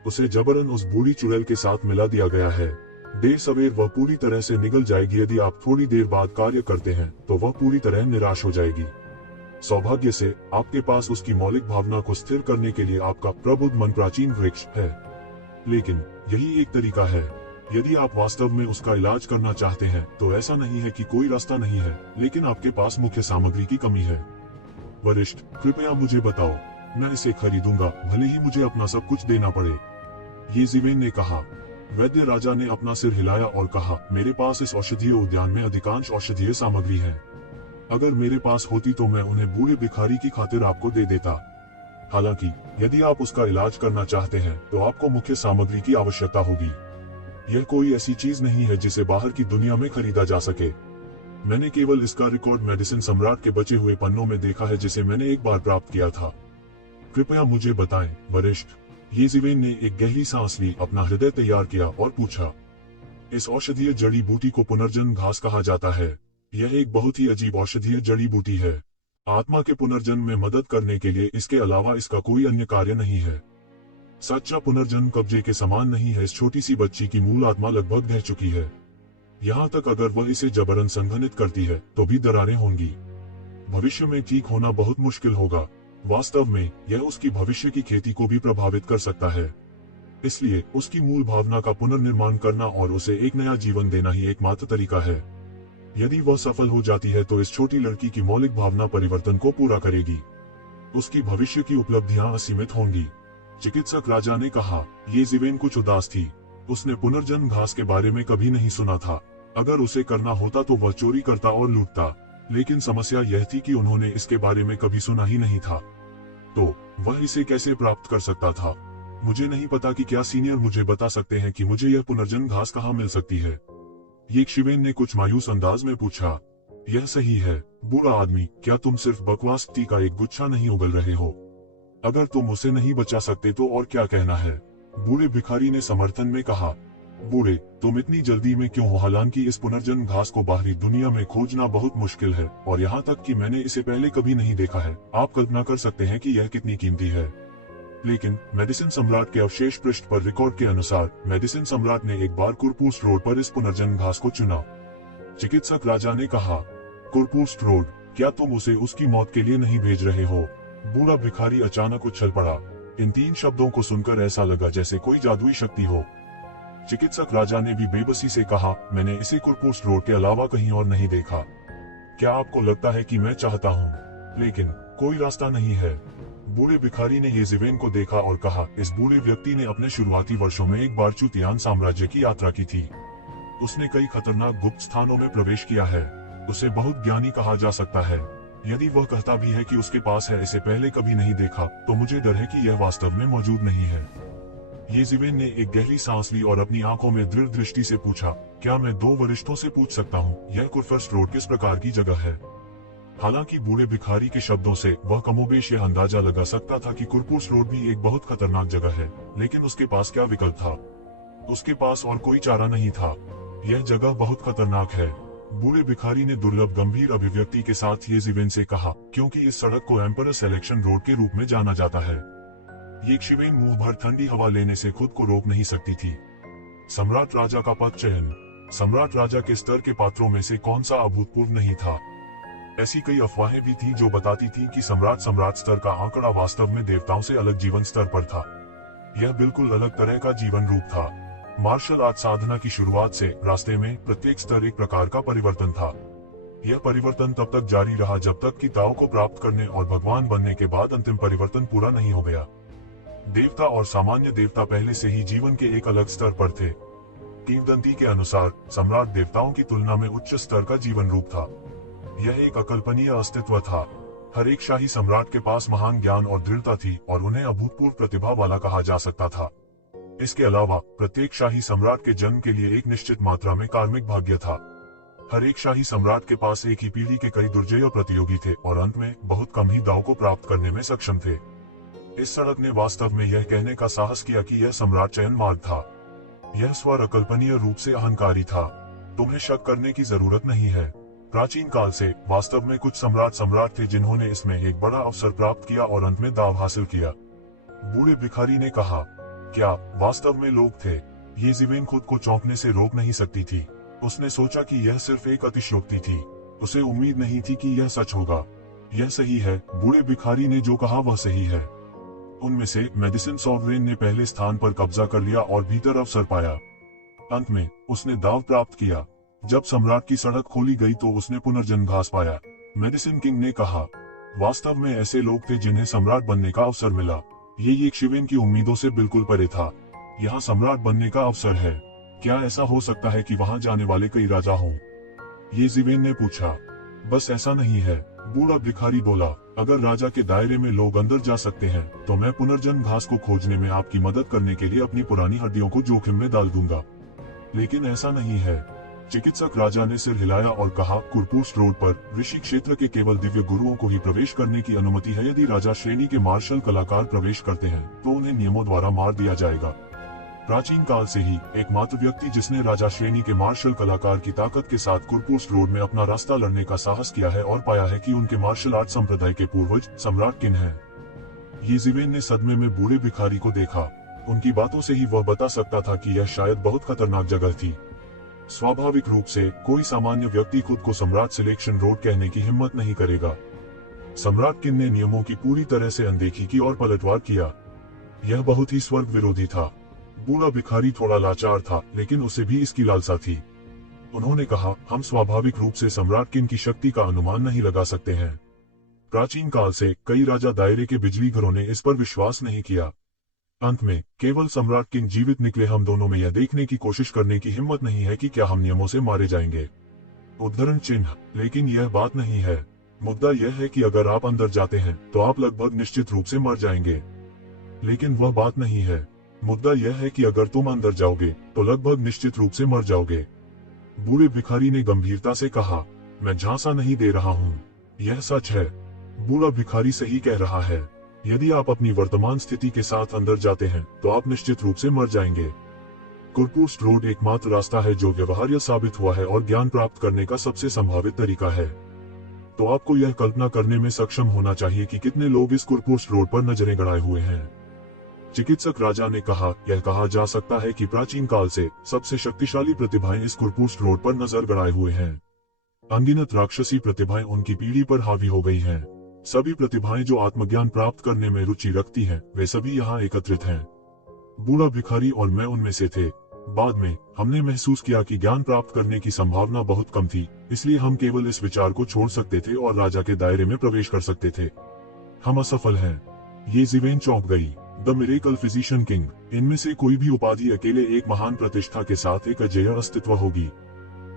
उसे जबरन उस बूढ़ी चुड़ैल के साथ मिला दिया गया है। देर सवेर वह पूरी तरह से निगल जाएगी। यदि आप थोड़ी देर बाद कार्य करते हैं तो वह पूरी तरह निराश हो जाएगी। सौभाग्य से आपके पास उसकी मौलिक भावना को स्थिर करने के लिए आपका प्रबुद्ध मन प्राचीन वृक्ष है, लेकिन यही एक तरीका है। यदि आप वास्तव में उसका इलाज करना चाहते हैं तो ऐसा नहीं है कि कोई रास्ता नहीं है, लेकिन आपके पास मुख्य सामग्री की कमी है। वरिष्ठ, कृपया मुझे बताओ, मैं इसे खरीदूंगा, भले ही मुझे अपना सब कुछ देना पड़े। ये जिवेन ने कहा। वैद्य राजा ने अपना सिर हिलाया और कहा, मेरे पास इस औषधीय उद्यान में अधिकांश औषधीय सामग्री है। अगर मेरे पास होती तो मैं उन्हें बूढ़े भिखारी की खातिर आपको दे देता। हालांकि यदि आप उसका इलाज करना चाहते हैं तो आपको मुख्य सामग्री की आवश्यकता होगी। यह कोई ऐसी चीज नहीं है जिसे बाहर की दुनिया में खरीदा जा सके। मैंने केवल इसका रिकॉर्ड मेडिसिन सम्राट के बचे हुए पन्नों में देखा है, जिसे मैंने एक बार प्राप्त किया था। कृपया मुझे बताएं, वरिष्ठ। ये जिवेन ने एक गहरी सांस ली, अपना हृदय तैयार किया और पूछा। इस औषधीय जड़ी बूटी को पुनर्जन्म घास कहा जाता है। यह एक बहुत ही अजीब औषधीय जड़ी बूटी है। आत्मा के पुनर्जन्म में मदद करने के लिए इसके अलावा इसका कोई अन्य कार्य नहीं है। सच्चा पुनर्जन्म कब्जे के समान नहीं है। इस छोटी सी बच्ची की मूल आत्मा लगभग ढह चुकी है। यहाँ तक अगर वह इसे जबरन संघनित करती है तो भी दरारें होंगी। भविष्य में ठीक होना बहुत मुश्किल होगा। वास्तव में यह उसकी भविष्य की खेती को भी प्रभावित कर सकता है। इसलिए उसकी मूल भावना का पुनर्निर्माण करना और उसे एक नया जीवन देना ही एकमात्र तरीका है। यदि वह सफल हो जाती है तो इस छोटी लड़की की मौलिक भावना परिवर्तन को पूरा करेगी। उसकी भविष्य की उपलब्धियां असीमित होंगी। चिकित्सक राजा ने कहा। ये जिवेन कुछ उदास थी। उसने पुनर्जन्म घास के बारे में कभी नहीं सुना था। अगर उसे करना होता तो वह चोरी करता और लूटता, लेकिन समस्या यह थी कि उन्होंने इसके बारे में कभी सुना ही नहीं था। तो वह इसे कैसे प्राप्त कर सकता था? मुझे नहीं पता कि क्या सीनियर मुझे बता सकते हैं कि मुझे यह पुनर्जन्म घास कहाँ मिल सकती है? ये शिवेन ने कुछ मायूस अंदाज में पूछा। यह सही है बूढ़ा आदमी, क्या तुम सिर्फ बकवास का एक गुच्छा नहीं उगल रहे हो? अगर तुम उसे नहीं बचा सकते तो और क्या कहना है? बूढ़े भिखारी ने समर्थन में कहा। बूढ़े, तुम इतनी जल्दी में क्यों हो? हालांकि इस पुनर्जन्म घास को बाहरी दुनिया में खोजना बहुत मुश्किल है, और यहाँ तक कि मैंने इसे पहले कभी नहीं देखा है। आप कल्पना कर सकते हैं कि यह कितनी कीमती है। लेकिन मेडिसिन सम्राट के अवशेष पृष्ठ पर रिकॉर्ड के अनुसार मेडिसिन सम्राट ने एक बार कुरपूस रोड पर इस पुनर्जन्म घास को चुना। चिकित्सक राजा ने कहा। कुरपूस रोड, क्या तुम उसे उसकी मौत के लिए नहीं भेज रहे हो? बूढ़ा भिखारी अचानक उछल पड़ा। इन 3 शब्दों को सुनकर ऐसा लगा जैसे कोई जादुई शक्ति हो। चिकित्सक राजा ने भी बेबसी से कहा, मैंने इसे कुरपुस रोड के अलावा कहीं और नहीं देखा। क्या आपको लगता है कि मैं चाहता हूँ, लेकिन कोई रास्ता नहीं है? बूढ़े भिखारी ने येज़ेवेन को देखा और कहा, इस बूढ़े व्यक्ति ने अपने शुरुआती वर्षों में एक बार चुतियान साम्राज्य की यात्रा की थी। उसने कई खतरनाक गुप्त स्थानों में प्रवेश किया है। उसे बहुत ज्ञानी कहा जा सकता है। यदि वह कहता भी है कि उसके पास है इसे पहले कभी नहीं देखा, तो मुझे डर है कि यह वास्तव में मौजूद नहीं है। येज़ेवेन ने एक गहरी सांस ली और अपनी आंखों में दृढ़ दृष्टि से पूछा, क्या मैं 2 वरिष्ठों से पूछ सकता हूँ, यह कुरपुस रोड किस प्रकार की जगह है? हालांकि बूढ़े भिखारी के शब्दों से वह कमोबेश यह अंदाजा लगा सकता था कि कुरपुस रोड भी एक बहुत खतरनाक जगह है, लेकिन उसके पास क्या विकल्प था? उसके पास और कोई चारा नहीं था। यह जगह बहुत खतरनाक है। बूढ़े भिखारी ने दुर्लभ गंभीर अभिव्यक्ति के साथ येज़ेवेन से कहा, क्योंकि इस सड़क को एम्परर सिलेक्शन रोड के रूप में जाना जाता है। येज़ेवेन मुंह भर ठंडी हवा लेने से खुद को रोक नहीं सकती थी। सम्राट राजा का पद चयन। सम्राट राजा के स्तर के पात्रों में से कौन सा अभूतपूर्व नहीं था? ऐसी कई अफवाहें भी थीं जो बताती थीं कि सम्राट स्तर का आंकड़ा वास्तव में देवताओं से अलग जीवन स्तर पर था। यह बिल्कुल अलग तरह का जीवन रूप था। मार्शल आर्ट साधना की शुरुआत से रास्ते में प्रत्येक स्तर एक प्रकार का परिवर्तन था। यह परिवर्तन तब तक जारी रहा जब तक कि ताओ को प्राप्त करने और भगवान बनने के बाद अंतिम परिवर्तन पूरा नहीं हो गया। देवता और सामान्य देवता पहले से ही जीवन के एक अलग स्तर पर थे। किंवदंती के अनुसार सम्राट देवताओं की तुलना में उच्च स्तर का जीवन रूप था। यह एक अकल्पनीय अस्तित्व था। हर एक शाही सम्राट के पास महान ज्ञान और दृढ़ता थी और उन्हें अभूतपूर्व प्रतिभा वाला कहा जा सकता था। इसके अलावा प्रत्येक शाही सम्राट के जन्म के लिए एक निश्चित मात्रा में कार्मिक भाग्य था। हर एक शाही सम्राट के पास एक ही पीढ़ी के कई दुर्जय प्रतियोगी थे और अंत में बहुत कम ही दाव को प्राप्त करने में सक्षम थे। इस सड़क ने वास्तव में यह कहने का साहस किया कि यह सम्राट चयन मार्ग था। यह स्वर अकल्पनीय रूप से अहंकारी था। तुम्हें शक करने की जरूरत नहीं है। प्राचीन काल से वास्तव में कुछ सम्राट थे जिन्होंने इसमें एक बड़ा अवसर प्राप्त किया और अंत में दाव हासिल किया। बूढ़े भिखारी ने कहा, क्या वास्तव में लोग थे? येज़ेवेन खुद को चौंकने से रोक नहीं सकती थी। उसने सोचा कि यह सिर्फ एक अतिशयोक्ति थी। उसे उम्मीद नहीं थी कि यह सच होगा। यह सही है, बूढ़े भिखारी ने जो कहा वह सही है। उनमें से मेडिसिन सॉवरेन ने पहले स्थान पर कब्जा कर लिया और भीतर अवसर पाया। अंत में उसने दाव प्राप्त किया। जब सम्राट की सड़क खोली गई तो उसने पुनर्जन्म घास पाया। मेडिसिन किंग ने कहा, वास्तव में ऐसे लोग थे जिन्हें सम्राट बनने का अवसर मिला। ये येज़ेवेन की उम्मीदों से बिल्कुल परे था। यहाँ सम्राट बनने का अवसर है। क्या ऐसा हो सकता है कि वहाँ जाने वाले कई राजा हों? येज़ेवेन ने पूछा। बस ऐसा नहीं है, बूढ़ा भिखारी बोला। अगर राजा के दायरे में लोग अंदर जा सकते हैं, तो मैं पुनर्जन्म घास को खोजने में आपकी मदद करने के लिए अपनी पुरानी हड्डियों को जोखिम में डाल दूंगा। लेकिन ऐसा नहीं है। चिकित्सक राजा ने सिर हिलाया और कहा, कुरपुस रोड पर ऋषि क्षेत्र के केवल दिव्य गुरुओं को ही प्रवेश करने की अनुमति है। यदि राजा श्रेणी के मार्शल कलाकार प्रवेश करते हैं, तो उन्हें नियमों द्वारा मार दिया जाएगा। प्राचीन काल से ही एकमात्र व्यक्ति जिसने राजा श्रेणी के मार्शल कलाकार की ताकत के साथ कुरपुस रोड में अपना रास्ता लड़ने का साहस किया है और पाया है कि उनके मार्शल आर्ट संप्रदाय के पूर्वज सम्राट किन हैं। येज़ेवेन ने सदमे में बूढ़े भिखारी को देखा। उनकी बातों से ही वह बता सकता था कि यह शायद बहुत खतरनाक जगह थी। स्वाभाविक रूप से कोई सामान्य व्यक्ति खुद को सम्राट सिलेक्शन रोड कहने की हिम्मत नहीं करेगा। सम्राट किन ने नियमों की पूरी तरह से अनदेखी की और पलटवार किया। यह बहुत ही स्वर्ग विरोधी था। बूढ़ा भिखारी थोड़ा लाचार था, लेकिन उसे भी इसकी लालसा थी। उन्होंने कहा, हम स्वाभाविक रूप से सम्राट किन की शक्ति का अनुमान नहीं लगा सकते हैं। प्राचीन काल से कई राजा दायरे के बिजली घरों ने इस पर विश्वास नहीं किया। अंत में केवल सम्राट किन जीवित निकले। हम दोनों में यह देखने की कोशिश करने की हिम्मत नहीं है कि क्या हम नियमों से मारे जाएंगे। उद्धरण चिन्ह। लेकिन यह बात नहीं है। मुद्दा यह है कि अगर आप अंदर जाते हैं तो आप लगभग निश्चित रूप से मर जाएंगे। लेकिन वह बात नहीं है। मुद्दा यह है कि अगर तुम अंदर जाओगे तो लगभग निश्चित रूप से मर जाओगे। बूढ़े भिखारी ने गंभीरता से कहा, मैं झांसा नहीं दे रहा हूँ, यह सच है। बूढ़ा भिखारी सही कह रहा है। यदि आप अपनी वर्तमान स्थिति के साथ अंदर जाते हैं तो आप निश्चित रूप से मर जाएंगे। कुरपुस रोड एकमात्र रास्ता है जो व्यवहार्य साबित हुआ है और ज्ञान प्राप्त करने का सबसे संभावित तरीका है। तो आपको यह कल्पना करने में सक्षम होना चाहिए कि कितने लोग इस कुरपुस रोड पर नजरें गड़ाए हुए हैं। चिकित्सक राजा ने कहा, यह कहा जा सकता है कि प्राचीन काल से सबसे शक्तिशाली प्रतिभाएं इस कुरपुस रोड पर नजर गड़ाए हुए हैं। अनगिनत राक्षसी प्रतिभाएं उनकी पीढ़ी पर हावी हो गई हैं। सभी प्रतिभाएं जो आत्मज्ञान प्राप्त करने में रुचि रखती हैं, वे सभी यहाँ एकत्रित हैं। बूढ़ा भिखारी और मैं उनमें से थे। बाद में हमने महसूस किया कि ज्ञान प्राप्त करने की संभावना बहुत कम थी, इसलिए हम केवल इस विचार को छोड़ सकते थे और राजा के दायरे में प्रवेश कर सकते थे। हम असफल हैं। ये ज़िवेन चौंक गई। द मिरेकल फिजिशियन किंग, इनमें से कोई भी उपाधि अकेले एक महान प्रतिष्ठा के साथ एक अजेय अस्तित्व होगी,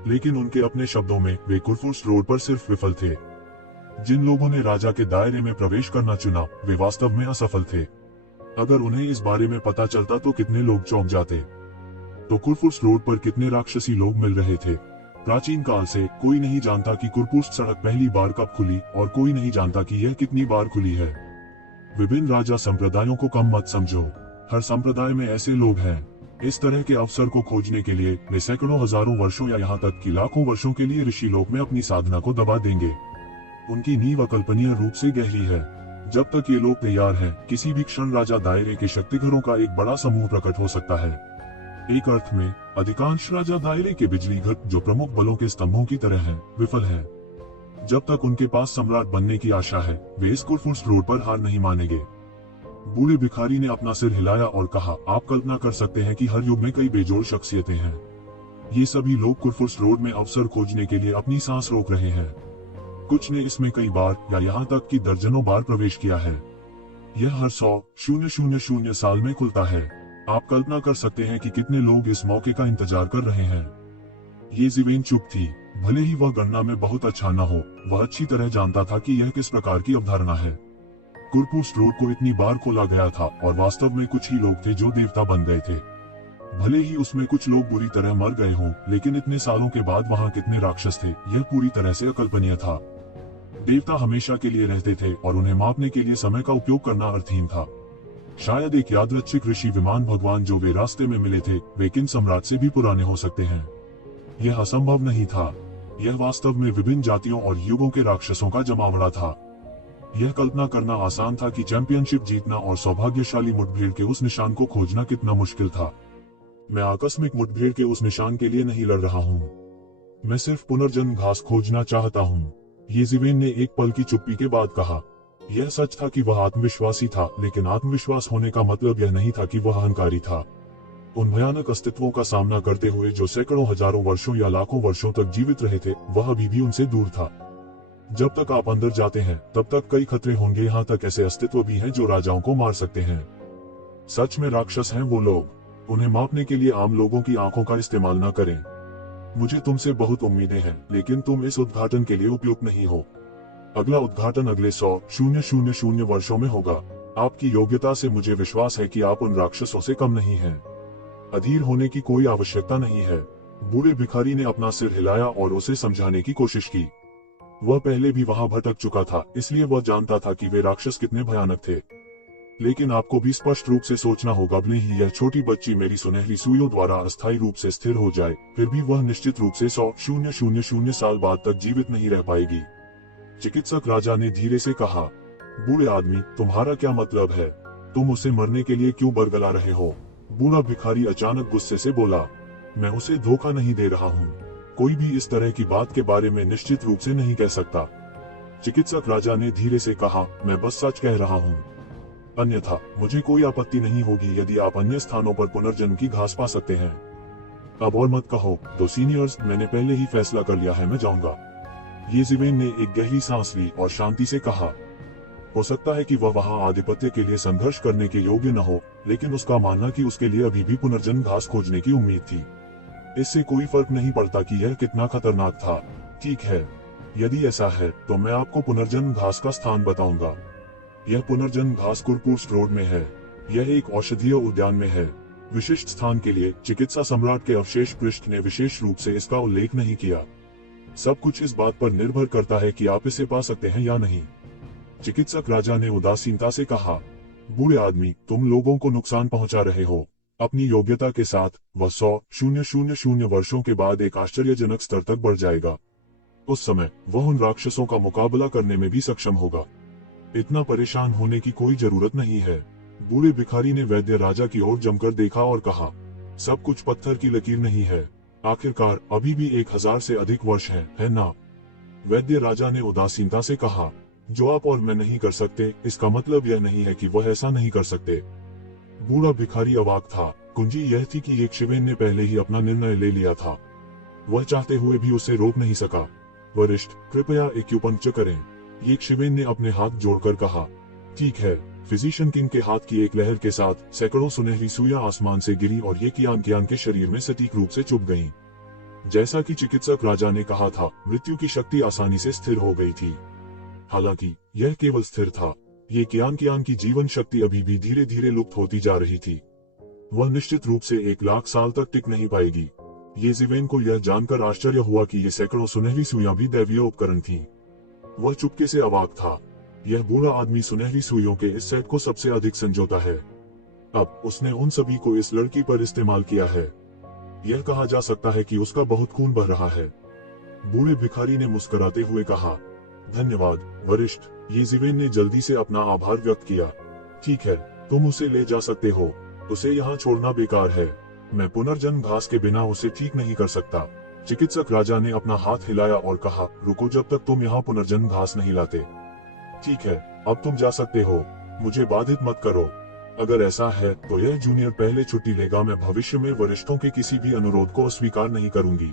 लेकिन उनके अपने शब्दों में वे कुरफुर्स्ट रोड पर सिर्फ विफल थे। जिन लोगों ने राजा के दायरे में प्रवेश करना चुना, वे वास्तव में असफल थे। अगर उन्हें इस बारे में पता चलता तो कितने लोग चौंक जाते। तो कुरफुर्स्ट रोड पर कितने राक्षसी लोग मिल रहे थे। प्राचीन काल से कोई नहीं जानता कि कुरफुर्स्ट सड़क पहली बार कब खुली, और कोई नहीं जानता कि यह कितनी बार खुली है। विभिन्न राजा संप्रदायों को कम मत समझो। हर संप्रदाय में ऐसे लोग हैं। इस तरह के अवसर को खोजने के लिए वे सैकड़ों हजारों वर्षों या यहाँ तक कि लाखों वर्षों के लिए ऋषि लोक में अपनी साधना को दबा देंगे। उनकी नींव अकल्पनीय रूप से गहरी है। जब तक ये लोग तैयार हैं, किसी भी क्षण राजा दायरे के शक्तिघरों का एक बड़ा समूह प्रकट हो सकता है। एक अर्थ में अधिकांश राजा दायरे के बिजली घर, जो प्रमुख बलों के स्तंभों की तरह हैं, विफल हैं। जब तक उनके पास सम्राट बनने की आशा है, वे इस कुरफुर्स्ट रोड पर हार नहीं मानेंगे। बूढ़े भिखारी ने अपना सिर हिलाया और कहा, आप कल्पना कर सकते हैं कि हर युग में कई बेजोड़ शख्सियतें हैं। ये सभी लोग कुरफुर्स्ट रोड में अवसर खोजने के लिए अपनी सांस रोक रहे हैं। कुछ ने इसमें कई बार या यहाँ तक कि दर्जनों बार प्रवेश किया है। यह हर 100,000 साल में खुलता है। आप कल्पना कर सकते हैं कि कितने लोग इस मौके का इंतजार कर रहे हैं। ये ज़िवेन चुप थी। भले ही वह गणना में बहुत अच्छा न हो, वह अच्छी तरह जानता था कि यह किस प्रकार की अवधारणा है। कुरफुर्स्ट रोड को इतनी बार खोला गया था और वास्तव में कुछ ही लोग थे जो देवता बन गए थे। भले ही उसमें कुछ लोग बुरी तरह मर गए हों, लेकिन इतने सालों के बाद वहाँ कितने राक्षस थे, यह पूरी तरह से अकल्पनीय था। देवता हमेशा के लिए रहते थे और उन्हें मापने के लिए समय का उपयोग करना अर्थहीन था। शायद एक यादृच्छिक ऋषि विमान भगवान जो वे रास्ते में मिले थे, वे किन सम्राट से भी पुराने हो सकते हैं। यह असंभव नहीं था। यह वास्तव में विभिन्न जातियों और युगों के राक्षसों का जमावड़ा था। यह कल्पना करना आसान था कि चैंपियनशिप जीतना और सौभाग्यशाली मुठभेड़ के उस निशान को खोजना कितना मुश्किल था। मैं आकस्मिक मुठभेड़ के उस निशान के लिए नहीं लड़ रहा हूँ। मैं सिर्फ पुनर्जन्म घास खोजना चाहता हूँ। ये ज़िवेन ने एक पल की चुप्पी के बाद कहा। यह सच था कि वह आत्मविश्वासी था, लेकिन आत्मविश्वास होने का मतलब यह नहीं था कि वह अहंकारी था। उन भयानक अस्तित्वों का सामना करते हुए जो सैकड़ों हजारों वर्षों या लाखों वर्षों तक जीवित रहे थे, वह अभी भी उनसे दूर था। जब तक आप अंदर जाते हैं, तब तक कई खतरे होंगे। यहाँ तक ऐसे अस्तित्व भी हैं जो राजाओं को मार सकते हैं। सच में राक्षस हैं वो लोग। उन्हें मापने के लिए आम लोगों की आंखों का इस्तेमाल न करें। मुझे तुमसे बहुत उम्मीदें हैं, लेकिन तुम इस उद्घाटन के लिए उपयुक्त नहीं हो। अगला उद्घाटन अगले 100,000 वर्षों में होगा। आपकी योग्यता से मुझे विश्वास है कि आप उन राक्षसों से कम नहीं हैं। अधीर होने की कोई आवश्यकता नहीं है। बूढ़े भिखारी ने अपना सिर हिलाया और उसे समझाने की कोशिश की। वह पहले भी वहां भटक चुका था, इसलिए वह जानता था कि वे राक्षस कितने भयानक थे। लेकिन आपको भी स्पष्ट रूप से सोचना होगा, भले ही यह छोटी बच्ची मेरी सुनहरी सुइयों द्वारा अस्थायी रूप से स्थिर हो जाए, फिर भी वह निश्चित रूप से 100,000 साल बाद तक जीवित नहीं रह पाएगी। चिकित्सक राजा ने धीरे से कहा, बूढ़े आदमी, तुम्हारा क्या मतलब है? तुम उसे मरने के लिए क्यों बरगला रहे हो? बूढ़ा भिखारी अचानक गुस्से से बोला, मैं उसे धोखा नहीं दे रहा हूँ। कोई भी इस तरह की बात के बारे में निश्चित रूप से नहीं कह सकता। चिकित्सक राजा ने धीरे से कहा, मैं बस सच कह रहा हूँ। अन्यथा मुझे कोई आपत्ति नहीं होगी यदि आप अन्य स्थानों पर पुनर्जन्म की घास पा सकते हैं। अब और मत कहो। तो सीनियर्स, मैंने पहले ही फैसला कर लिया है, मैं जाऊंगा। ये ज़िवेन ने एक गहरी सांस ली और शांति से कहा, हो सकता है कि वह वहां आधिपत्य के लिए संघर्ष करने के योग्य न हो, लेकिन उसका मानना कि उसके लिए अभी भी पुनर्जन्म घास खोजने की उम्मीद थी। इससे कोई फर्क नहीं पड़ता कि यह कितना खतरनाक था। ठीक है, यदि ऐसा है तो मैं आपको पुनर्जन्म घास का स्थान बताऊंगा। यह पुनर्जन्म घास कुरफुर्स्ट रोड में है। यह एक औषधीय उद्यान में है। विशिष्ट स्थान के लिए चिकित्सा सम्राट के अवशेष पृष्ठ ने विशेष रूप से इसका उल्लेख नहीं किया। सब कुछ इस बात पर निर्भर करता है कि आप इसे पा सकते हैं या नहीं। चिकित्सक राजा ने उदासीनता से कहा, बूढ़े आदमी, तुम लोगों को नुकसान पहुंचा रहे हो। अपनी योग्यता के साथ वह 100,000 वर्षों के बाद एक आश्चर्यजनक स्तर तक बढ़ जाएगा। उस समय वह उन राक्षसों का मुकाबला करने में भी सक्षम होगा। इतना परेशान होने की कोई जरूरत नहीं है। बूढ़े भिखारी ने वैद्य राजा की ओर जमकर देखा और कहा, सब कुछ पत्थर की लकीर नहीं है। आखिरकार अभी भी 1000 से अधिक वर्ष है ना? वैद्य राजा ने उदासीनता से कहा, जो आप और मैं नहीं कर सकते, इसका मतलब यह नहीं है कि वह ऐसा नहीं कर सकते। बूढ़ा भिखारी अवाक था। कुंजी यह थी कि यक्षवेन ने पहले ही अपना निर्णय ले लिया था। वह चाहते हुए भी उसे रोक नहीं सका। वरिष्ठ, कृपया एक्यूपंक्चर करें। यक्षवेन ने अपने हाथ जोड़कर कहा। ठीक है। फिजिशियन किंग के हाथ की एक लहर के साथ सैकड़ों सुनहरी सुइयां आसमान से गिरी और ये कियान के शरीर में सटीक रूप से चुभ गईं। जैसा कि चिकित्सक राजा ने कहा था, मृत्यु की शक्ति आसानी से स्थिर हो गई थी। हालांकि यह केवल स्थिर था, ये कियान की जीवन शक्ति अभी भी धीरे धीरे लुप्त होती जा रही थी। वह निश्चित रूप से 1,00,000 साल तक टिक नहीं पाएगी। येज़िवेन को यह जानकर आश्चर्य हुआ कि ये सैकड़ों सुनहरी सुइयां भी दैवीय उपकरण थीं। वह चुपके से अवाक था। यह बूढ़ा आदमी सुनहरी सुइयों के इस सेट को सबसे अधिक संजोता है। अब उसने उन सभी को इस लड़की पर इस्तेमाल किया है। यह कहा जा सकता है कि उसका बहुत खून बह रहा है। बूढ़े भिखारी ने मुस्कुराते हुए कहा, धन्यवाद वरिष्ठ। येज़िवेन ने जल्दी से अपना आभार व्यक्त किया। ठीक है, तुम उसे ले जा सकते हो। उसे यहाँ छोड़ना बेकार है। मैं पुनर्जन्म घास के बिना उसे ठीक नहीं कर सकता। चिकित्सक राजा ने अपना हाथ हिलाया और कहा, रुको जब तक तुम यहाँ पुनर्जन्म घास नहीं लाते। ठीक है, अब तुम जा सकते हो। मुझे बाधित मत करो। अगर ऐसा है तो यह जूनियर पहले छुट्टी लेगा। मैं भविष्य में वरिष्ठों के किसी भी अनुरोध को अस्वीकार नहीं करूंगी।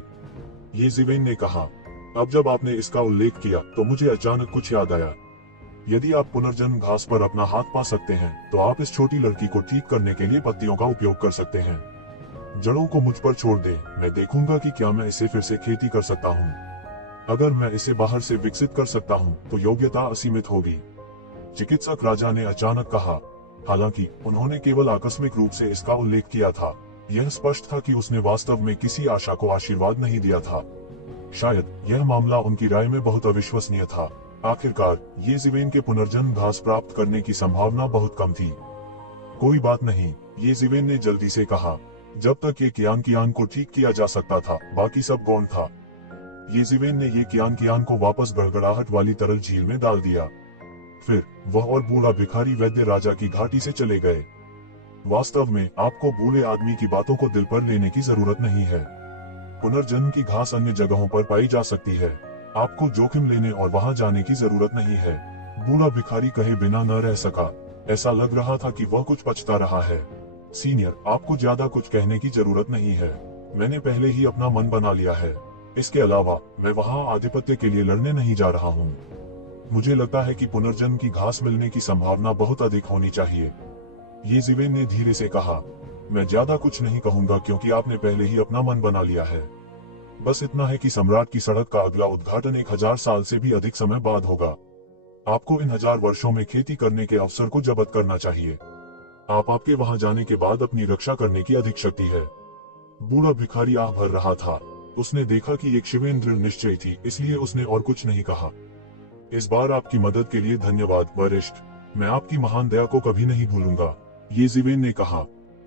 येज़िवेन ने कहा। अब जब आपने इसका उल्लेख किया तो मुझे अचानक कुछ याद आया। यदि आप पुनर्जन्म घास पर अपना हाथ पा सकते हैं तो आप इस छोटी लड़की को ठीक करने के लिए पत्तियों का उपयोग कर सकते हैं। जड़ों को मुझ पर छोड़ दे। मैं देखूंगा कि क्या मैं इसे फिर से खेती कर सकता हूँ। अगर मैं इसे बाहर से विकसित कर सकता हूँ तो योग्यता असीमित होगी। चिकित्सक राजा ने अचानक कहा। हालांकि उन्होंने केवल आकस्मिक रूप से इसका उल्लेख किया था। यह स्पष्ट था कि उसने वास्तव में किसी आशा को आशीर्वाद नहीं दिया था। शायद यह मामला उनकी राय में बहुत अविश्वसनीय था। आखिरकार येज़िवेन के पुनर्जन्म घास प्राप्त करने की संभावना बहुत कम थी। कोई बात नहीं, येज़िवेन ने जल्दी से कहा। जब तक ये कियान को ठीक किया जा सकता था, बाकी सब गौण था। येज़िवेन ने ये कियान को वापस गड़गड़ाहट वाली तरल झील में डाल दिया। फिर वह और बूढ़ा भिखारी वैद्य राजा की घाटी से चले गए। वास्तव में आपको बूढ़े आदमी की बातों को दिल पर लेने की जरूरत नहीं है। पुनर्जन्म की घास अन्य जगहों पर पाई जा सकती है। आपको जोखिम लेने और वहां जाने की जरूरत नहीं है। बूढ़ा भिखारी कहे बिना न रह सका। ऐसा लग रहा था कि वह कुछ पछता रहा है। सीनियर, आपको ज्यादा कुछ कहने की जरूरत नहीं है। मैंने पहले ही अपना मन बना लिया है। इसके अलावा मैं वहां आधिपत्य के लिए लड़ने नहीं जा रहा हूँ। मुझे लगता है कि पुनर्जन्म की घास मिलने की संभावना बहुत अधिक होनी चाहिए। येज़िवेन ने धीरे से कहा। मैं ज्यादा कुछ नहीं कहूंगा क्योंकि आपने पहले ही अपना मन बना लिया है। बस इतना है कि सम्राट की सड़क का अगला उद्घाटन 1,000 साल से भी अधिक समय बाद होगा। आपको इन 1000 वर्षों में खेती करने के अवसर को जब्त करना चाहिए। आपके वहां जाने के बाद अपनी रक्षा करने की अधिक शक्ति है। बूढ़ा भिखारी आह भर रहा था। उसने देखा कि यक्षवेन दृढ़ निश्चय थी, इसलिए उसने और कुछ नहीं कहा। इस बार आपकी मदद के लिए धन्यवाद वरिष्ठ। मैं आपकी महान दया को कभी नहीं भूलूंगा। येज़िवेन ने कहा।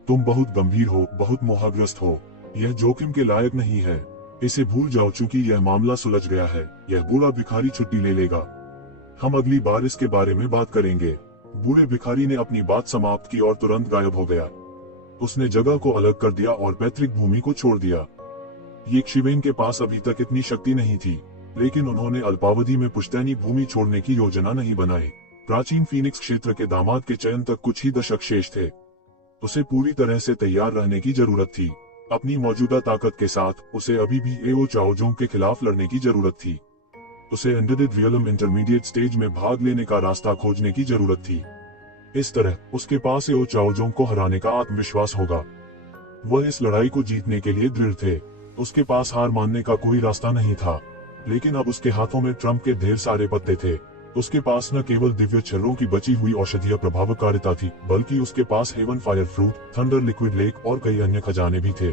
तुम बहुत गंभीर हो, बहुत मोहग्रस्त हो। यह जोखिम के लायक नहीं है। इसे भूल जाओ, चूंकि यह मामला सुलझ गया है। यह बूढ़ा भिखारी छुट्टी ले लेगा। हम अगली बार इसके बारे में बात करेंगे। बूढ़े भिखारी ने अपनी बात समाप्त की और तुरंत गायब हो गया। उसने जगह को अलग कर दिया और पैतृक भूमि को छोड़ दिया। यक्षवेन के पास अभी तक इतनी शक्ति नहीं थी, लेकिन उन्होंने अल्पावधि में पुश्तैनी भूमि छोड़ने की योजना नहीं बनाई। प्राचीन फीनिक्स क्षेत्र के दामाद के चयन तक कुछ ही दशक शेष थे। उसे पूरी तरह से तैयार रहने की जरूरत थी। अपनी मौजूदा ताकत के साथ उसे अभी भी एओ चाओजोंग के खिलाफ लड़ने की जरूरत थी। उसे एंडेडेड रियलम इंटरमीडिएट स्टेज में भाग लेने का रास्ता खोजने की जरूरत थी। इस तरह उसके पास एओ चाओजोंग को हराने का आत्मविश्वास होगा। वह इस लड़ाई को जीतने के लिए दृढ़ थे। उसके पास हार मानने का कोई रास्ता नहीं था। लेकिन अब उसके हाथों में ट्रम्प के ढेर सारे पत्ते थे। उसके पास न केवल दिव्य छर्रों की बची हुई औषधीय प्रभावकारिता थी, बल्कि उसके पास heaven fire fruit, thunder liquid lake और कई अन्य खजाने भी थे।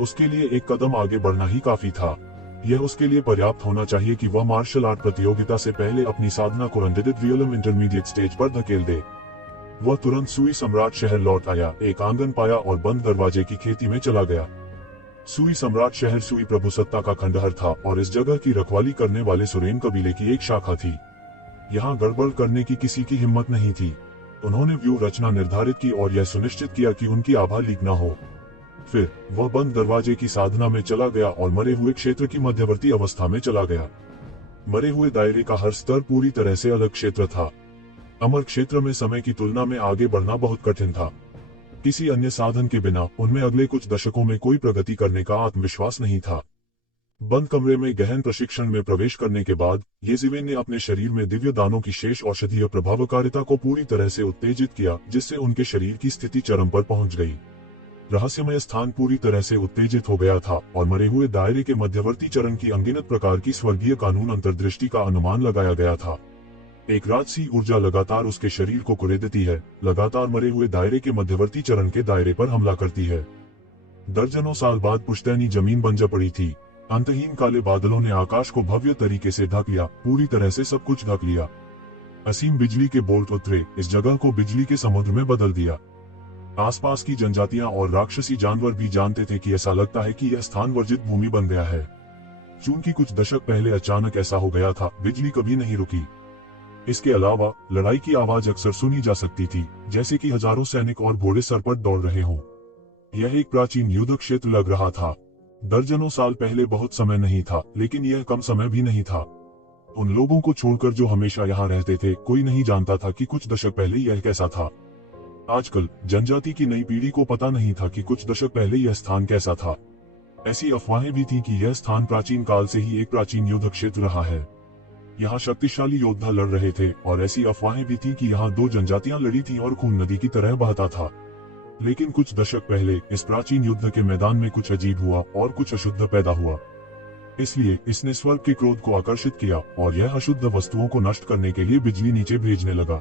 उसके लिए एक कदम आगे बढ़ना ही काफी था। यह उसके लिए पर्याप्त होना चाहिए कि वह मार्शल आर्ट प्रतियोगिता से पहले अपनी साधना को एंडेडेड रियलम इंटरमीडिएट स्टेज पर धकेल दे। वह तुरंत सुई सम्राट शहर लौट आया, एक आंगन पाया और बंद दरवाजे की खेती में चला गया। सुई सम्राट शहर सुई प्रभुसत्ता का खंडहर था और इस जगह की रखवाली करने वाले सुरेन कबीले की एक शाखा थी। यहाँ गड़बड़ करने की किसी की हिम्मत नहीं थी। उन्होंने व्यूह रचना निर्धारित की और यह सुनिश्चित किया कि उनकी आभा लीक न हो। फिर वह बंद दरवाजे की साधना में चला गया और मरे हुए क्षेत्र की मध्यवर्ती अवस्था में चला गया। मरे हुए दायरे का हर स्तर पूरी तरह से अलग क्षेत्र था। अमर क्षेत्र में समय की तुलना में आगे बढ़ना बहुत कठिन था। किसी अन्य साधन के बिना उनमें अगले कुछ दशकों में कोई प्रगति करने का आत्मविश्वास नहीं था। बंद कमरे में गहन प्रशिक्षण में प्रवेश करने के बाद येज़िवेन ने अपने शरीर में दिव्य दानों की शेष औषधीय प्रभावकारिता को पूरी तरह से उत्तेजित किया, जिससे उनके शरीर की स्थिति चरम पर पहुंच गई। रहस्यमय स्थान पूरी तरह से उत्तेजित हो गया था और मरे हुए दायरे के मध्यवर्ती चरण की अनगिनत प्रकार की स्वर्गीय कानून अंतर्दृष्टि का अनुमान लगाया गया था। एक राजसी ऊर्जा लगातार उसके शरीर को कुरेदती है, लगातार मरे हुए दायरे के मध्यवर्ती चरण के दायरे पर हमला करती है। दर्जनों साल बाद पुश्तैनी जमीन बंजर पड़ी थी। अंतहीन काले बादलों ने आकाश को भव्य तरीके से ढक लिया, पूरी तरह से सब कुछ ढक लिया। असीम बिजली के बोल्ट उतरे, इस जगह को बिजली के समुद्र में बदल दिया। आसपास की जनजातियां और राक्षसी जानवर भी जानते थे कि ऐसा लगता है कि यह स्थान वर्जित भूमि बन गया है। चूंकि कुछ दशक पहले अचानक ऐसा हो गया था, बिजली कभी नहीं रुकी। इसके अलावा लड़ाई की आवाज अक्सर सुनी जा सकती थी, जैसे कि हजारों सैनिक और घोड़े सर पर दौड़ रहे हों। यह एक प्राचीन युद्ध क्षेत्र लग रहा था। दर्जनों साल पहले बहुत समय नहीं था, लेकिन यह कम समय भी नहीं था। उन लोगों को छोड़कर जो हमेशा यहाँ रहते थे, कोई नहीं जानता था कि कुछ दशक पहले यह कैसा था। आजकल जनजाति की नई पीढ़ी को पता नहीं था कि कुछ दशक पहले यह स्थान कैसा था। ऐसी अफवाहें भी थीं कि यह स्थान प्राचीन काल से ही एक प्राचीन युद्ध क्षेत्र रहा है। यहाँ शक्तिशाली योद्धा लड़ रहे थे और ऐसी अफवाहें भी थीं कि यहाँ दो जनजातियां लड़ी थीं और खून नदी की तरह बहता था। लेकिन कुछ दशक पहले इस प्राचीन युद्ध के मैदान में कुछ अजीब हुआ और कुछ अशुद्ध पैदा हुआ। इसलिए इसने स्वर्ग के क्रोध को आकर्षित किया और यह अशुद्ध वस्तुओं को नष्ट करने के लिए बिजली नीचे भेजने लगा।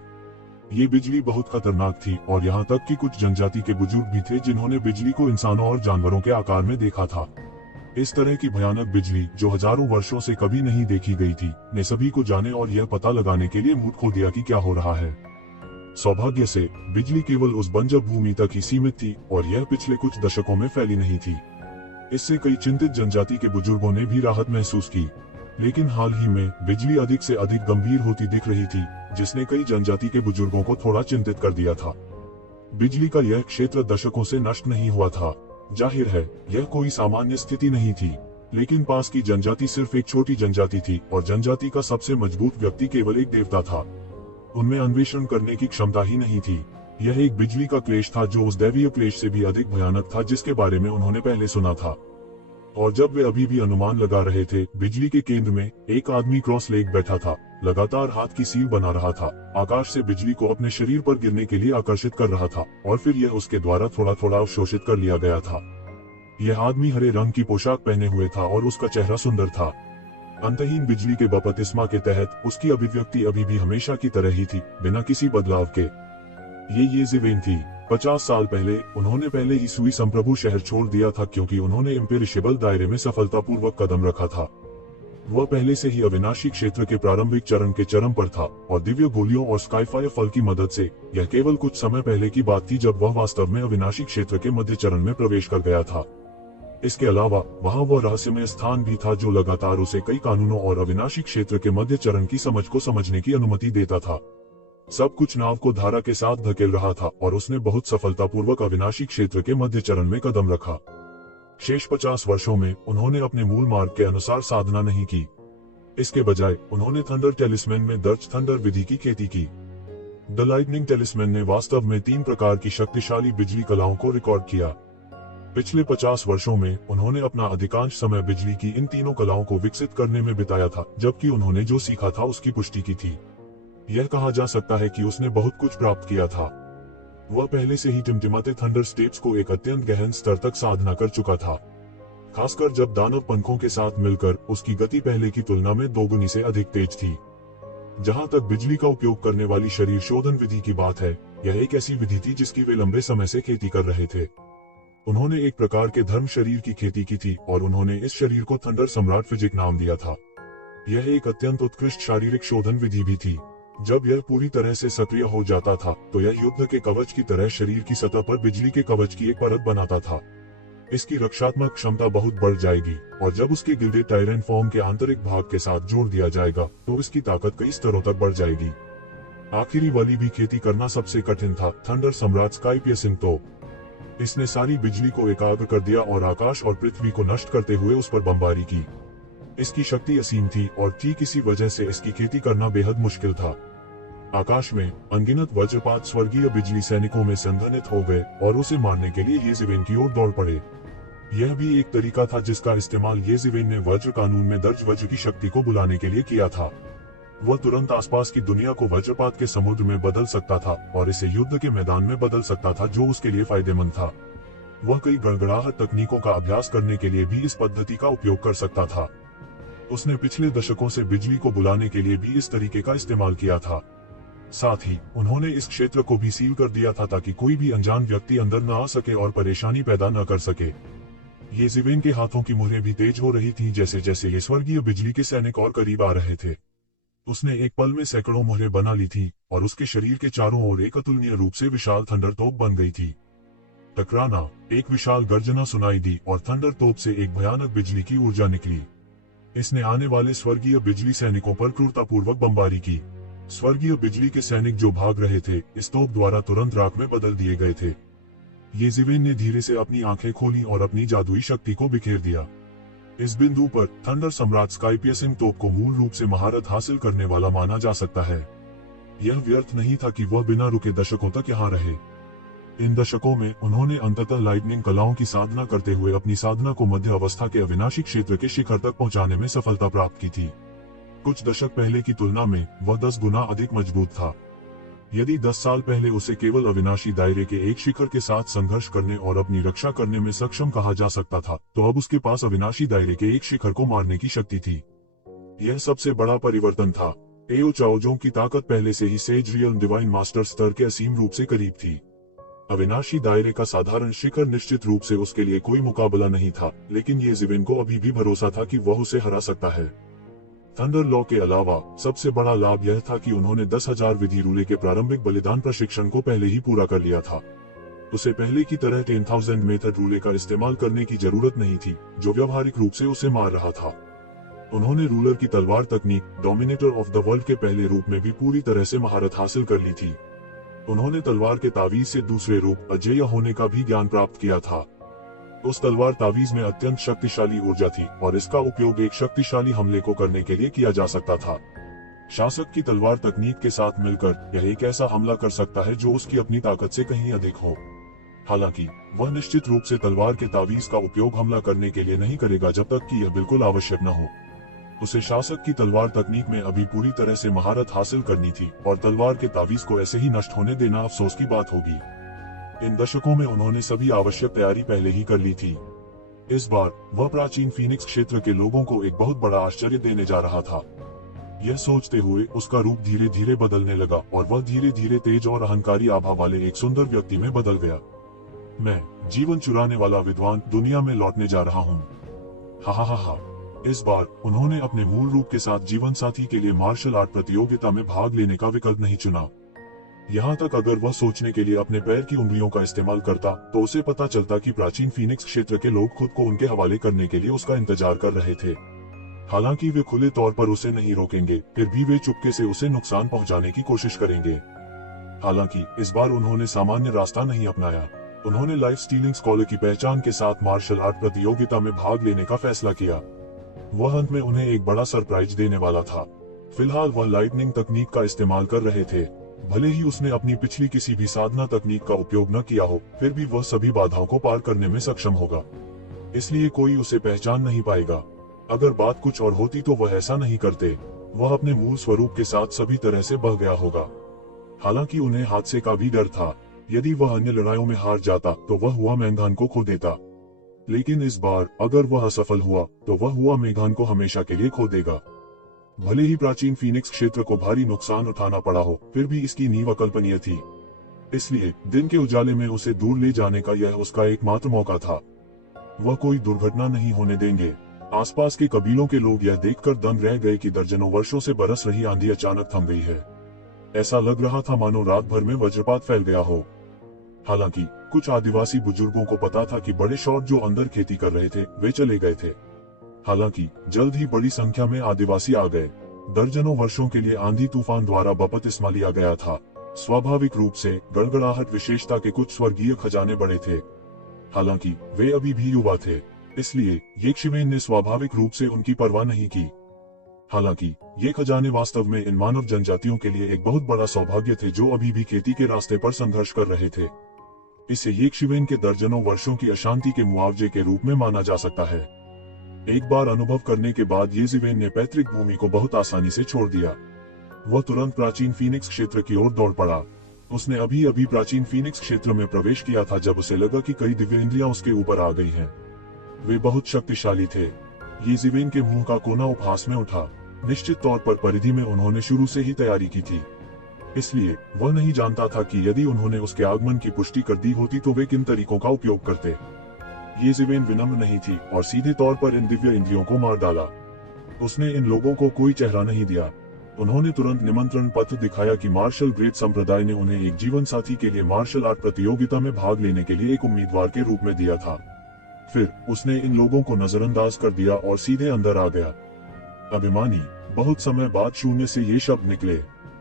ये बिजली बहुत खतरनाक थी और यहाँ तक कि कुछ जनजाति के बुजुर्ग भी थे जिन्होंने बिजली को इंसानों और जानवरों के आकार में देखा था। इस तरह की भयानक बिजली, जो हजारों वर्षों से कभी नहीं देखी गई थी, ने सभी को जाने और यह पता लगाने के लिए मुंह खोल दिया कि क्या हो रहा है। सौभाग्य से बिजली केवल उस बंजर भूमि तक ही सीमित थी और यह पिछले कुछ दशकों में फैली नहीं थी। इससे कई चिंतित जनजाति के बुजुर्गों ने भी राहत महसूस की। लेकिन हाल ही में बिजली अधिक से अधिक गंभीर होती दिख रही थी, जिसने कई जनजाति के बुजुर्गों को थोड़ा चिंतित कर दिया था। बिजली का यह क्षेत्र दशकों से नष्ट नहीं हुआ था। जाहिर है यह कोई सामान्य स्थिति नहीं थी, लेकिन पास की जनजाति सिर्फ एक छोटी जनजाति थी और जनजाति का सबसे मजबूत व्यक्ति केवल एक देवता था। उनमें अन्वेषण करने की क्षमता ही नहीं थी। यह एक बिजली का क्लेश था जो उस दैवीय क्लेश से भी अधिक भयानक था जिसके बारे में उन्होंने पहले सुना था। और जब वे अभी भी अनुमान लगा रहे थे, बिजली के केंद्र में एक आदमी क्रॉस लेग बैठा था, लगातार हाथ की सील बना रहा था, आकाश से बिजली को अपने शरीर पर गिरने के लिए आकर्षित कर रहा था और फिर यह उसके द्वारा थोड़ा थोड़ा अवशोषित कर लिया गया था। यह आदमी हरे रंग की पोशाक पहने हुए था और उसका चेहरा सुंदर था। अंतहीन बिजली के बपतिस्मा के तहत उसकी अभिव्यक्ति अभी भी हमेशा की तरह ही थी, बिना किसी बदलाव के। ये येज़िवेन थी। 50 साल पहले उन्होंने पहले ही सुई संप्रभु शहर छोड़ दिया था क्योंकि उन्होंने इम्पेरिशेबल दायरे में सफलतापूर्वक कदम रखा था। वह पहले से ही अविनाशी क्षेत्र के प्रारंभिक चरण के चरम पर था और दिव्य गोलियों और स्काईफायर फल की मदद से यह केवल कुछ समय पहले की बात थी जब वह वास्तव में अविनाशी क्षेत्र के मध्य चरण में प्रवेश कर गया था। इसके अलावा वहाँ वह रहस्यमय स्थान भी था जो लगातार उसे कई कानूनों और अविनाशी क्षेत्र के मध्य चरण की समझ को समझने की अनुमति देता था। सब कुछ नाव को धारा के साथ धकेल रहा था और उसने बहुत सफलतापूर्वक अविनाशी क्षेत्र के मध्य चरण में कदम रखा। शेष 50 वर्षों में उन्होंने अपने मूल मार्ग के अनुसार साधना नहीं की। इसके बजाय उन्होंने थंडर टेलिस्मैन में दर्ज थंडर विधि की खेती की। द लाइटनिंग टेलिस्मैन ने वास्तव में 3 प्रकार की शक्तिशाली बिजली कलाओं को रिकॉर्ड किया। पिछले 50 वर्षों में उन्होंने अपना अधिकांश समय बिजली की इन तीनों कलाओं को विकसित करने में बिताया था, जबकि उन्होंने जो सीखा था उसकी पुष्टि की थी। यह कहा जा सकता है कि उसने बहुत कुछ प्राप्त किया था। वह पहले से ही टिमटिमाते थंडर स्टेप्स को एक अत्यंत गहन स्तर तक साधना कर चुका था, खासकर जब दानव पंखों के साथ मिलकर उसकी गति पहले की तुलना में 2 गुनी से अधिक तेज थी। जहां तक बिजली का उपयोग करने वाली शरीर शोधन विधि की बात है, यह एक ऐसी विधि थी जिसकी वे लंबे समय से खेती कर रहे थे। उन्होंने एक प्रकार के धर्म शरीर की खेती की थी और उन्होंने इस शरीर को थंडर सम्राट फिजिक नाम दिया था। यह एक अत्यंत उत्कृष्ट शारीरिक शोधन विधि भी थी। जब यह पूरी तरह से सक्रिय हो जाता था तो यह युद्ध के कवच की तरह शरीर की सतह पर बिजली के कवच की एक परत बनाता था। इसकी रक्षात्मक क्षमता बहुत बढ़ जाएगी और जब उसके गिल्डे टायरन फॉर्म के आंतरिक भाग के साथ जोड़ दिया जाएगा तो इसकी ताकत कई स्तरों तक बढ़ जाएगी। आखिरी वाली भी खेती करना सबसे कठिन था, थंडर सम्राट स्काई पियर्सिंग तोप। इसने सारी बिजली को एकाग्र कर दिया और आकाश और पृथ्वी को नष्ट करते हुए उस पर बमबारी की। इसकी शक्ति असीम थी और ठीक इसी वजह से इसकी खेती करना बेहद मुश्किल था। आकाश में अनगिनत वज्रपात स्वर्गीय बिजली सैनिकों में संघनित हो गए और उसे मारने के लिए येज़िवेन की ओर दौड़ पड़े। यह भी एक तरीका था जिसका इस्तेमाल येज़िवेन ने वज्र कानून में दर्ज वज्र की शक्ति को बुलाने के लिए किया था। वह तुरंत आसपास की दुनिया को वज्रपात के समुद्र में बदल सकता था और इसे युद्ध के मैदान में बदल सकता था, जो उसके लिए फायदेमंद था। वह कई गड़गड़ाहट तकनीकों का अभ्यास करने के लिए भी इस पद्धति का उपयोग कर सकता था। उसने पिछले दशकों से बिजली को बुलाने के लिए भी इस तरीके का इस्तेमाल किया था। साथ ही उन्होंने इस क्षेत्र को भी सील कर दिया था ताकि कोई भी अनजान व्यक्ति अंदर न आ सके और परेशानी पैदा न कर सके। येज़िवेन के हाथों की मुहरें भी तेज हो रही थीं जैसे जैसे ये स्वर्गीय बिजली के सैनिक और करीब आ रहे थे। उसने एक पल में सैकड़ों मुहरें बना ली थी और उसके शरीर के चारों ओर एक अतुलनीय रूप से विशाल थंडर तोप बन गई थी। टकराना, एक विशाल गर्जना सुनाई दी और थंडर तोप से एक भयानक बिजली की ऊर्जा निकली। इसने आने वाले स्वर्गीय बिजली सैनिकों पर क्रूरतापूर्वक बमबारी की। स्वर्गीय बिजली के सैनिक जो भाग रहे थे इस तोप द्वारा तुरंत राख में बदल दिए गए थे। येज़िवेन ने धीरे से अपनी आंखें खोली और अपनी जादुई शक्ति को बिखेर दिया। इस बिंदु पर थंडर सम्राट स्काईपियसिंग तोप को मूल रूप से महारत हासिल करने वाला माना जा सकता है। यह व्यर्थ नहीं था कि वह बिना रुके दशकों तक यहाँ रहे। इन दशकों में उन्होंने अंततः लाइटनिंग कलाओं की साधना करते हुए अपनी साधना को मध्य अवस्था के अविनाशी क्षेत्र के शिखर तक पहुंचाने में सफलता प्राप्त की थी। कुछ दशक पहले की तुलना में वह 10 गुना अधिक मजबूत था। यदि 10 साल पहले उसे केवल अविनाशी दायरे के एक शिखर के साथ संघर्ष करने और अपनी रक्षा करने में सक्षम कहा जा सकता था, तो अब उसके पास अविनाशी दायरे के एक शिखर को मारने की शक्ति थी। यह सबसे बड़ा परिवर्तन था। एओ चाओजोंग की ताकत पहले से he says real divine master स्तर के असीम रूप से करीब थी। अविनाशी दायरे का साधारण शिखर निश्चित रूप से उसके लिए कोई मुकाबला नहीं था, लेकिन येज़िवेन को अभी भी भरोसा था कि वह उसे हरा सकता है। थंडर लॉ के अलावा सबसे बड़ा लाभ यह था कि उन्होंने 10,000 विधि रूले के प्रारंभिक बलिदान प्रशिक्षण को पहले ही पूरा कर लिया था। उसे पहले की तरह 10,000 मेथड रूले का इस्तेमाल करने की जरूरत नहीं थी, जो व्यावहारिक रूप से उसे मार रहा था। उन्होंने रूलर की तलवार तकनीक डोमिनेटर ऑफ द वर्ल्ड के पहले रूप में भी पूरी तरह से महारत हासिल कर ली थी। उन्होंने तलवार के तावीज से दूसरे रूप अजेय होने का भी ज्ञान प्राप्त किया था। उस तलवार तावीज में अत्यंत शक्तिशाली ऊर्जा थी और इसका उपयोग एक शक्तिशाली हमले को करने के लिए किया जा सकता था। शासक की तलवार तकनीक के साथ मिलकर यह एक ऐसा हमला कर सकता है जो उसकी अपनी ताकत से कहीं अधिक हो। हालांकि वह निश्चित रूप से तलवार के तावीज का उपयोग हमला करने के लिए नहीं करेगा जब तक कि यह बिल्कुल आवश्यक न हो। उसे शासक की तलवार तकनीक में अभी पूरी तरह से महारत हासिल करनी थी और तलवार के तावीज को ऐसे ही नष्ट होने देना अफसोस की बात होगी। इन दशकों में उन्होंने सभी आवश्यक तैयारी पहले ही कर ली थी। इस बार वह प्राचीन फीनिक्स क्षेत्र के लोगों को एक बहुत बड़ा आश्चर्य देने जा रहा था। यह सोचते हुए उसका रूप धीरे धीरे बदलने लगा और वह धीरे धीरे तेज और अहंकारी आभा वाले एक सुंदर व्यक्ति में बदल गया। मैं जीवन चुराने वाला विद्वान दुनिया में लौटने जा रहा हूँ। हा हा हा हा। इस बार उन्होंने अपने मूल रूप के साथ जीवन साथी के लिए मार्शल आर्ट प्रतियोगिता में भाग लेने का विकल्प नहीं चुना। यहाँ तक अगर वह सोचने के लिए अपने पैर की उंगलियों का इस्तेमाल करता तो उसे पता चलता कि प्राचीन फीनिक्स क्षेत्र के लोग खुद को उनके हवाले करने के लिए उसका इंतजार कर रहे थे। हालांकि वे खुले तौर पर उसे नहीं रोकेंगे, फिर भी वे चुपके से उसे नुकसान पहुंचाने की कोशिश करेंगे। हालांकि इस बार उन्होंने सामान्य रास्ता नहीं अपनाया। उन्होंने लाइफ स्टीलिंग स्कॉलर की पहचान के साथ मार्शल आर्ट प्रतियोगिता में भाग लेने का फैसला किया। वह अंत में उन्हें एक बड़ा सरप्राइज देने वाला था। फिलहाल वह लाइटनिंग तकनीक का इस्तेमाल कर रहे थे। भले ही उसने अपनी पिछली किसी भी साधना तकनीक का उपयोग न किया हो, फिर भी वह सभी बाधाओं को पार करने में सक्षम होगा। इसलिए कोई उसे पहचान नहीं पाएगा। अगर बात कुछ और होती तो वह ऐसा नहीं करते। वह अपने मूल स्वरूप के साथ सभी तरह से बह गया होगा। हालांकि उन्हें हादसे का भी डर था। यदि वह अन्य लड़ाइयों में हार जाता तो वह हुआ मेघान को खो देता, लेकिन इस बार अगर वह असफल हुआ तो वह हुआ मेघान को हमेशा के लिए खो देगा। भले ही प्राचीन फीनिक्स क्षेत्र को भारी नुकसान उठाना पड़ा हो, फिर भी इसकी नींव अकल्पनीय थी। इसलिए दिन के उजाले में उसे दूर ले जाने का यह उसका एकमात्र मौका था। वह कोई दुर्घटना नहीं होने देंगे। आसपास के कबीलों के लोग यह देखकर दंग रह गए कि दर्जनों वर्षों से बरस रही आंधी अचानक थम गई है। ऐसा लग रहा था मानो रात भर में वज्रपात फैल गया हो। हालांकि कुछ आदिवासी बुजुर्गों को पता था कि बड़े शॉट जो अंदर खेती कर रहे थे वे चले गए थे। हालांकि जल्द ही बड़ी संख्या में आदिवासी आ गए। दर्जनों वर्षों के लिए आंधी तूफान द्वारा बपतिस्मा लिया गया था। स्वाभाविक रूप से गड़गड़ाहट विशेषता के कुछ स्वर्गीय खजाने बड़े थे। हालांकि वे अभी भी युवा थे। इसलिए येशिवेन ने स्वाभाविक रूप से उनकी परवाह नहीं की। हालांकि ये खजाने वास्तव में इन मानव जनजातियों के लिए एक बहुत बड़ा सौभाग्य थे जो अभी भी खेती के रास्ते पर संघर्ष कर रहे थे। इसे येशिवेन के दर्जनों वर्षों की अशांति के मुआवजे के रूप में माना जा सकता है। एक बार अनुभव करने के बाद येशिवेन ने पैतृक भूमि को बहुत आसानी से छोड़ दिया। वह तुरंत प्राचीन फीनिक्स क्षेत्र की ओर दौड़ पड़ा। उसने अभी अभी प्राचीन फीनिक्स क्षेत्र में प्रवेश किया था जब उसे लगा कि कई दिव्य इंद्रियां उसके ऊपर आ गई हैं। वे बहुत शक्तिशाली थे। येशिवेन के मुंह का कोना उपहास में उठा। निश्चित तौर पर परिधि में उन्होंने शुरू से ही तैयारी की थी, इसलिए वह नहीं जानता था कि यदि उन्होंने उसके आगमन की पुष्टि कर दी होती तो वे किन तरीकों का उपयोग करते। येशिवेन विनम्र नहीं थी और सीधे तौर पर इन दिव्य इंद्रियों को मार डाला। उसने इन लोगों को कोई चेहरा नहीं दिया। उन्होंने तुरंत निमंत्रण पत्र दिखाया कि मार्शल ग्रेट संप्रदाय ने उन्हें एक जीवन साथी के लिए मार्शल आर्ट प्रतियोगिता में भाग लेने के लिए एक उम्मीदवार के रूप में दिया था। फिर उसने इन लोगों को नजरअंदाज कर दिया और सीधे अंदर आ गया। अभिमानी। बहुत समय बाद शून्य से ये शब्द निकले।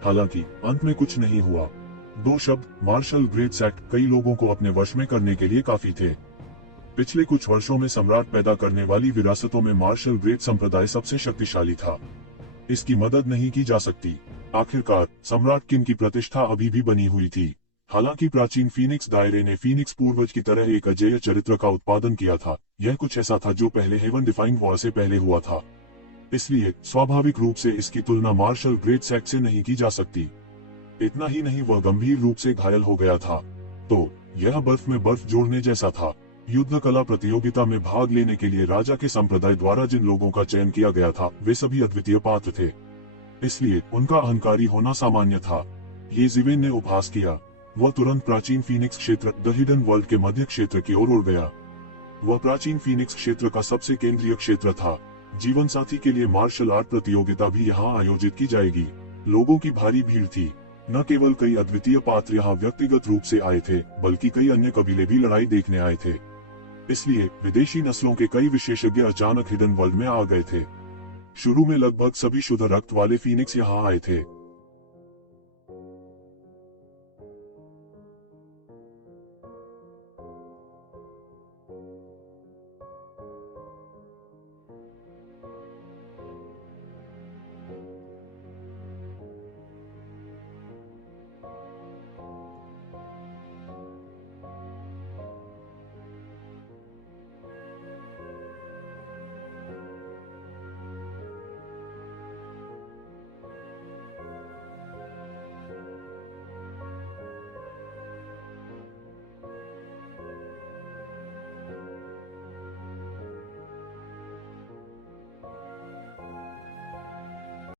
हालांकि अंत में कुछ नहीं हुआ। दो शब्द मार्शल ग्रेट्स एक्ट कई लोगों को अपने वश में करने के लिए काफी थे। पिछले कुछ वर्षों में सम्राट पैदा करने वाली विरासतों में मार्शल ग्रेट संप्रदाय सबसे शक्तिशाली था। इसकी मदद नहीं की जा सकती। आखिरकार सम्राट किन की प्रतिष्ठा अभी भी बनी हुई थी। हालांकि प्राचीन फीनिक्स दायरे ने फीनिक्स पूर्वज की तरह एक अजेय चरित्र का उत्पादन किया था। यह कुछ ऐसा था जो पहले हेवन डिफाइंग वॉर से पहले हुआ था। इसलिए स्वाभाविक रूप से इसकी तुलना मार्शल ग्रेट्स एक्ट से नहीं की जा सकती। इतना ही नहीं, वह गंभीर रूप से घायल हो गया था। तो यह बर्फ में बर्फ जोड़ने जैसा था। युद्ध कला प्रतियोगिता में भाग लेने के लिए राजा के संप्रदाय द्वारा जिन लोगों का चयन किया गया था वे सभी अद्वितीय पात्र थे, इसलिए उनका अहंकारी होना सामान्य था। येशिवेन ने उपहास किया। वह तुरंत प्राचीन फीनिक्स क्षेत्र द हिडन वर्ल्ड के मध्य क्षेत्र की ओर उड़ गया। वह प्राचीन फीनिक्स क्षेत्र का सबसे केंद्रीय क्षेत्र था। जीवन साथी के लिए मार्शल आर्ट प्रतियोगिता भी यहाँ आयोजित की जाएगी। लोगों की भारी भीड़ थी। न केवल कई अद्वितीय पात्र यहाँ व्यक्तिगत रूप से आए थे, बल्कि कई अन्य कबीले भी लड़ाई देखने आए थे। इसलिए विदेशी नस्लों के कई विशेषज्ञ अचानक हिडन वर्ल्ड में आ गए थे। शुरू में लगभग सभी शुद्ध रक्त वाले फीनिक्स यहाँ आए थे।